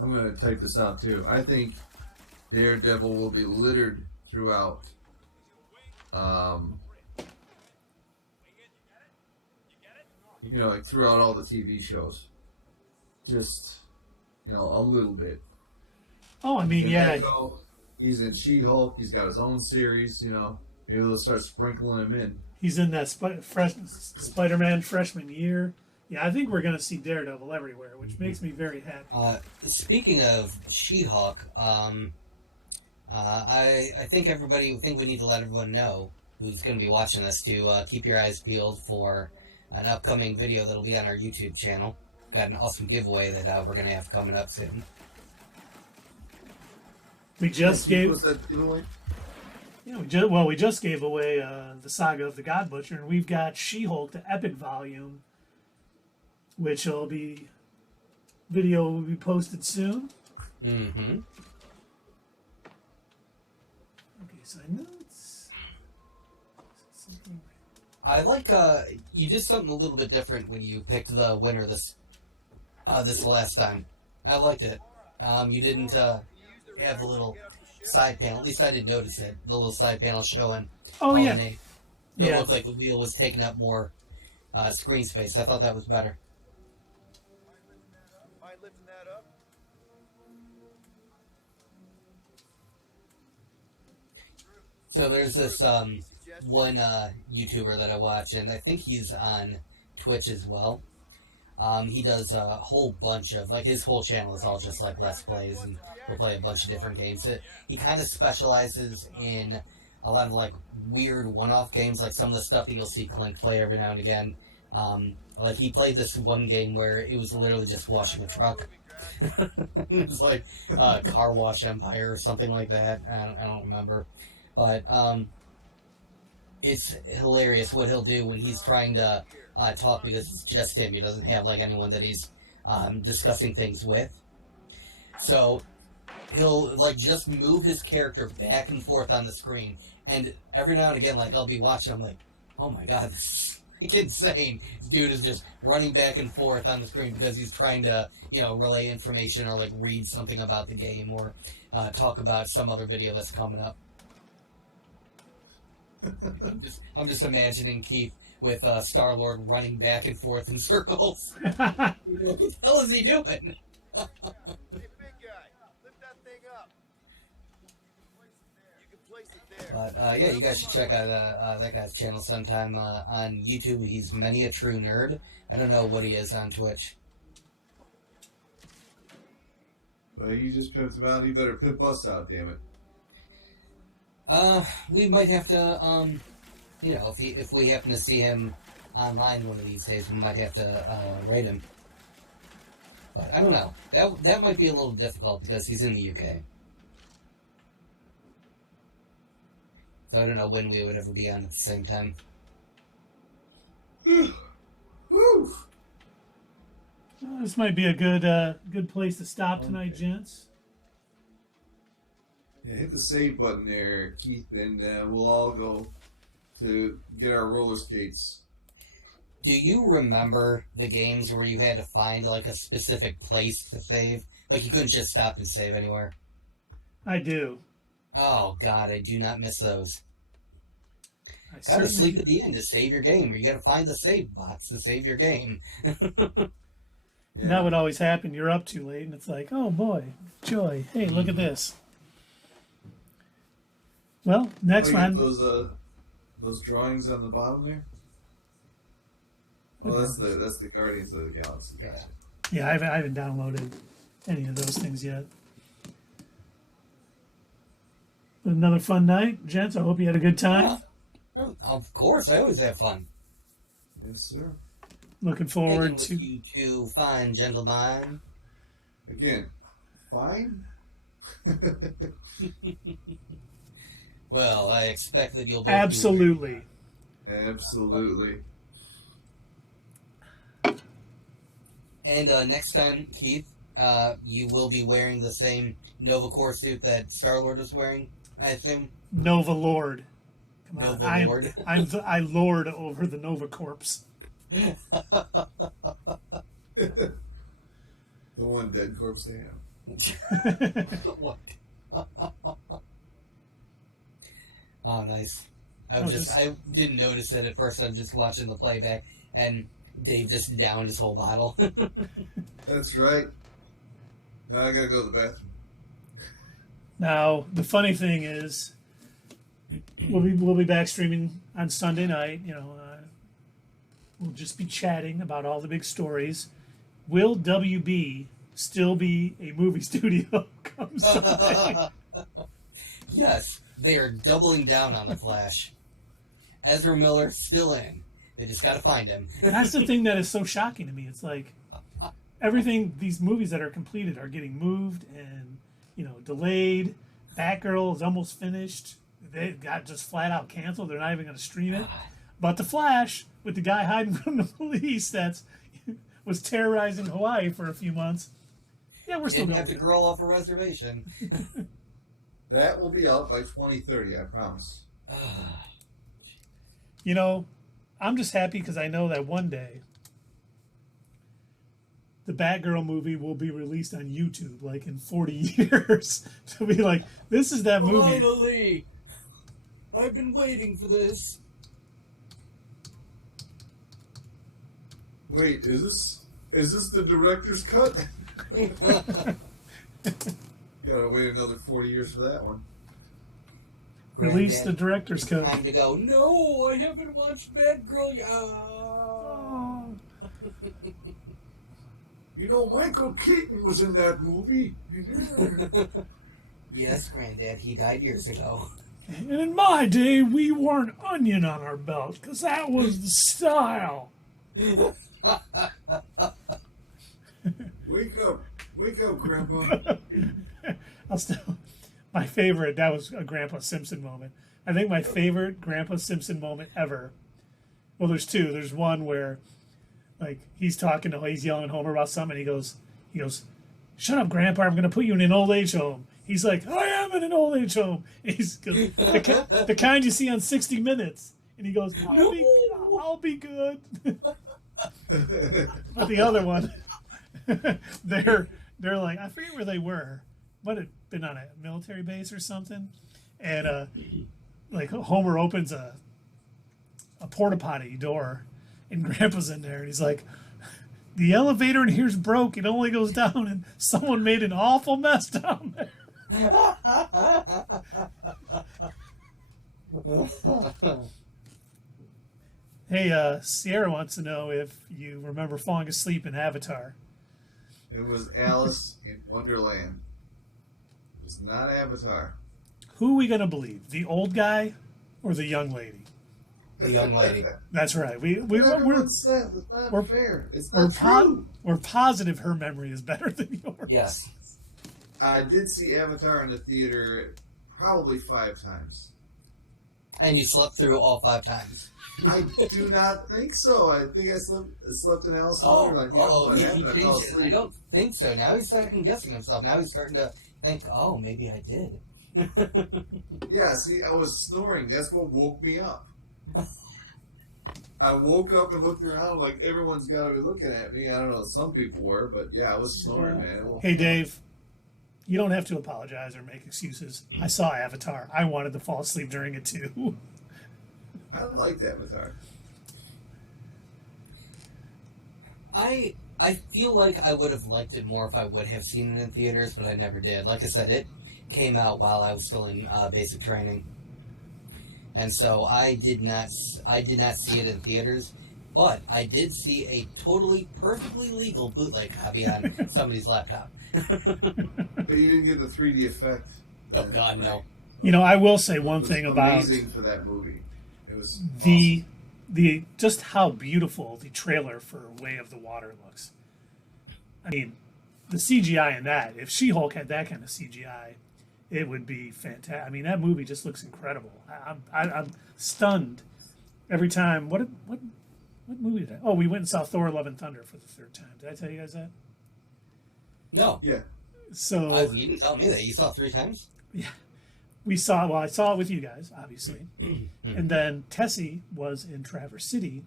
I'm going to type this out too, I think Daredevil will be littered throughout throughout all the TV shows. Just a little bit. Oh, I mean, In yeah. Echo, he's in She-Hulk. He's got his own series. Maybe they'll start sprinkling him in. He's in that Spider-Man freshman year. Yeah, I think we're going to see Daredevil everywhere, which makes me very happy. Speaking of She-Hulk, I think we need to let everyone know who's going to be watching this to keep your eyes peeled for an upcoming video that'll be on our YouTube channel. Got an awesome giveaway that we're going to have coming up soon. We just gave. What's that giveaway? We just gave away the Saga of the God Butcher, and we've got She-Hulk, the Epic Volume, which will be posted soon. Mm-hmm. Okay, so I know it's something. I like you did something a little bit different when you picked the winner this last time. I liked it. You didn't have the little side panel. At least I didn't notice it. The little side panel showing. Oh yeah. It looked like the wheel was taking up more screen space. I thought that was better. Mind lifting that up? So there's this one YouTuber that I watch, and I think he's on Twitch as well. He does a whole bunch of, his whole channel is all just Let's Plays, and he'll play a bunch of different games. He kind of specializes in a lot of weird one-off games, like some of the stuff that you'll see Clint play every now and again. He played this one game where it was literally just washing a truck. It was Car Wash Empire or something like that. I don't remember. But it's hilarious what he'll do when he's trying to talk, because it's just him. He doesn't have anyone that he's discussing things with. So he'll just move his character back and forth on the screen, and every now and again, I'll be watching, I'm like, oh my god, this is insane. This dude is just running back and forth on the screen because he's trying to, relay information or read something about the game or talk about some other video that's coming up. I'm just imagining Keith with Star-Lord running back and forth in circles. What the hell is he doing? Hey, big guy, lift that thing up. You can place it there. But yeah, you guys should check out that guy's channel sometime on YouTube. He's Many a True Nerd. I don't know what he is on Twitch. Well, you just pimped him out. You better pimp us out, damn it. We might have to, if we happen to see him online one of these days, we might have to raid him. But I don't know. That might be a little difficult because he's in the UK. So I don't know when we would ever be on at the same time. Woo! This might be a good place to stop tonight, gents. Yeah, hit the save button there, Keith, and we'll all go to get our roller skates. Do you remember the games where you had to find a specific place to save? You couldn't just stop and save anywhere? I do. Oh god, I do not miss those. I Gotta sleep certainly at the end to save your game, or you gotta find the save box to save your game. And that would always happen. You're up too late, and it's like, oh boy, joy. Hey, look at this. Well, next you one. got those drawings on the bottom there. Oh, that's the Guardians of the Galaxy. Gotcha. Yeah, I haven't downloaded any of those things yet. But another fun night, gents. I hope you had a good time. Yeah. Of course, I always have fun. Yes, sir. Looking forward Taking with you two fine gentlemen. Again, fine. Well, I expect that you'll both absolutely. Absolutely. And next time, Keith, you will be wearing the same Nova Corps suit that Star-Lord was wearing, I assume? Nova Lord. Come on. Nova Lord. I lord over the Nova Corps. The one dead corpse they have. What? Oh, nice. I didn't notice it at first. I was just watching the playback, and Dave just downed his whole bottle. That's right. Now I gotta go to the bathroom. Now, the funny thing is, we'll be back streaming on Sunday night. We'll just be chatting about all the big stories. Will WB still be a movie studio come Sunday? Yes, they are doubling down on the Flash. Ezra Miller still in. They just got to find him. That's the thing that is so shocking to me. It's like everything, these movies that are completed are getting moved and, delayed. Batgirl is almost finished. They got just flat out canceled. They're not even going to stream it. But The Flash, with the guy hiding from the police was terrorizing Hawaii for a few months. Yeah, we're still Didn't going. have to girl off a reservation. That will be out by 2030, I promise. I'm just happy because I know that one day the Batgirl movie will be released on YouTube, like in 40 years. To be like, this is that movie. Finally! I've been waiting for this. Wait, is this the director's cut? Gotta wait another 40 years for that one. Release the director's cut. Time to go. No, I haven't watched Batgirl yet. Oh. Michael Keaton was in that movie. Yes, Granddad, he died years ago. And in my day, we wore an onion on our belt because that was the style. Wake up, Grandpa. My favorite, that was a Grandpa Simpson moment. I think my favorite Grandpa Simpson moment ever, well, there's two. There's one where, he's yelling at Homer about something, and he goes, shut up, Grandpa, I'm going to put you in an old age home. He's like, I am in an old age home. And he's the kind you see on 60 Minutes. And he goes, I'll be good. But the other one, they're like, I forget where they were. Might have been on a military base or something. And Homer opens a porta potty door, and Grandpa's in there, and he's like, the elevator in here's broke. It only goes down, and someone made an awful mess down there. Hey, Sierra wants to know if you remember falling asleep in Avatar. It was Alice in Wonderland. It was not Avatar. Who are we going to believe? The old guy or the young lady? The young lady. That's right. Everyone says it's not fair. It's not true. We're positive her memory is better than yours. Yes. I did see Avatar in the theater probably 5 times. And you slept through all 5 times. I do not think so. I think I slept in Alice in Wonderland. I don't think so. Now he's second guessing himself. Now he's starting to think, oh, maybe I did. Yeah, see, I was snoring. That's what woke me up. I woke up and looked around like everyone's got to be looking at me. I don't know, some people were, but yeah, I was snoring, man. Hey, Dave, you don't have to apologize or make excuses. I saw Avatar. I wanted to fall asleep during it, too. I liked Avatar. I feel like I would have liked it more if I would have seen it in theaters, but I never did. Like I said, it came out while I was still in basic training. And so I did not see it in theaters, but I did see a totally perfectly legal bootleg copy on somebody's laptop. But you didn't get the 3D effect. Oh God, no. I will say one thing about amazing for that movie. It was the just how beautiful the trailer for Way of the Water looks. I mean, the CGI in that, if She-Hulk had that kind of CGI, it would be fantastic. I mean, that movie just looks incredible. I'm stunned every time. What movie did I? Oh, we went and saw Thor: Love and Thunder for the 3rd time. Did I tell you guys that? No. Yeah. So you didn't tell me that. You saw it 3 times? Yeah. I saw it with you guys, obviously. And then Tessie was in Traverse City.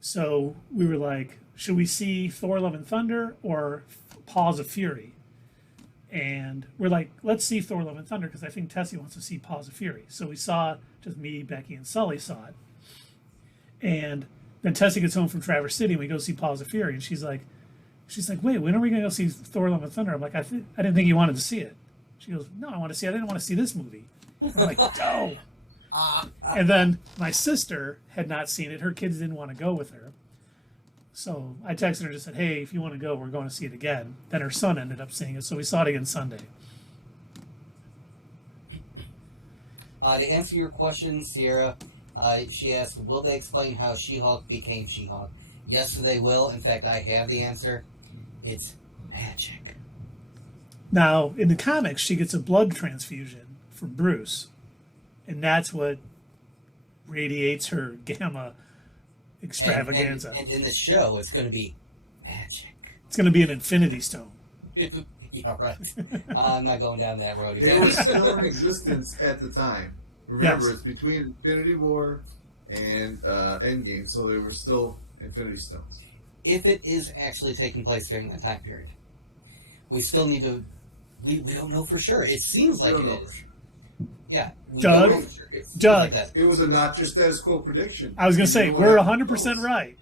So we were like, should we see Thor: Love and Thunder or Paws of Fury? And we're like, let's see Thor: Love and Thunder because I think Tessie wants to see Paws of Fury. So we saw, just me, Becky, and Sully saw it. And then Tessie gets home from Traverse City and we go see Paws of Fury. And she's like, She's like, wait, when are we going to go see Thor: Love and Thunder? I'm like, I didn't think you wanted to see it. She goes, no, I didn't want to see this movie. I'm like, no. And then my sister had not seen it. Her kids didn't want to go with her. So I texted her and just said, hey, if you want to go, we're going to see it again. Then her son ended up seeing it, so we saw it again Sunday. To answer your question, Sierra, she asked, will they explain how She-Hulk became She-Hulk? Yes, they will. In fact, I have the answer. It's magic. Now, in the comics, she gets a blood transfusion from Bruce, and that's what radiates her gamma extravaganza. And in the show, it's going to be magic. It's going to be an Infinity Stone. Yeah, right. I'm not going down that road They again. were still in existence at the time. Remember, Yes. it's between Infinity War and Endgame, so they were still Infinity Stones. If it is actually taking place during that time period, we still need to. We don't know for sure. It seems like it is. Yeah. We Doug? don't know for sure. It seems Doug. like that. It was a not just status quo prediction. I was going to say, You know we're what 100% right.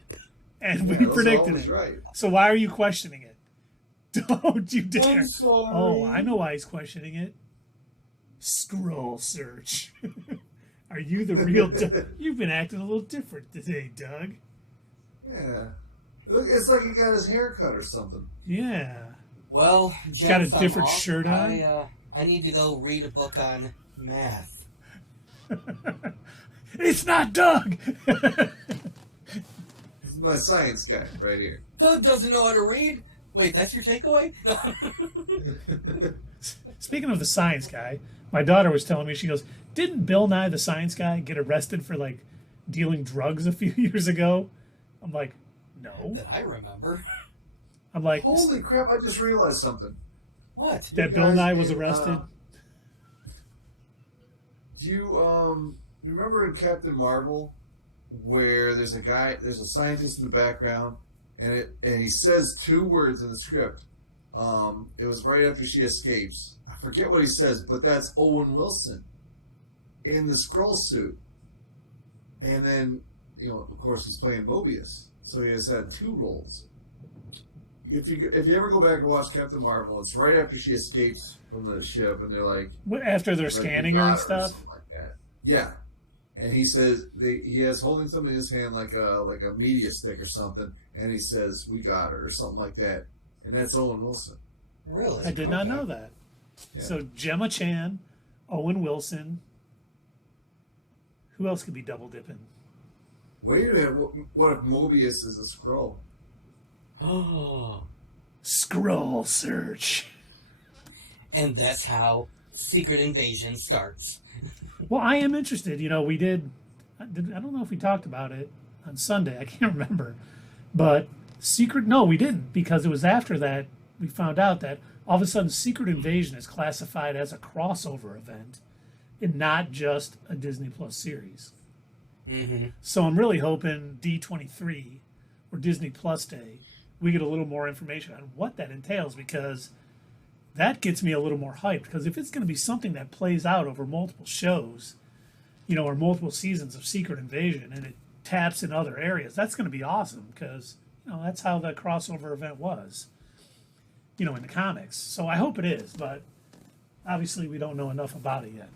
And we Yeah, those are predicted always it. right. So why are you questioning it? Don't you dare. I'm sorry. Oh, I know why he's questioning it. Scroll search. Are you the real Doug? You've been acting a little different today, Doug. Yeah. Look, it's like he got his hair cut or something. Yeah. Well, Got a gents, I'm different off. shirt on? I need to go read a book on math. It's not Doug. This is my science guy right here. Doug doesn't know how to read. Wait, that's your takeaway? Speaking of the science guy, my daughter was telling me, she goes, didn't Bill Nye the Science Guy get arrested for like dealing drugs a few years ago? I'm like, no. That I remember. I'm like, Holy crap, I just realized something. What? that You Bill guys Nye was did, arrested? Do you remember in Captain Marvel where there's a scientist in the background and he says two words in the script. It was right after she escapes. I forget what he says, but that's Owen Wilson in the Skrull suit. And then, of course, he's playing Mobius, so he has had two roles. If you ever go back and watch Captain Marvel, it's right after she escapes from the ship, and they're like, After they're like, scanning "We her and got or stuff? something like that. Yeah, and he says he has holding something in his hand like a media stick or something, and he says, "We got her" or something like that, and that's Owen Wilson. Really? I did not know that. Yeah. So Gemma Chan, Owen Wilson. Who else could be double dipping? Wait a minute, what if Mobius is a Skrull? Oh. Scroll search. And that's how Secret Invasion starts. Well, I am interested. We did. I don't know if we talked about it on Sunday. I can't remember. But no, we didn't, because it was after that we found out that all of a sudden Secret Invasion is classified as a crossover event and not just a Disney Plus series. Mm-hmm. So I'm really hoping D23 or Disney Plus Day, we get a little more information on what that entails, because that gets me a little more hyped. Because if it's going to be something that plays out over multiple shows, or multiple seasons of Secret Invasion, and it taps in other areas, that's going to be awesome, because that's how the crossover event was, in the comics. So I hope it is, but obviously we don't know enough about it yet.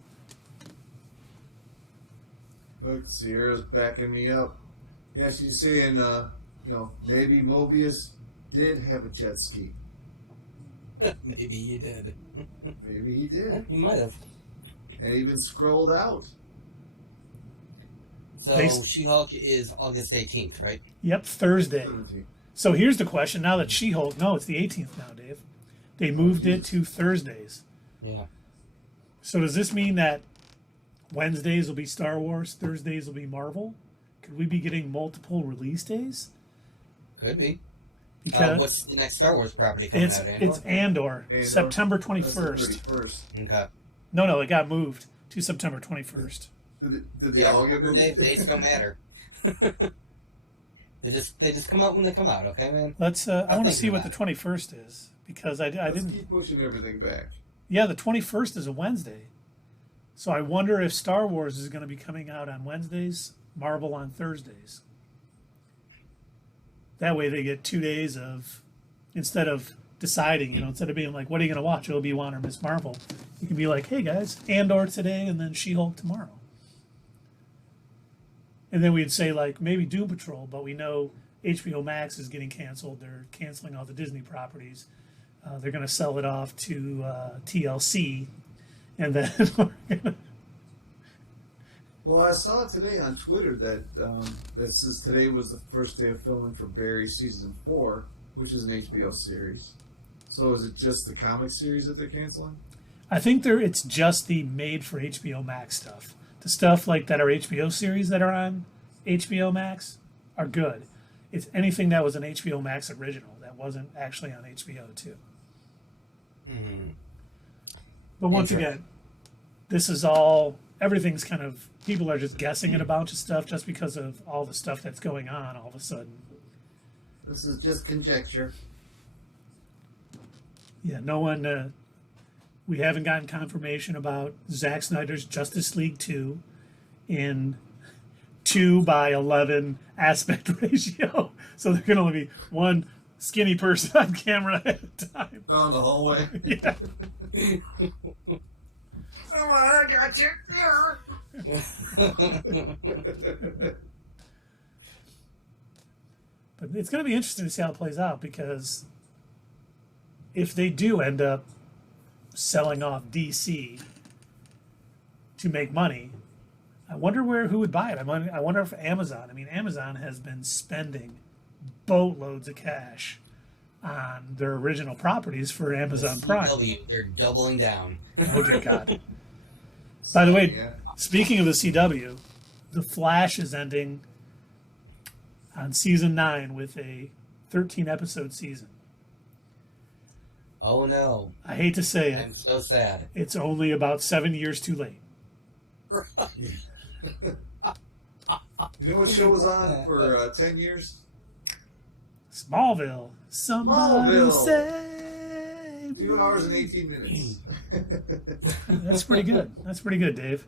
Look, Sierra's backing me up. Yeah, she's saying, maybe Mobius did have a jet ski. Maybe you did. Maybe he did. You might have. And even scrolled out. So Based- She-Hulk is August 18th, right? Yep, Thursday. 17. So here's the question. Now that She-Hulk, no, it's the 18th now, Dave. They moved it to Thursdays. Yeah. So does this mean that Wednesdays will be Star Wars, Thursdays will be Marvel? Could we be getting multiple release days? Could be. Because What's the next Star Wars property coming it's out, Andor? it's Andor, Andor. September That's the 21st. 31st. Okay. No, it got moved to September 21st. Did they Yeah, all get moved? dates don't matter. They just come out when they come out, okay, man? Let's. I want to see thinking what the about 21st is, because I Let's didn't. keep pushing everything back. Yeah, the 21st is a Wednesday. So I wonder if Star Wars is going to be coming out on Wednesdays, Marvel on Thursdays. That way they get 2 days of, instead of deciding, instead of being like, what are you going to watch, Obi-Wan or Miss Marvel? You can be like, hey guys, Andor today and then She-Hulk tomorrow. And then we'd say like maybe Doom Patrol, but we know HBO Max is getting canceled. They're canceling all the Disney properties. They're going to sell it off to TLC, and then we're gonna... Well, I saw today on Twitter that today was the first day of filming for Barry season 4, which is an HBO series. So is it just the comic series that they're canceling? I think it's just the made for HBO Max stuff. The stuff like that are HBO series that are on HBO Max are good. It's anything that was an HBO Max original that wasn't actually on HBO too. Mm-hmm. But once again, this is everything's kind of, people are just guessing at a bunch of stuff just because of all the stuff that's going on all of a sudden. This is just conjecture. Yeah, no one, we haven't gotten confirmation about Zack Snyder's Justice League 2 in 2:11 aspect ratio. So there can only be one skinny person on camera at a time. Down the hallway. Yeah. Come on, I got you. But it's going to be interesting to see how it plays out, because if they do end up selling off DC to make money, I wonder who would buy it. I wonder if Amazon. I mean, Amazon has been spending boatloads of cash on their original properties for Amazon Prime. They're doubling down. Oh dear God. By the way, speaking of the CW, The Flash is ending on season 9 with a 13-episode season. Oh no. I hate to say it. I'm so sad. It's only about 7 years too late. You know what show was on for 10 years? Smallville. Somebody save 2 hours and 18 minutes. That's pretty good. That's pretty good, Dave.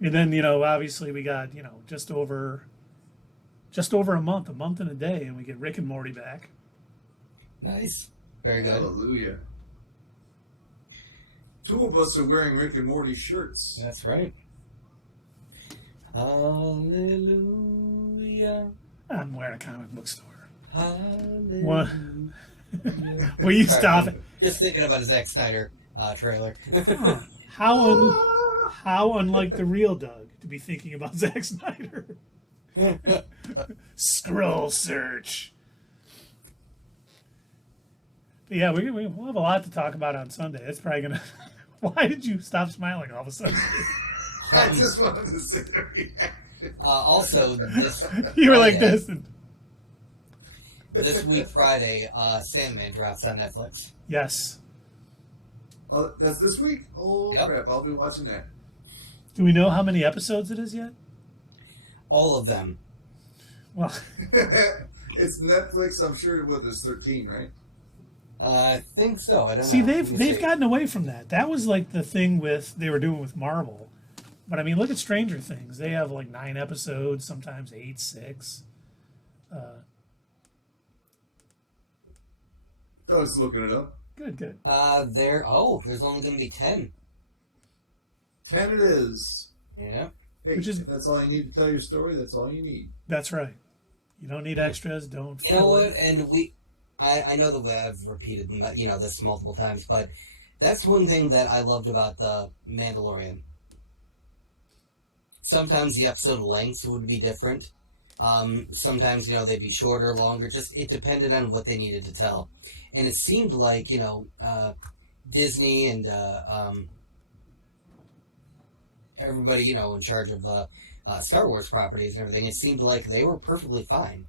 And then, obviously we got, just over a month and a day, and we get Rick and Morty back. Nice. Very good. Hallelujah. 2 of us are wearing Rick and Morty shirts. That's right. Hallelujah. I'm wearing a comic book store. Hallelujah. What? Will you stop it? Just thinking about a Zack Snyder trailer. How unlike the real Doug to be thinking about Zack Snyder. Scroll search. But yeah, we'll have a lot to talk about on Sunday. It's probably gonna. Why did you stop smiling all of a sudden? I just wanted to see the reaction. Also, this you were like this. This week Friday, Sandman drops on Netflix. Yes. Oh, that's this week? Oh, Yep. crap. I'll be watching that. Do we know how many episodes it is yet? All of them. Well, It's Netflix. I'm sure there's 13, right? I think so. I don't see, know. they've gotten away from that. That was like the thing they were doing with Marvel. But I mean, look at Stranger Things. They have like 9 episodes, sometimes 8, 6. I was looking it up. Good. There's only going to be 10. 10 it is. Yeah. Hey, if that's all you need to tell your story, that's all you need. That's right. You don't need extras. Don't. You know what? And I know that I've repeated this multiple times, but that's one thing that I loved about the Mandalorian. Sometimes the episode lengths would be different. Sometimes they'd be shorter, longer. Just it depended on what they needed to tell, and it seemed like Disney and everybody in charge of Star Wars properties and everything. It seemed like they were perfectly fine